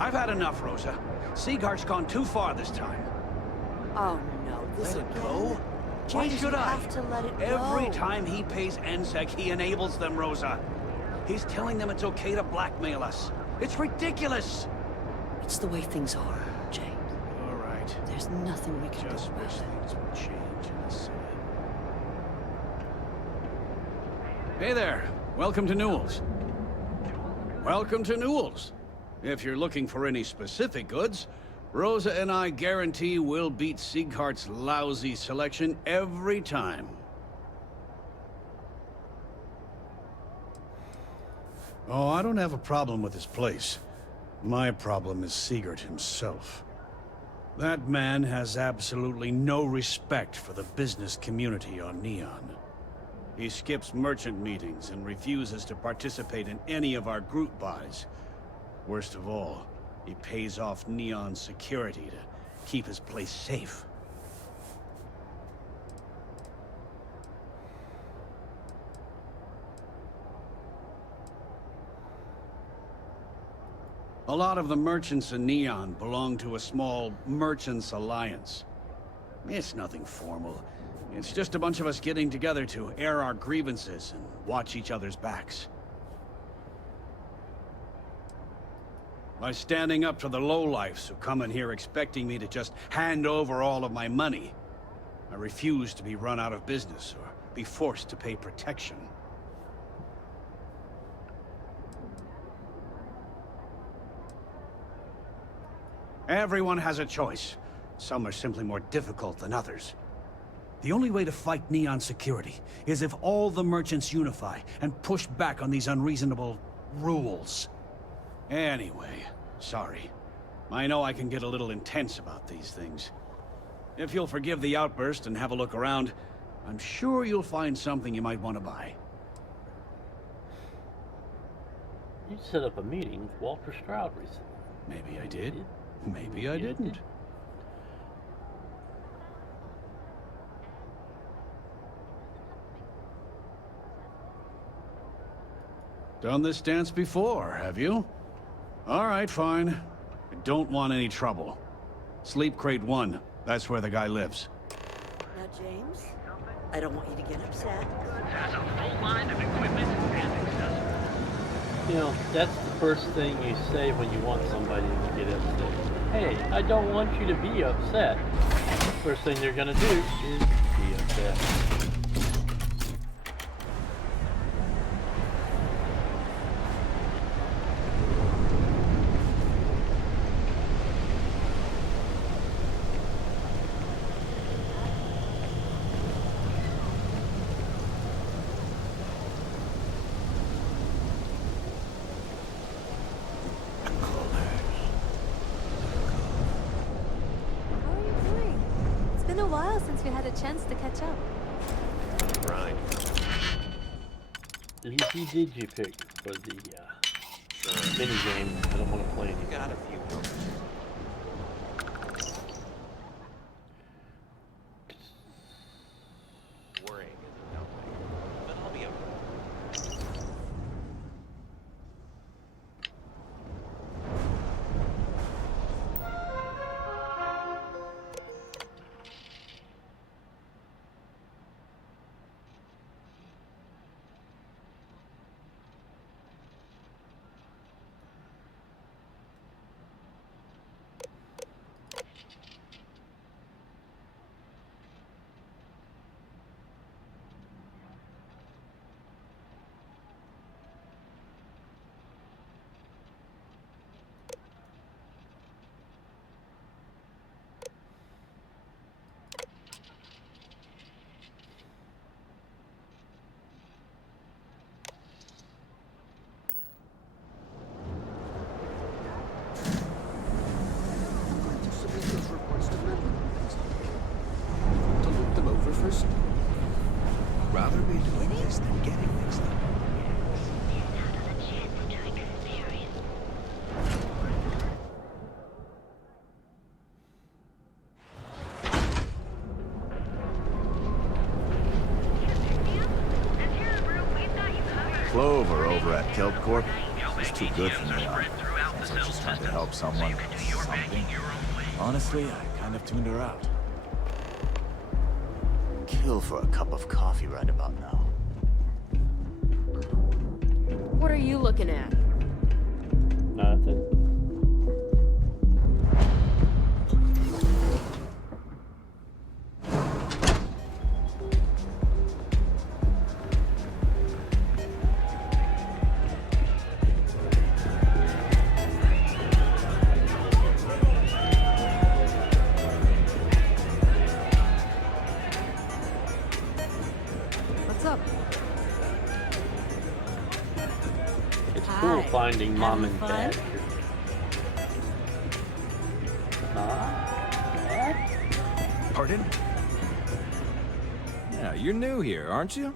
I've had enough, Rosa. Siegart's gone too far this time. Oh no, this Let it again? go? Why James, should you I? have to let it Every go. time he pays NSEC, he enables them, Rosa. He's telling them it's okay to blackmail us. It's ridiculous! It's the way things are, James. All right. There's nothing we can do Just about wish it. things would change in the city. Hey there. Welcome to Newell's. Welcome to Newell's. If you're looking for any specific goods, Rosa and I guarantee we'll beat Sieghart's lousy selection every time. Oh, I don't have a problem with his place. My problem is Siegert himself. That man has absolutely no respect for the business community on Neon. He skips merchant meetings and refuses to participate in any of our group buys. Worst of all, he pays off Neon security to keep his place safe. A lot of the merchants in Neon belong to a small merchants alliance. It's nothing formal. It's just a bunch of us getting together to air our grievances and watch each other's backs. By standing up to the lowlifes who come in here expecting me to just hand over all of my money, I refuse to be run out of business or be forced to pay protection. Everyone has a choice. Some are simply more difficult than others. The only way to fight Neon security is if all the merchants unify and push back on these unreasonable rules. Anyway, sorry. I know I can get a little intense about these things. If you'll forgive the outburst and have a look around, I'm sure you'll find something you might want to buy. You set up a meeting with Walter Stroud recently. Maybe I did. Maybe I didn't. Done this dance before, have you? All right, fine. I don't want any trouble. Sleep Crate 1. That's where the guy lives. Now, James, I don't want you to get upset. Has a full line of equipment and accessories. You know, that's the first thing you say when you want somebody to get upset. Hey, I don't want you to be upset. First thing they're gonna do is be upset. How are you doing? It's been a while since we had a chance to catch up. Right. Easy did you pick for the mini game? I don't want to play any. Got a few. Worrying isn't no way, but I'll be okay. first. Rather be doing this than getting mixed up. Clover over at Kelp Corp. It's too good for me. Guess I was just trying to help someone. Something. Honestly, I kind of tuned her out. Kill for a cup of coffee right about now. What are you looking at? Nothing. What's up? It's cool finding mom and dad. Pardon? Yeah, you're new here, aren't you?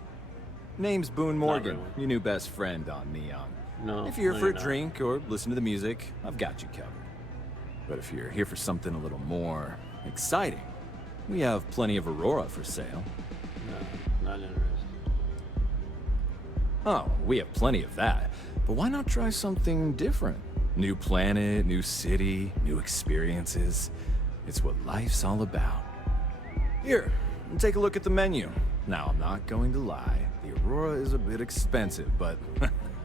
Name's Boone Morgan, your new best friend on Neon. No. If you're here for you're a not. drink or listen to the music, I've got you covered. But if you're here for something a little more exciting, we have plenty of Aurora for sale. No, not interested. Oh, we have plenty of that. But why not try something different? New planet, new city, new experiences. It's what life's all about. Here, take a look at the menu. Now, I'm not going to lie. The Aurora is a bit expensive, but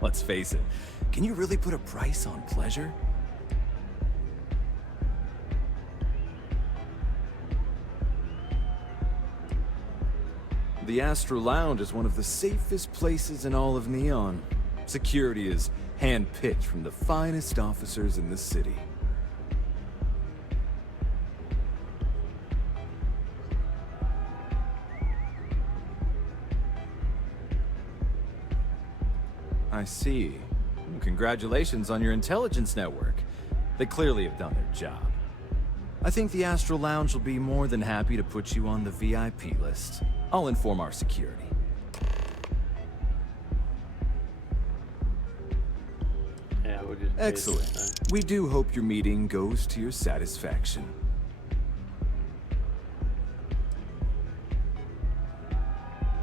let's face it. Can you really put a price on pleasure? The Astro Lounge is one of the safest places in all of Neon. Security is hand-picked from the finest officers in the city. I see. Congratulations on your intelligence network. They clearly have done their job. I think the Astro Lounge will be more than happy to put you on the VIP list. I'll inform our security. Yeah, we'll just Excellent. We do hope your meeting goes to your satisfaction.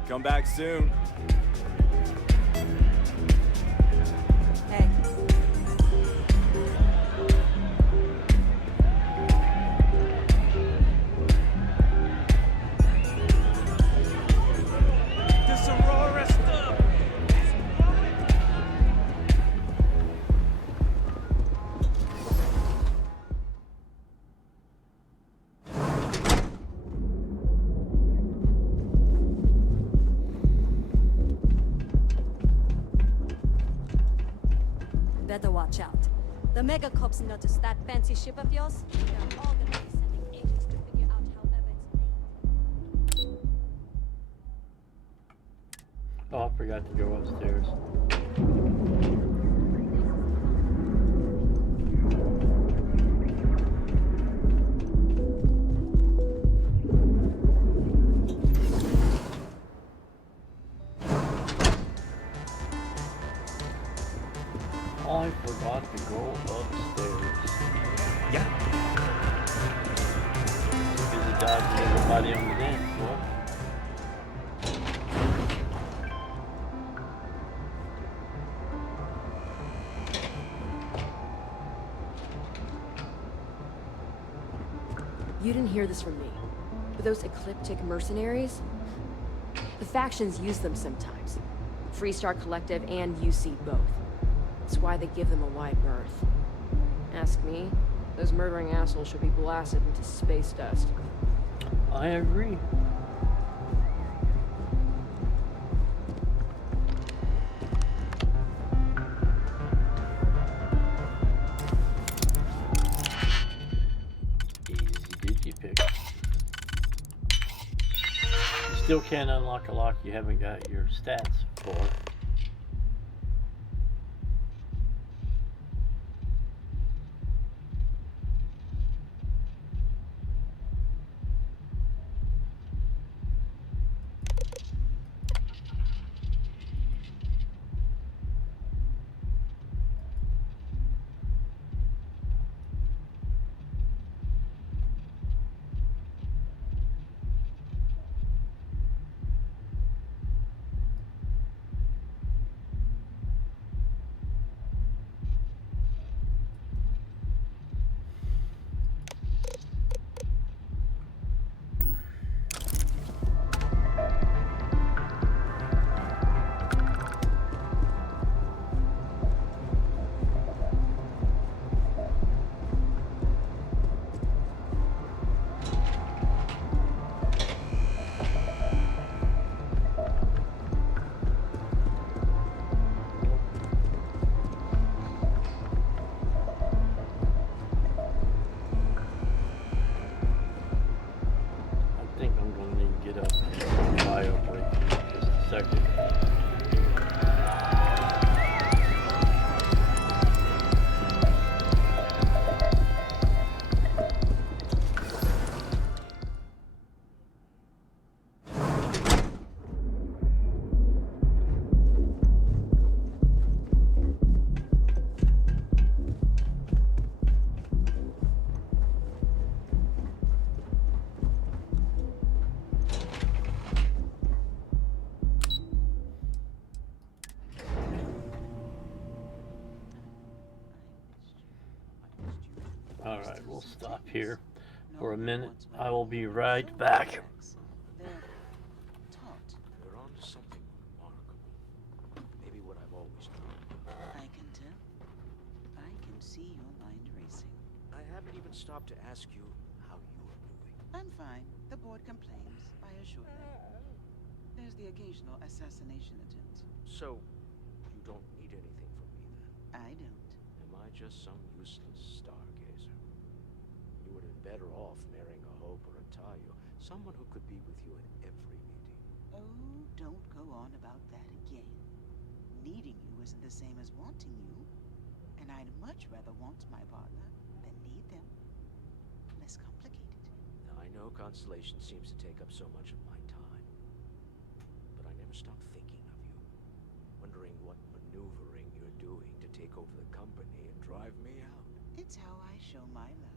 Come back soon. Hey. This Aurora stuff! Better watch out. The mega cops noticed that fancy ship of yours. They're all gonna be sending agents to figure out however it's made. Oh, I forgot to go upstairs. I forgot to go upstairs. Yeah. Busy dodging everybody on the dance floor. You didn't hear this from me, but those ecliptic mercenaries? The factions use them sometimes. Freestar Collective and UC both. That's why they give them a wide berth. Ask me, those murdering assholes should be blasted into space dust. I agree. Easy pick. You still can't unlock a lock you haven't got your stats for. Alright, we'll stop here for a minute. I will be right back. We're on to something remarkable. Maybe what I've always dreamed of. I can tell. I can see your mind racing. I haven't even stopped to ask you how you are doing. I'm fine. The board complains, I assure them. There's the occasional assassination attempt. So, you don't need anything from me then? I don't. Am I just some useless stargazer? You would have been better off marrying a Hope or a Tayo, someone who could be with you at every meeting. Oh, don't go on about that again. Needing you isn't the same as wanting you. And I'd much rather want my partner than need them. Less complicated. Now, I know Constellation seems to take up so much of my time. But I never stop thinking of you. Wondering what maneuvering you're doing to take over the company and drive me out. It's how I show my love.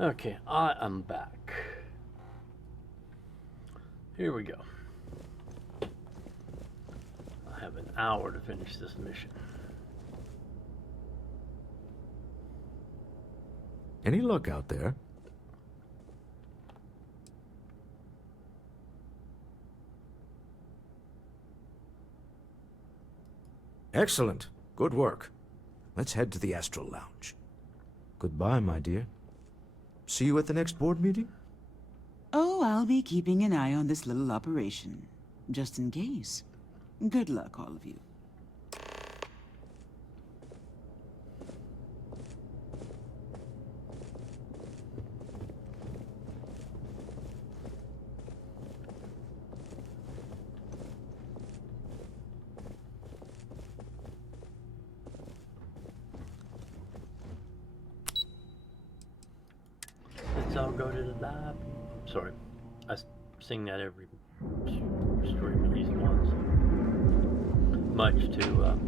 Okay, I am back. Here we go. I have an hour to finish this mission. Any luck out there? Excellent. Good work. Let's head to the Astral Lounge. Goodbye, my dear. See you at the next board meeting? Oh, I'll be keeping an eye on this little operation, just in case. Good luck, all of you. Let's all go to the lab. Sorry, I sing that every story release once. Much to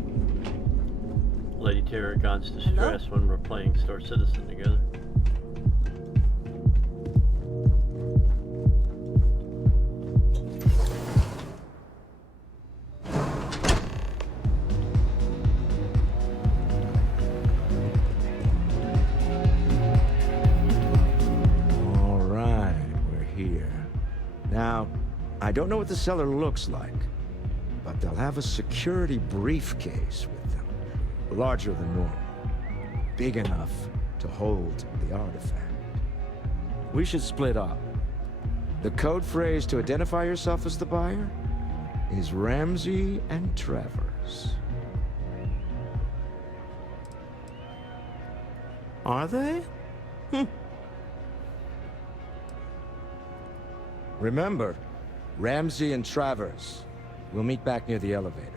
Lady Tarragon's distress when we're playing Star Citizen together. Now, I don't know what the cellar looks like, but they'll have a security briefcase with them. Larger than normal. Big enough to hold the artifact. We should split up. The code phrase to identify yourself as the buyer is Ramsey and Travers. Are they? Remember, Ramsey and Travers. We'll meet back near the elevator.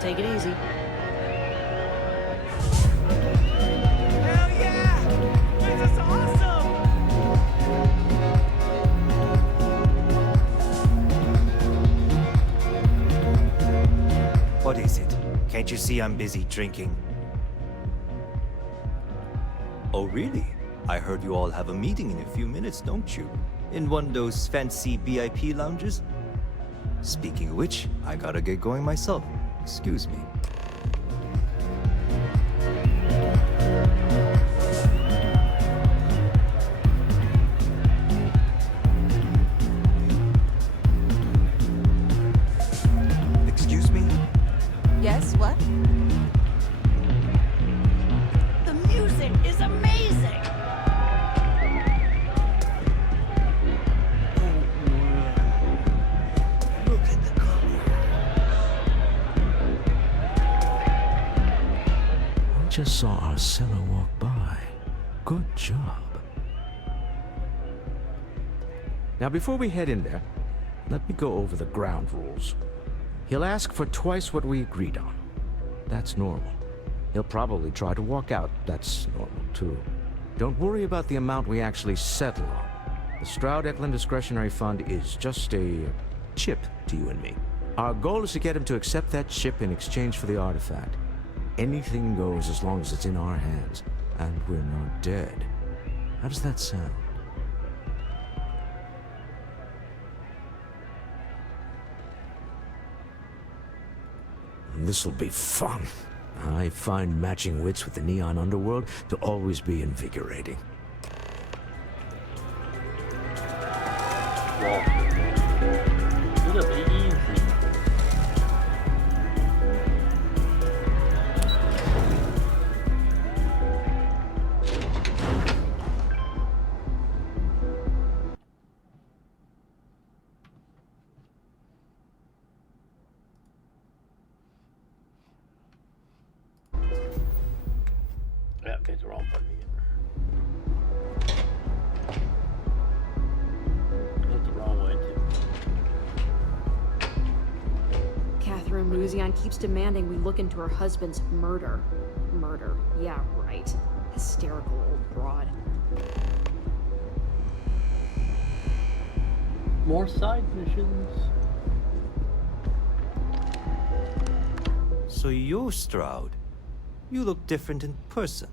Take it easy. Hell yeah! This is awesome! What is it? Can't you see I'm busy drinking? Oh, really? I heard you all have a meeting in a few minutes, don't you? In one of those fancy VIP lounges? Speaking of which, I gotta get going myself. Excuse me. Excuse me? Yes, what? The music is amazing! Look at the We just saw our seller walk by. Good job. Now, before we head in there, let me go over the ground rules. He'll ask for twice what we agreed on. That's normal. He'll probably try to walk out. That's normal, too. Don't worry about the amount we actually settle on. The Stroud-Eklund Discretionary Fund is just a chip to you and me. Our goal is to get him to accept that chip in exchange for the artifact. Anything goes as long as it's in our hands, and we're not dead. How does that sound? This'll be fun. I find matching wits with the neon underworld to always be invigorating. It'll be easy. Yeah, it's the wrong button again. Went the wrong way too. Catherine Muzion keeps demanding we look into her husband's murder. Murder, yeah, right. Hysterical old broad. More side missions. So you're Stroud. You look different in person.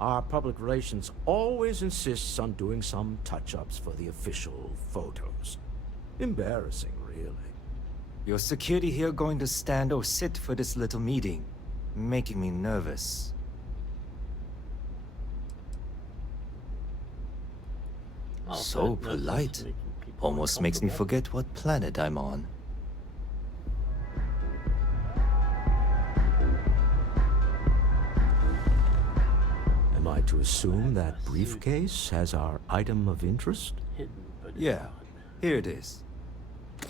Our public relations always insists on doing some touch-ups for the official photos. Embarrassing, really. Your security here going to stand or sit for this little meeting, making me nervous. So polite. Almost makes me forget what planet I'm on. Am I to assume that briefcase has our item of interest? Yeah, here it is.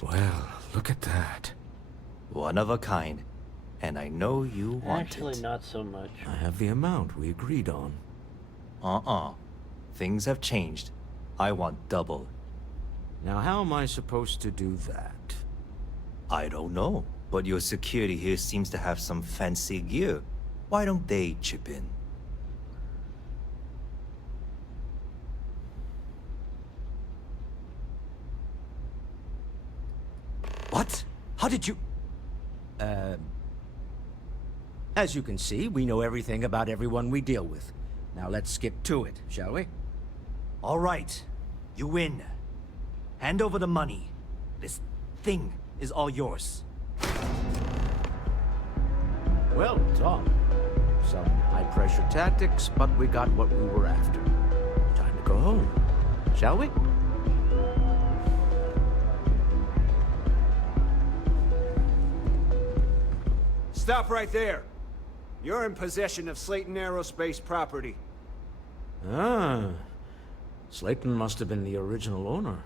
Well, look at that. One of a kind. And I know you want Actually, it. not so much. I have the amount we agreed on. Things have changed. I want double. Now, how am I supposed to do that? I don't know, but your security here seems to have some fancy gear. Why don't they chip in? What? How did you... As you can see, we know everything about everyone we deal with. Now let's get to it, shall we? All right. You win. Hand over the money. This thing is all yours. Well done. Some high-pressure tactics, but we got what we were after. Time to go home, shall we? Stop right there. You're in possession of Slayton Aerospace property. Ah. Slayton must have been the original owner.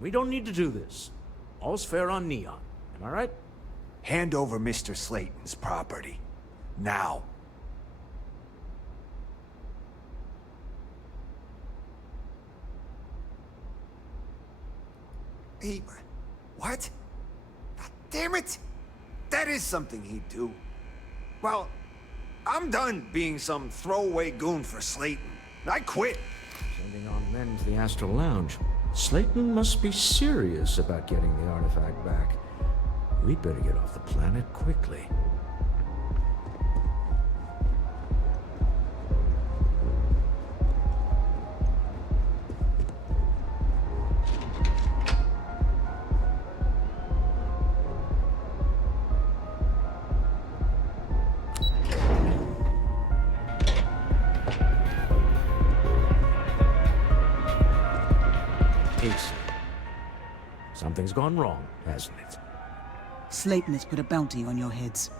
We don't need to do this. All's fair on Neon. Am I right? Hand over Mr. Slayton's property. Now. He... What? God damn it! That is something he'd do. Well, I'm done being some throwaway goon for Slayton. I quit. Sending on men to the Astral Lounge. Slayton must be serious about getting the artifact back. We'd better get off the planet quickly. Something's gone wrong, hasn't it? Slayton has put a bounty on your heads.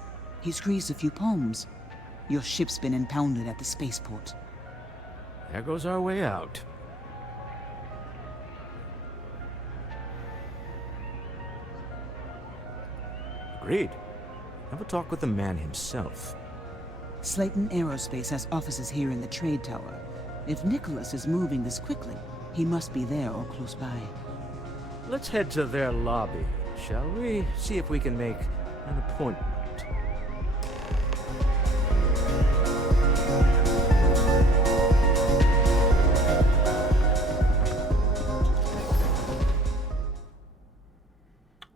He squeezed a few palms. Your ship's been impounded at the spaceport. There goes our way out. Agreed. Have a talk with the man himself. Slayton Aerospace has offices here in the trade tower. If Nicholas is moving this quickly, he must be there or close by. Let's head to their lobby, shall we? See if we can make an appointment.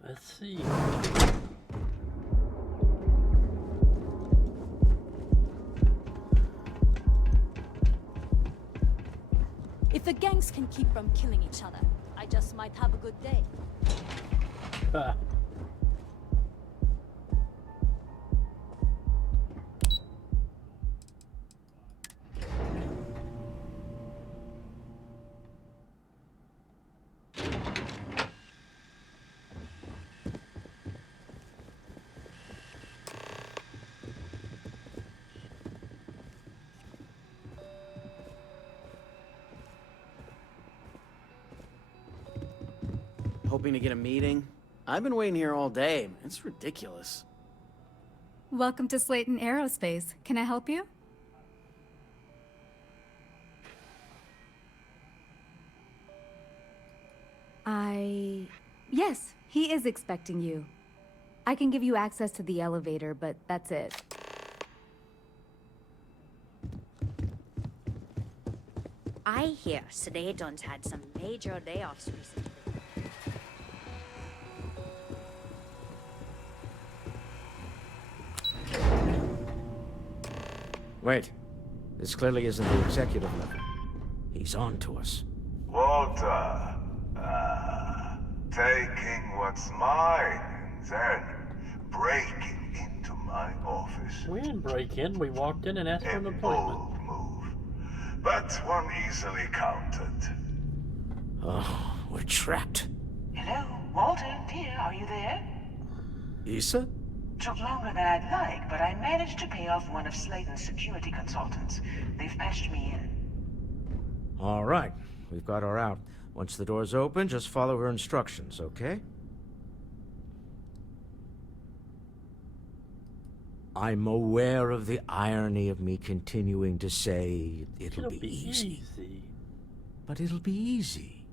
Let's see. If the gangs can keep from killing each other, I just might have a good day. Hoping to get a meeting? I've been waiting here all day. It's ridiculous. Welcome to Slayton Aerospace. Can I help you? Yes, he is expecting you. I can give you access to the elevator, but that's it. I hear Sedaton's had some major layoffs recently. Wait. This clearly isn't the executive level. He's on to us. Walter, taking what's mine and then breaking into my office. We didn't break in. We walked in and asked for an appointment. Move. But one easily countered. Oh, we're trapped. Hello, Walter, dear, are you there? Issa? Took longer than I'd like, but I managed to pay off one of Slayton's security consultants. They've patched me in. All right. We've got her out. Once the door's open, just follow her instructions, okay? I'm aware of the irony of me continuing to say it'll be easy. But it'll be easy.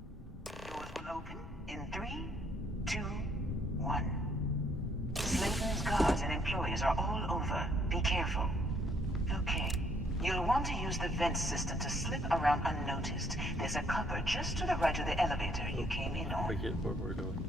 Doors will open in 3, 2, 1. Slayton's guards and employees are all over. Be careful. Okay. You'll want to use the vent system to slip around unnoticed. There's a cupboard just to the right of the elevator you came in on. Forget what we're doing.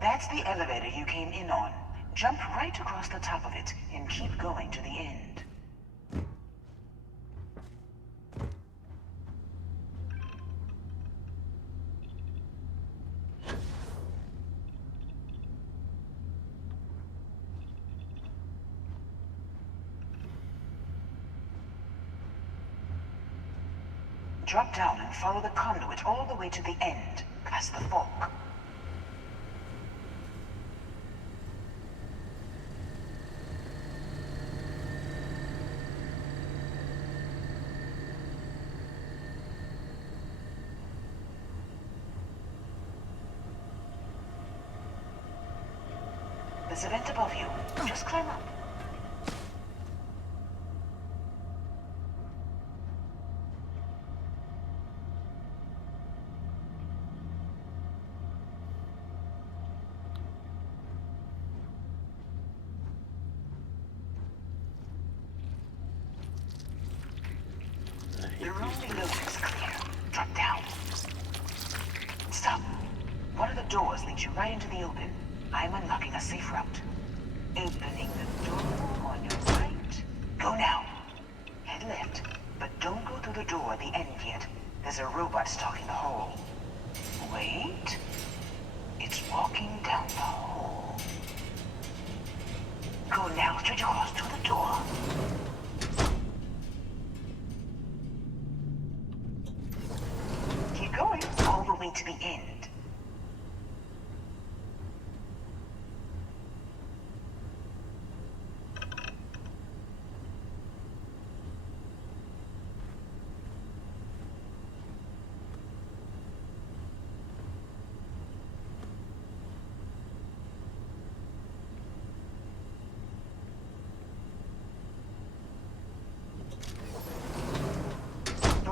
That's the elevator you came in on. Jump right across the top of it and keep going to the end. drop down and follow the conduit all the way to the end, past the fork. There's a vent above you. Just climb up. The room below is clear. Drop down. Stop. One of the doors leads you right into the open. I'm unlocking a safe route. Opening the door on your right. Go now. Head left, but don't go through the door at the end yet. There's a robot stalking the hall. Wait. It's walking down the hall. Go now, straight across to the door. Keep going, all the way to the end.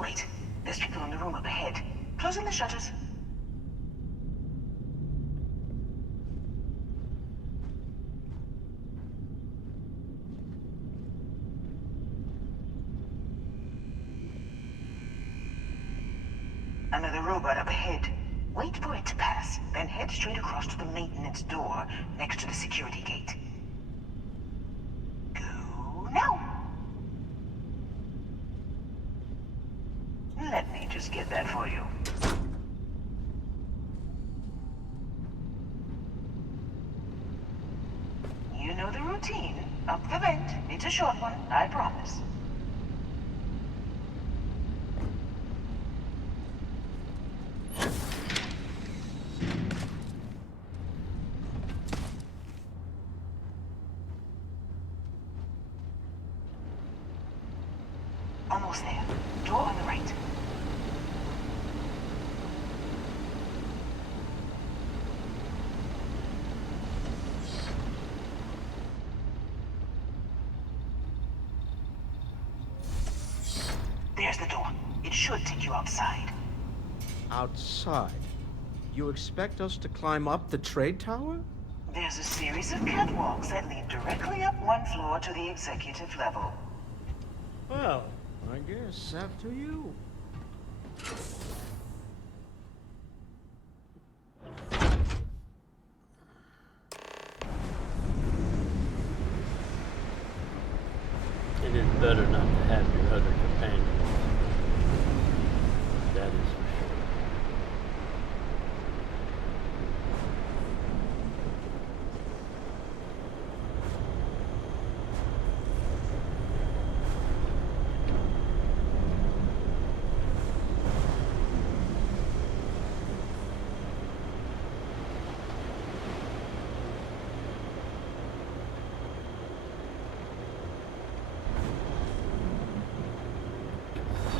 Wait, there's people in the room up ahead. Closing the shutters. Another robot up ahead. Wait for it to pass, then head straight across to the maintenance door next to the security gate. Go now. Let me just get that for you. You know the routine. Up the vent. It's a short one, I promise. Almost there. Door on the right. There's the door. It should take you outside. Outside? You expect us to climb up the trade tower? There's a series of catwalks that lead directly up one floor to the executive level. Well, I guess after you. It is better not to have your other companions. That is for sure.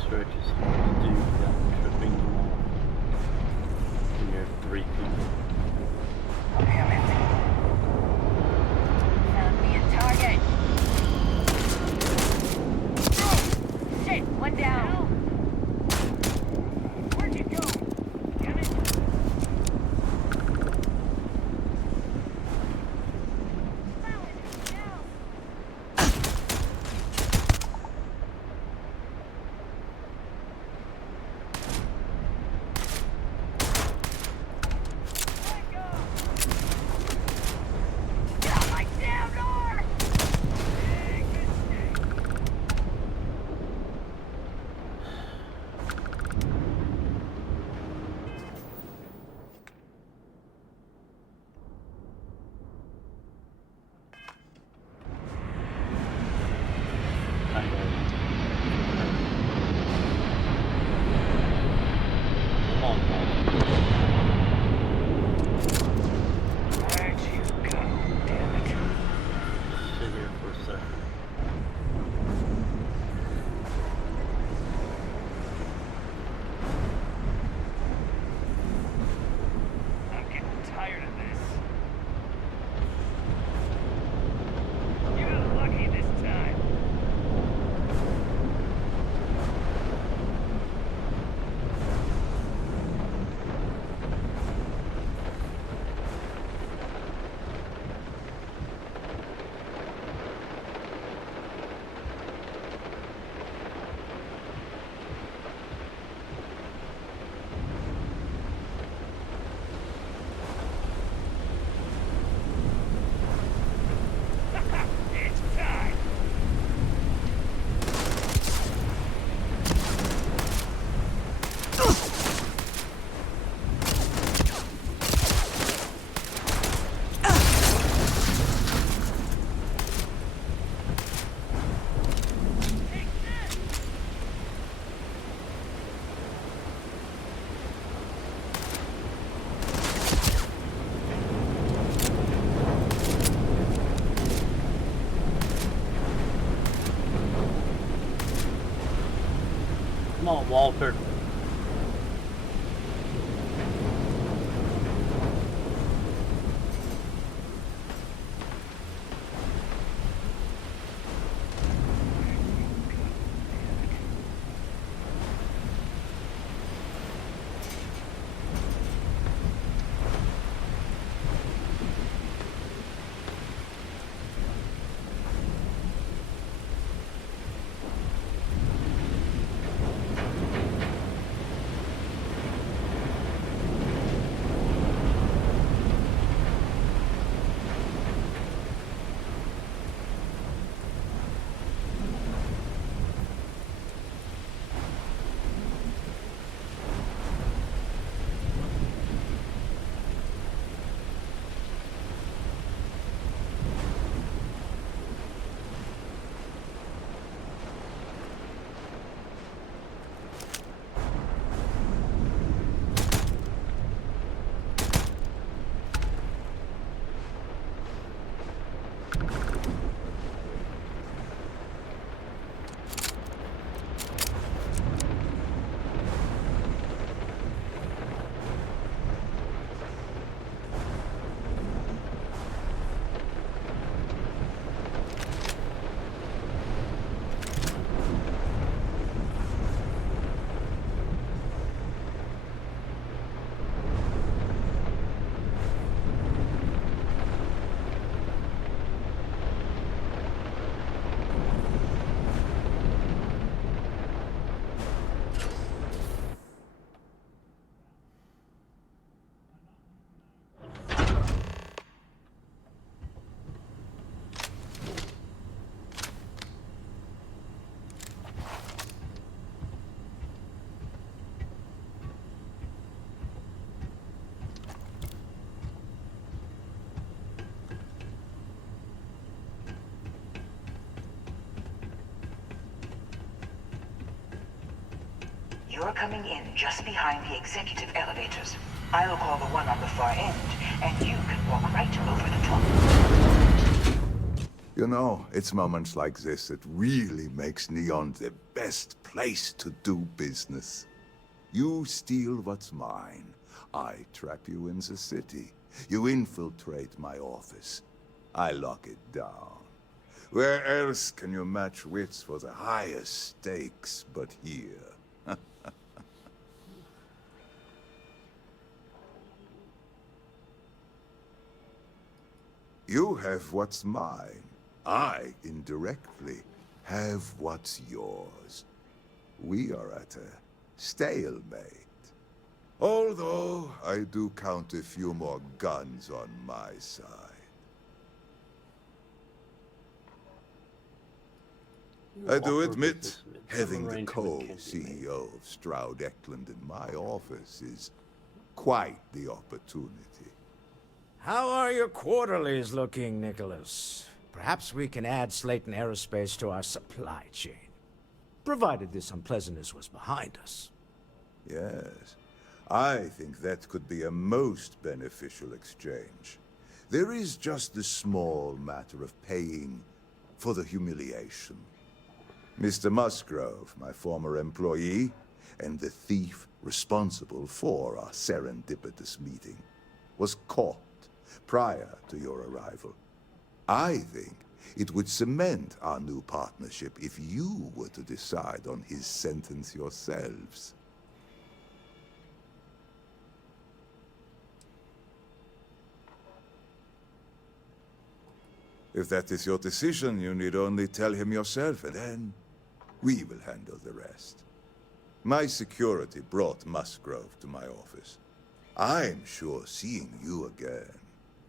Stretches hard to do without tripping them off. When you're 3 people. Found me a target. Shit, one down. Where'd you go? Damn it. Come on, Walter. You're coming in just behind the executive elevators. I'll call the one on the far end, and you can walk right over the top. You know, it's moments like this that really makes Neon the best place to do business. You steal what's mine. I trap you in the city. You infiltrate my office. I lock it down. Where else can you match wits for the highest stakes but here? You have what's mine. I, indirectly, have what's yours. We are at a stalemate. Although, I do count a few more guns on my side. I do admit, having the co-CEO of Stroud Eklund in my office is quite the opportunity. How are your quarterlies looking, Nicholas? Perhaps we can add Slayton Aerospace to our supply chain, provided this unpleasantness was behind us. Yes, I think that could be a most beneficial exchange. There is just the small matter of paying for the humiliation. Mr. Musgrove, my former employee, and the thief responsible for our serendipitous meeting, was caught prior to your arrival. I think it would cement our new partnership if you were to decide on his sentence yourselves. If that is your decision, you need only tell him yourself, and then we will handle the rest. My security brought Musgrove to my office. I'm sure seeing you again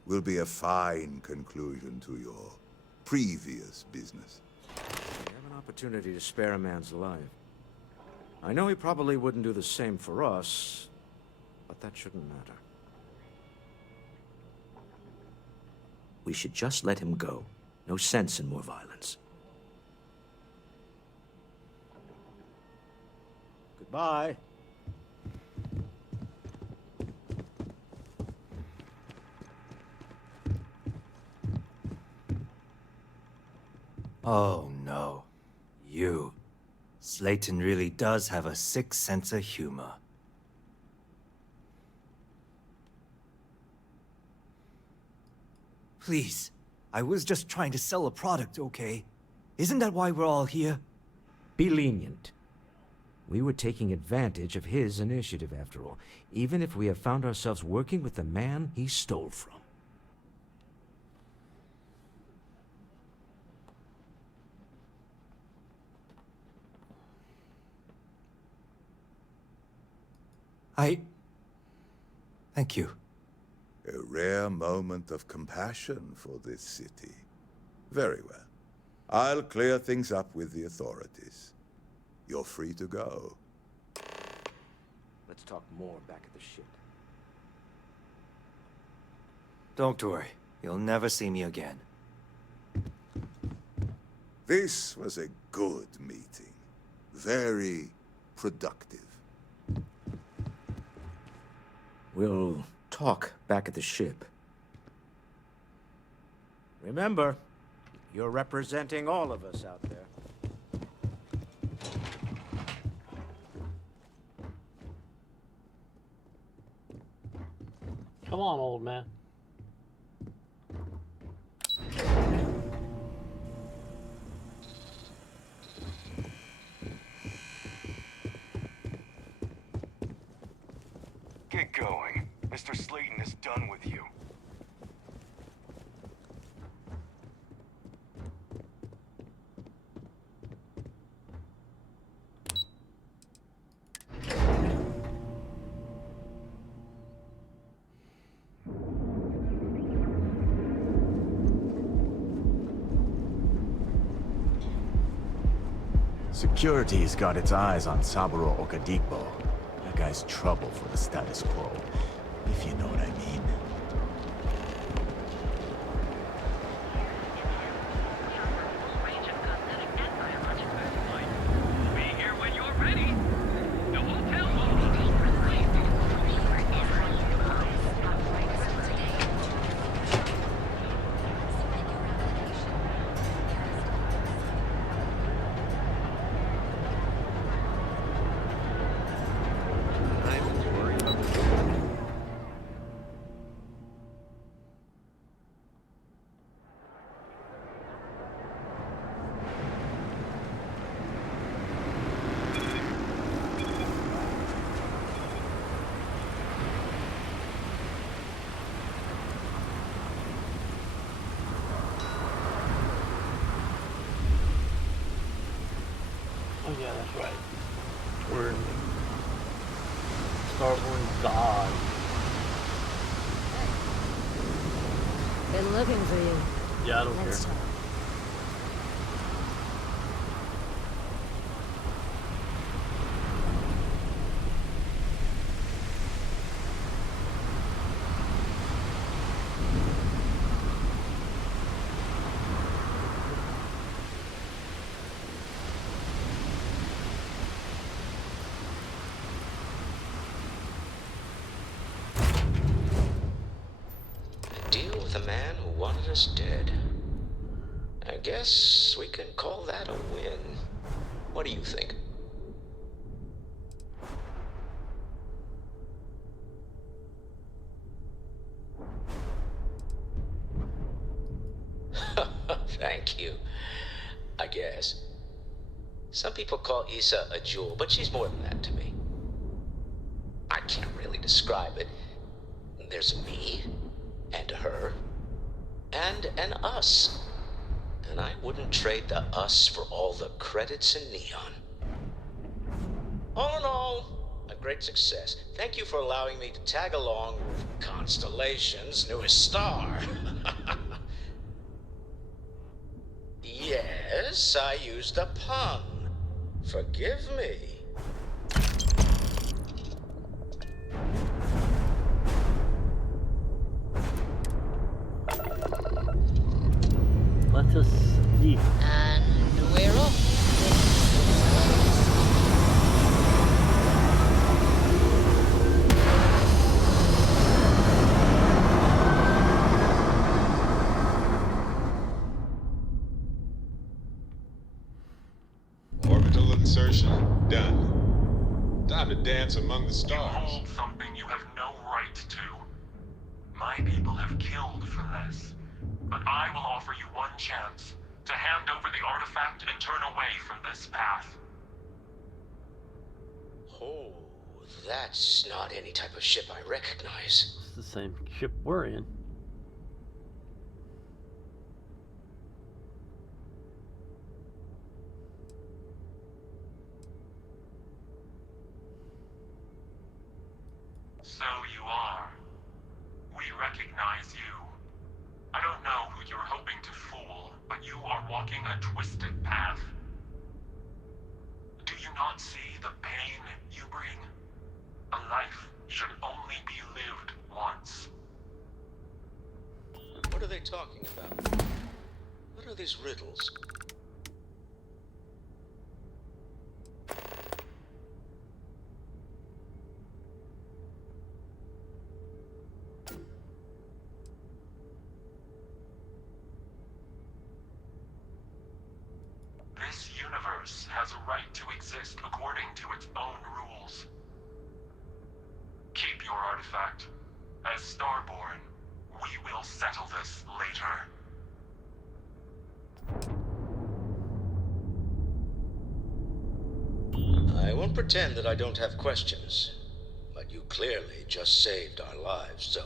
will be a fine conclusion to your previous business. We have an opportunity to spare a man's life. I know he probably wouldn't do the same for us, but that shouldn't matter. We should just let him go. No sense in more violence. Goodbye. Oh no. You. Slayton really does have a sick sense of humor. Please, I was just trying to sell a product, okay? Isn't that why we're all here? Be lenient. We were taking advantage of his initiative, after all, even if we have found ourselves working with the man he stole from. Thank you. A rare moment of compassion for this city. Very well. I'll clear things up with the authorities. You're free to go. Let's talk more back at the ship. Don't worry. You'll never see me again. This was a good meeting. Very productive. We'll talk back at the ship. Remember, you're representing all of us out there. Come on, old man. Get going. Mr. Slayton is done with you. Security's got its eyes on Saburo Okadigbo. That guy's trouble for the status quo, if you know what I mean. Oh yeah, that's right. We're in Starfield God. Been looking for you. Yeah, I don't care. Let's talk. Deal with a man who wanted us dead. I guess we can call that a win. What do you think? Thank you. I guess. Some people call Issa a jewel, but she's more than that to me. I can't really describe it. There's a me, and a her, and an us. And I wouldn't trade the us for all the credits in neon. All in all, a great success. Thank you for allowing me to tag along with Constellation's newest star. Yes, I used a pun. Forgive me. Let us see. And we're off. Orbital insertion done. Time to dance among the stars. You hold something you have no right to. My people have killed for less. But I will offer you one chance to hand over the artifact and turn away from this path. Oh, that's not any type of ship I recognize. It's the same ship we're in. So you are. We recognize you. I don't know who you're hoping to fool, but you are walking a twisted path. Do you not see the pain you bring? A life should only be lived once. What are they talking about? What are these riddles? This universe has a right to exist according to its own rules. Keep your artifact. As Starborn, we will settle this later. I won't pretend that I don't have questions, but you clearly just saved our lives, so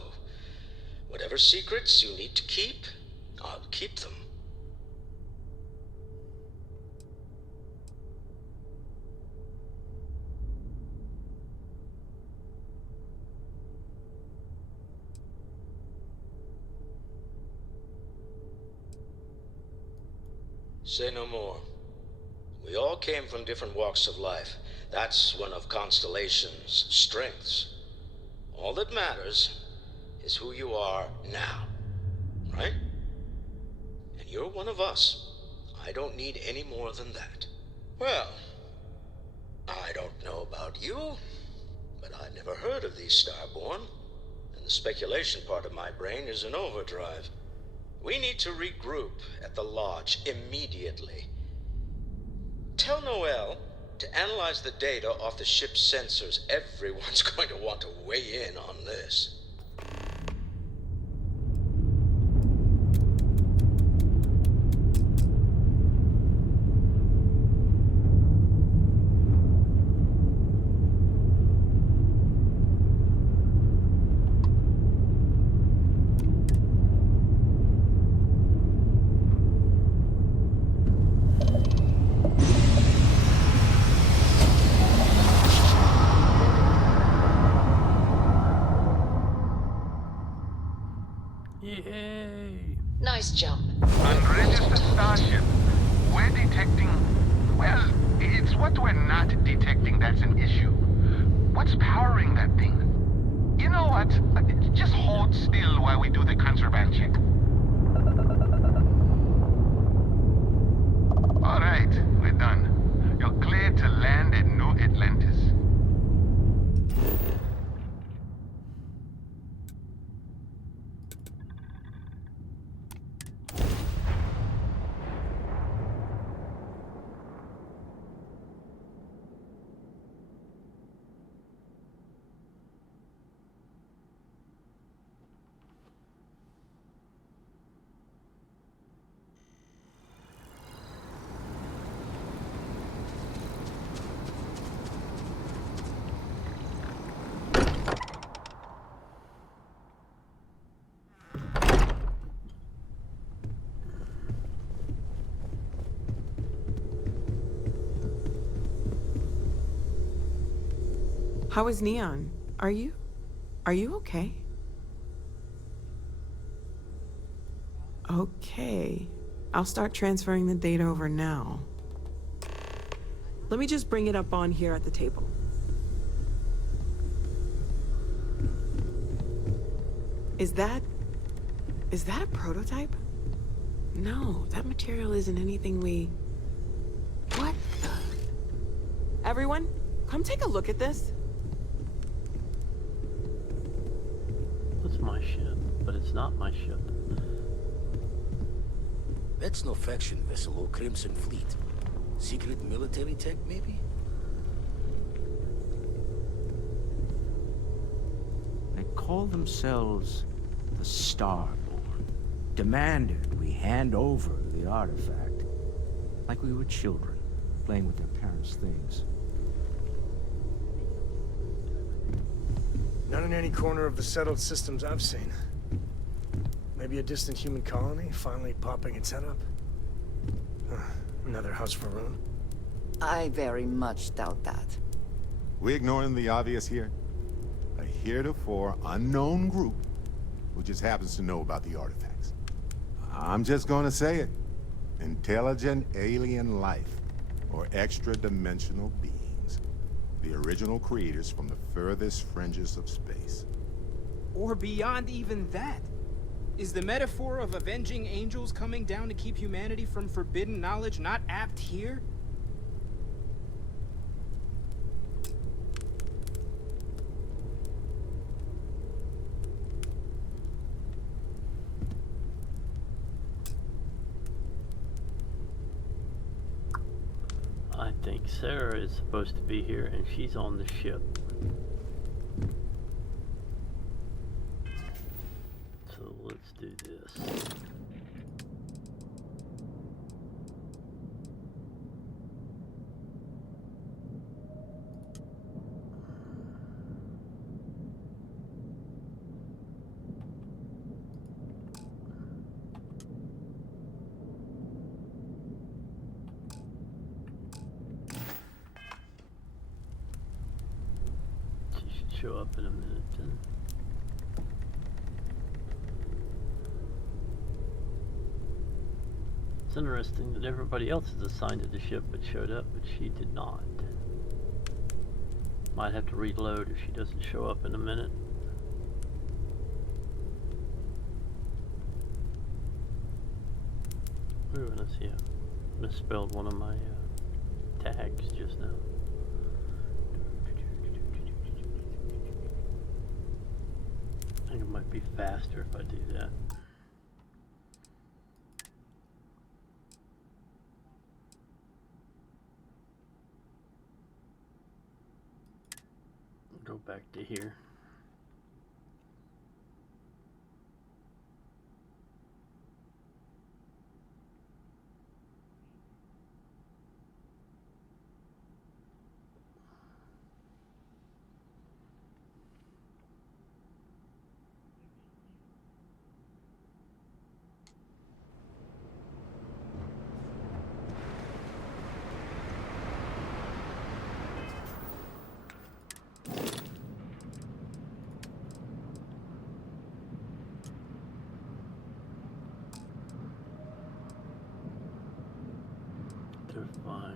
whatever secrets you need to keep, I'll keep them. Say no more. We all came from different walks of life. That's one of Constellation's strengths. All that matters is who you are now, right? And you're one of us. I don't need any more than that. Well, I don't know about you, but I've never heard of these Starborn, and the speculation part of my brain is in overdrive. We need to regroup at the lodge immediately. Tell Noel to analyze the data off the ship's sensors. Everyone's going to want to weigh in on this. Yay! Nice jump. Unregistered starship. We're detecting... Well, it's what we're not detecting that's an issue. What's powering that thing? You know what? Just hold still while we do the contraband check. All right, we're done. You're cleared to land at New Atlantis. How is Neon? Are you okay? Okay. I'll start transferring the data over now. Let me just bring it up on here at the table. Is that a prototype? No, that material isn't anything we... What the... Everyone, come take a look at this. That's my ship, but it's not my ship. That's no faction vessel or Crimson Fleet. Secret military tech, maybe? They call themselves the Starborn. Demanded we hand over the artifact. Like we were children, playing with their parents' things. Not in any corner of the settled systems I've seen. Maybe a distant human colony finally popping its head up? Another house for Rune? I very much doubt that. We ignoring the obvious here? A heretofore unknown group who just happens to know about the artifacts. I'm just gonna say it. Intelligent alien life, or extra-dimensional beings. The original creators from the furthest fringes of space. Or beyond even that. Is the metaphor of avenging angels coming down to keep humanity from forbidden knowledge not apt here? I think Sarah is supposed to be here, and she's on the ship. So let's do this. Show up in a minute then. It's interesting that everybody else is assigned to the ship but showed up, but she did not. Might have to reload if she doesn't show up in a minute. Ooh, let's see, I misspelled one of my tags just now. I think it might be faster if I do that. Go back to here. They're fine.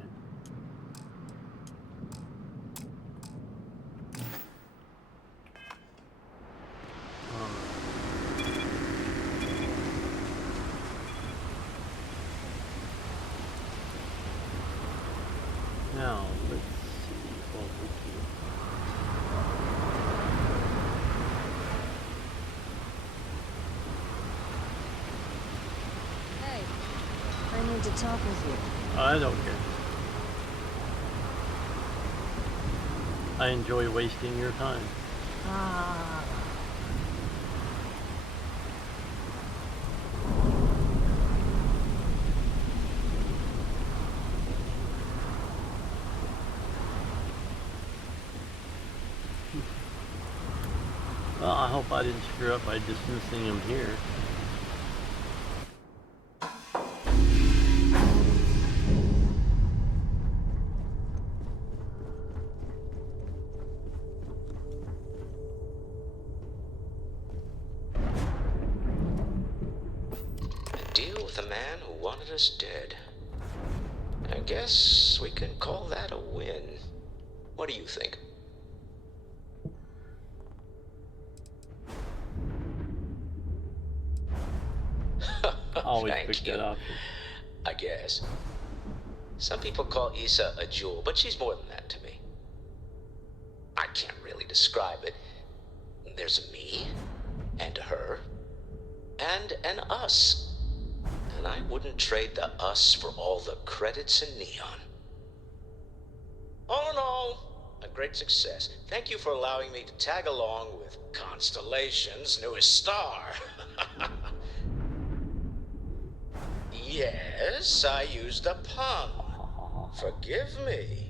Now, let's see what we can. Hey, I need to talk with you. I don't care. I enjoy wasting your time. Ah. Well, I hope I didn't screw up by dismissing him here. Deal with a man who wanted us dead. I guess we can call that a win. What do you think? Always Thank pick you. that up. I guess. Some people call Issa a jewel, but she's more than that to me. I can't really describe it. There's a me, and a her, and an us. And I wouldn't trade the us for all the credits in Neon. A great success. Thank you for allowing me to tag along with Constellation's newest star. Yes, I used a pun. Forgive me.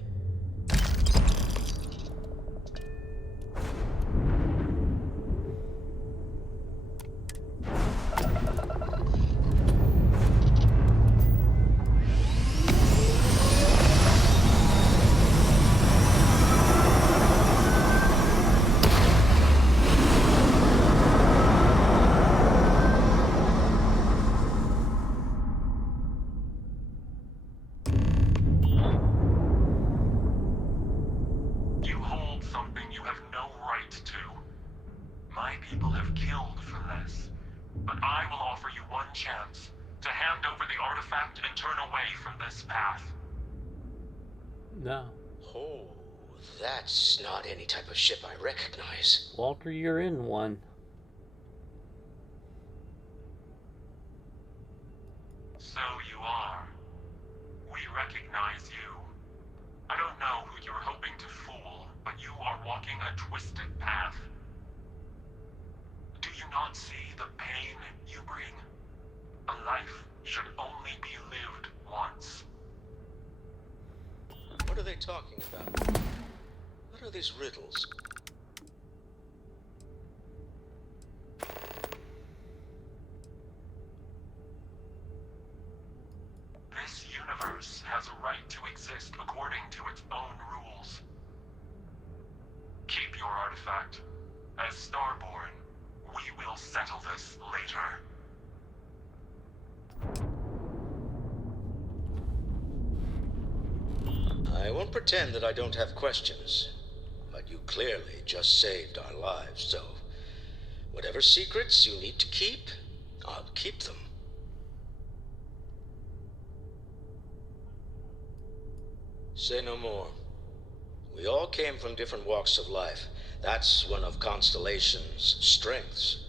You hold something you have no right to. My people have killed for this, but I will offer you one chance to hand over the artifact and turn away from this path. No. Oh, that's not any type of ship I recognize. Walter, you're in one. So you are. We recognize you. I don't know who you're hoping to fool, but you are walking a twisted path. Do you not see the pain you bring? A life should only be lived once. What are they talking about? What are these riddles? This universe has a right to exist according to its own rules. Keep your artifact. As Starborn, we will settle this later. I won't pretend that I don't have questions, but you clearly just saved our lives, so whatever secrets you need to keep, I'll keep them. Say no more. We all came from different walks of life. That's one of Constellation's strengths.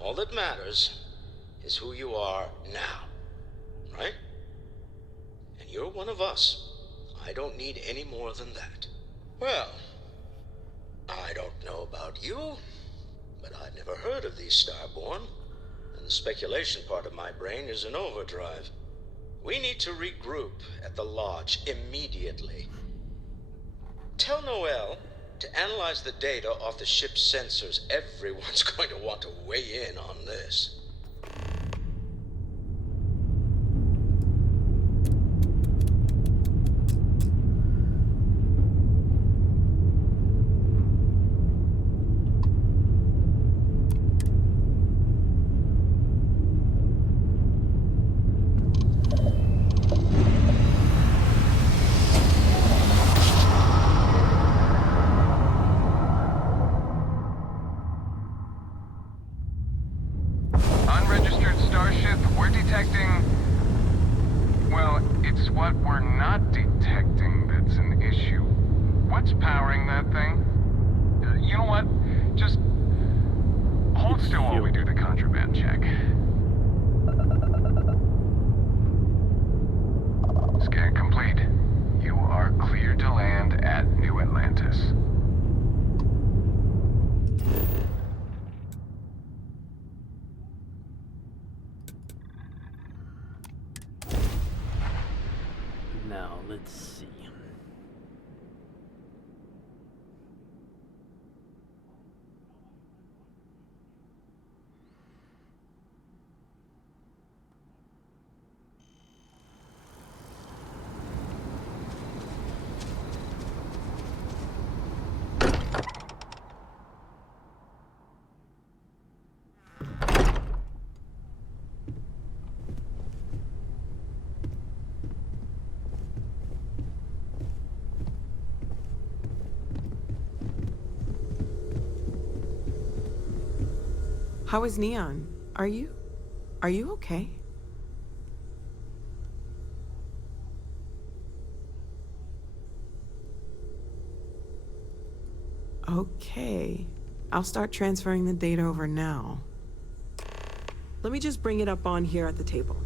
All that matters is who you are now, right? And you're one of us. I don't need any more than that. Well, I don't know about you, but I've never heard of these Starborn, and the speculation part of my brain is in overdrive. We need to regroup at the lodge immediately. Tell Noel to analyze the data off the ship's sensors. Everyone's going to want to weigh in on this. Unregistered starship, we're detecting... Well, it's what we're not detecting that's an issue. What's powering that thing? You know what? Just hold still while we do the contraband check. Scan complete. You are cleared to land at New Atlantis. Now, let's see. How is Neon? Are you okay? Okay. I'll start transferring the data over now. Let me just bring it up on here at the table.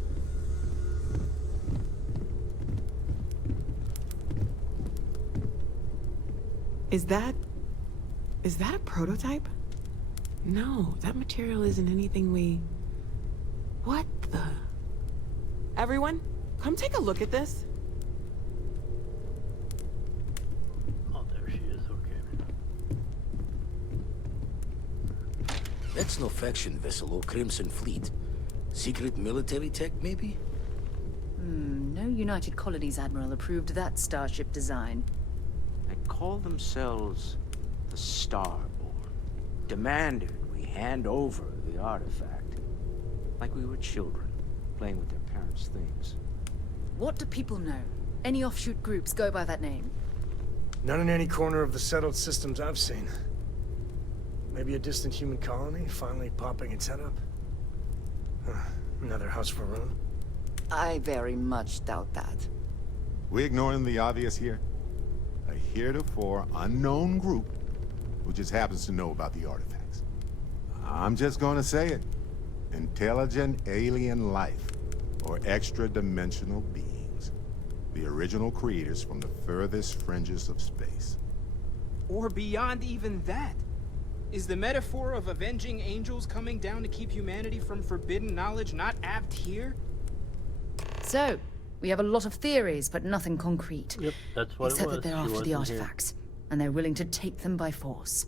Is that a prototype? No, that material isn't anything we... What the... Everyone, come take a look at this. Oh, there she is. Okay. That's no faction vessel or Crimson Fleet. Secret military tech, maybe? No United Colonies Admiral approved that starship design. They call themselves the Starborn. Demanded we hand over the artifact. Like we were children, playing with their parents' things. What do people know? Any offshoot groups go by that name? None in any corner of the settled systems I've seen. Maybe a distant human colony finally popping its head up? Another house for Rune? I very much doubt that. We ignoring the obvious here? A heretofore unknown group who just happens to know about the artifacts. I'm just gonna say it. Intelligent alien life, or extra-dimensional beings. The original creators from the furthest fringes of space. Or beyond even that. Is the metaphor of avenging angels coming down to keep humanity from forbidden knowledge not apt here? So, we have a lot of theories, but nothing concrete. Yep, that's what Except it was. that they're She after the wasn't here. artifacts, and they're willing to take them by force.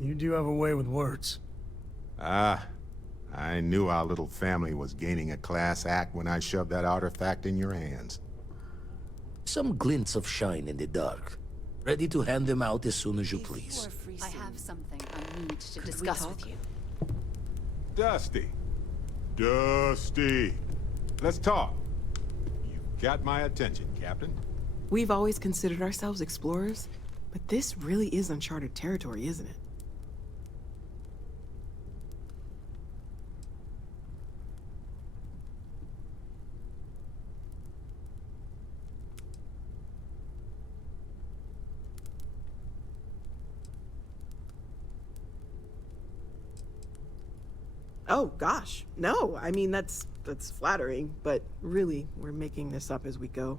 You do have a way with words. Ah, I knew our little family was gaining a class act when I shoved that artifact in your hands. Some glints of shine in the dark. Ready to hand them out as soon as you please. I have something I need to discuss with you. Dusty. Dusty. Let's talk. You've got my attention, Captain. We've always considered ourselves explorers, but this really is uncharted territory, isn't it? Oh, gosh. No, I mean, that's flattering, but really, we're making this up as we go.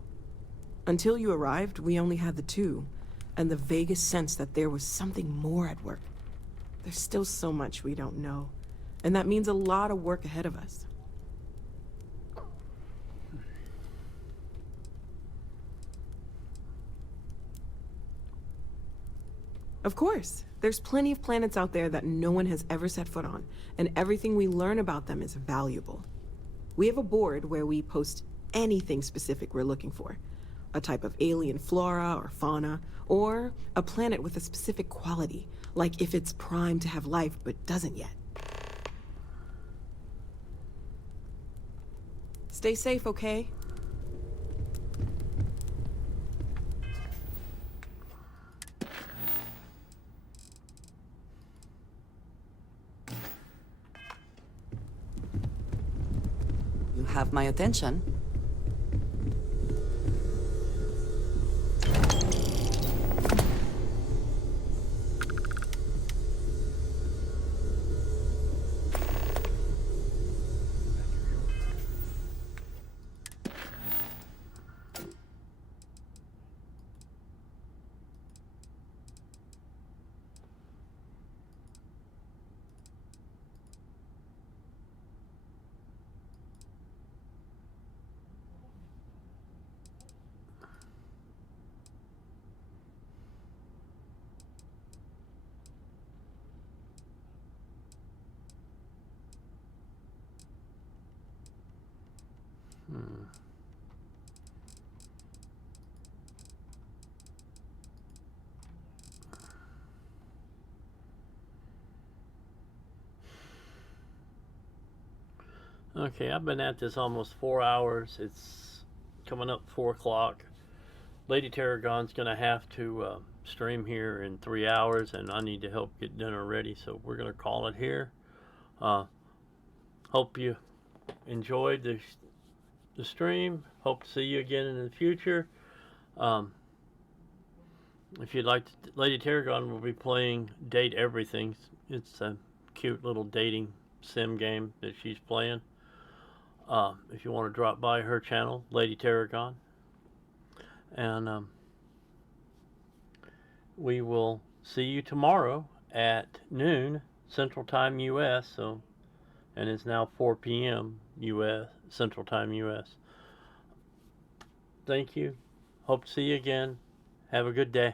Until you arrived, we only had the two, and the vaguest sense that there was something more at work. There's still so much we don't know, and that means a lot of work ahead of us. Of course. There's plenty of planets out there that no one has ever set foot on, and everything we learn about them is valuable. We have a board where we post anything specific we're looking for. A type of alien flora or fauna, or a planet with a specific quality, like if it's primed to have life but doesn't yet. Stay safe, okay? You have my attention. Okay, I've been at this almost 4 hours. It's coming up 4 o'clock. Lady Tarragon's going to have to stream here in 3 hours, and I need to help get dinner ready, so we're going to call it here. Hope you enjoyed the stream. Hope to see you again in the future. if you'd like to, Lady Tarragon will be playing Date Everything. It's a cute little dating sim game that she's playing. If you want to drop by her channel, Lady Tarragon. And we will see you tomorrow at noon Central Time US. So, and it's now 4 p.m. US Central Time US. Thank you. Hope to see you again. Have a good day.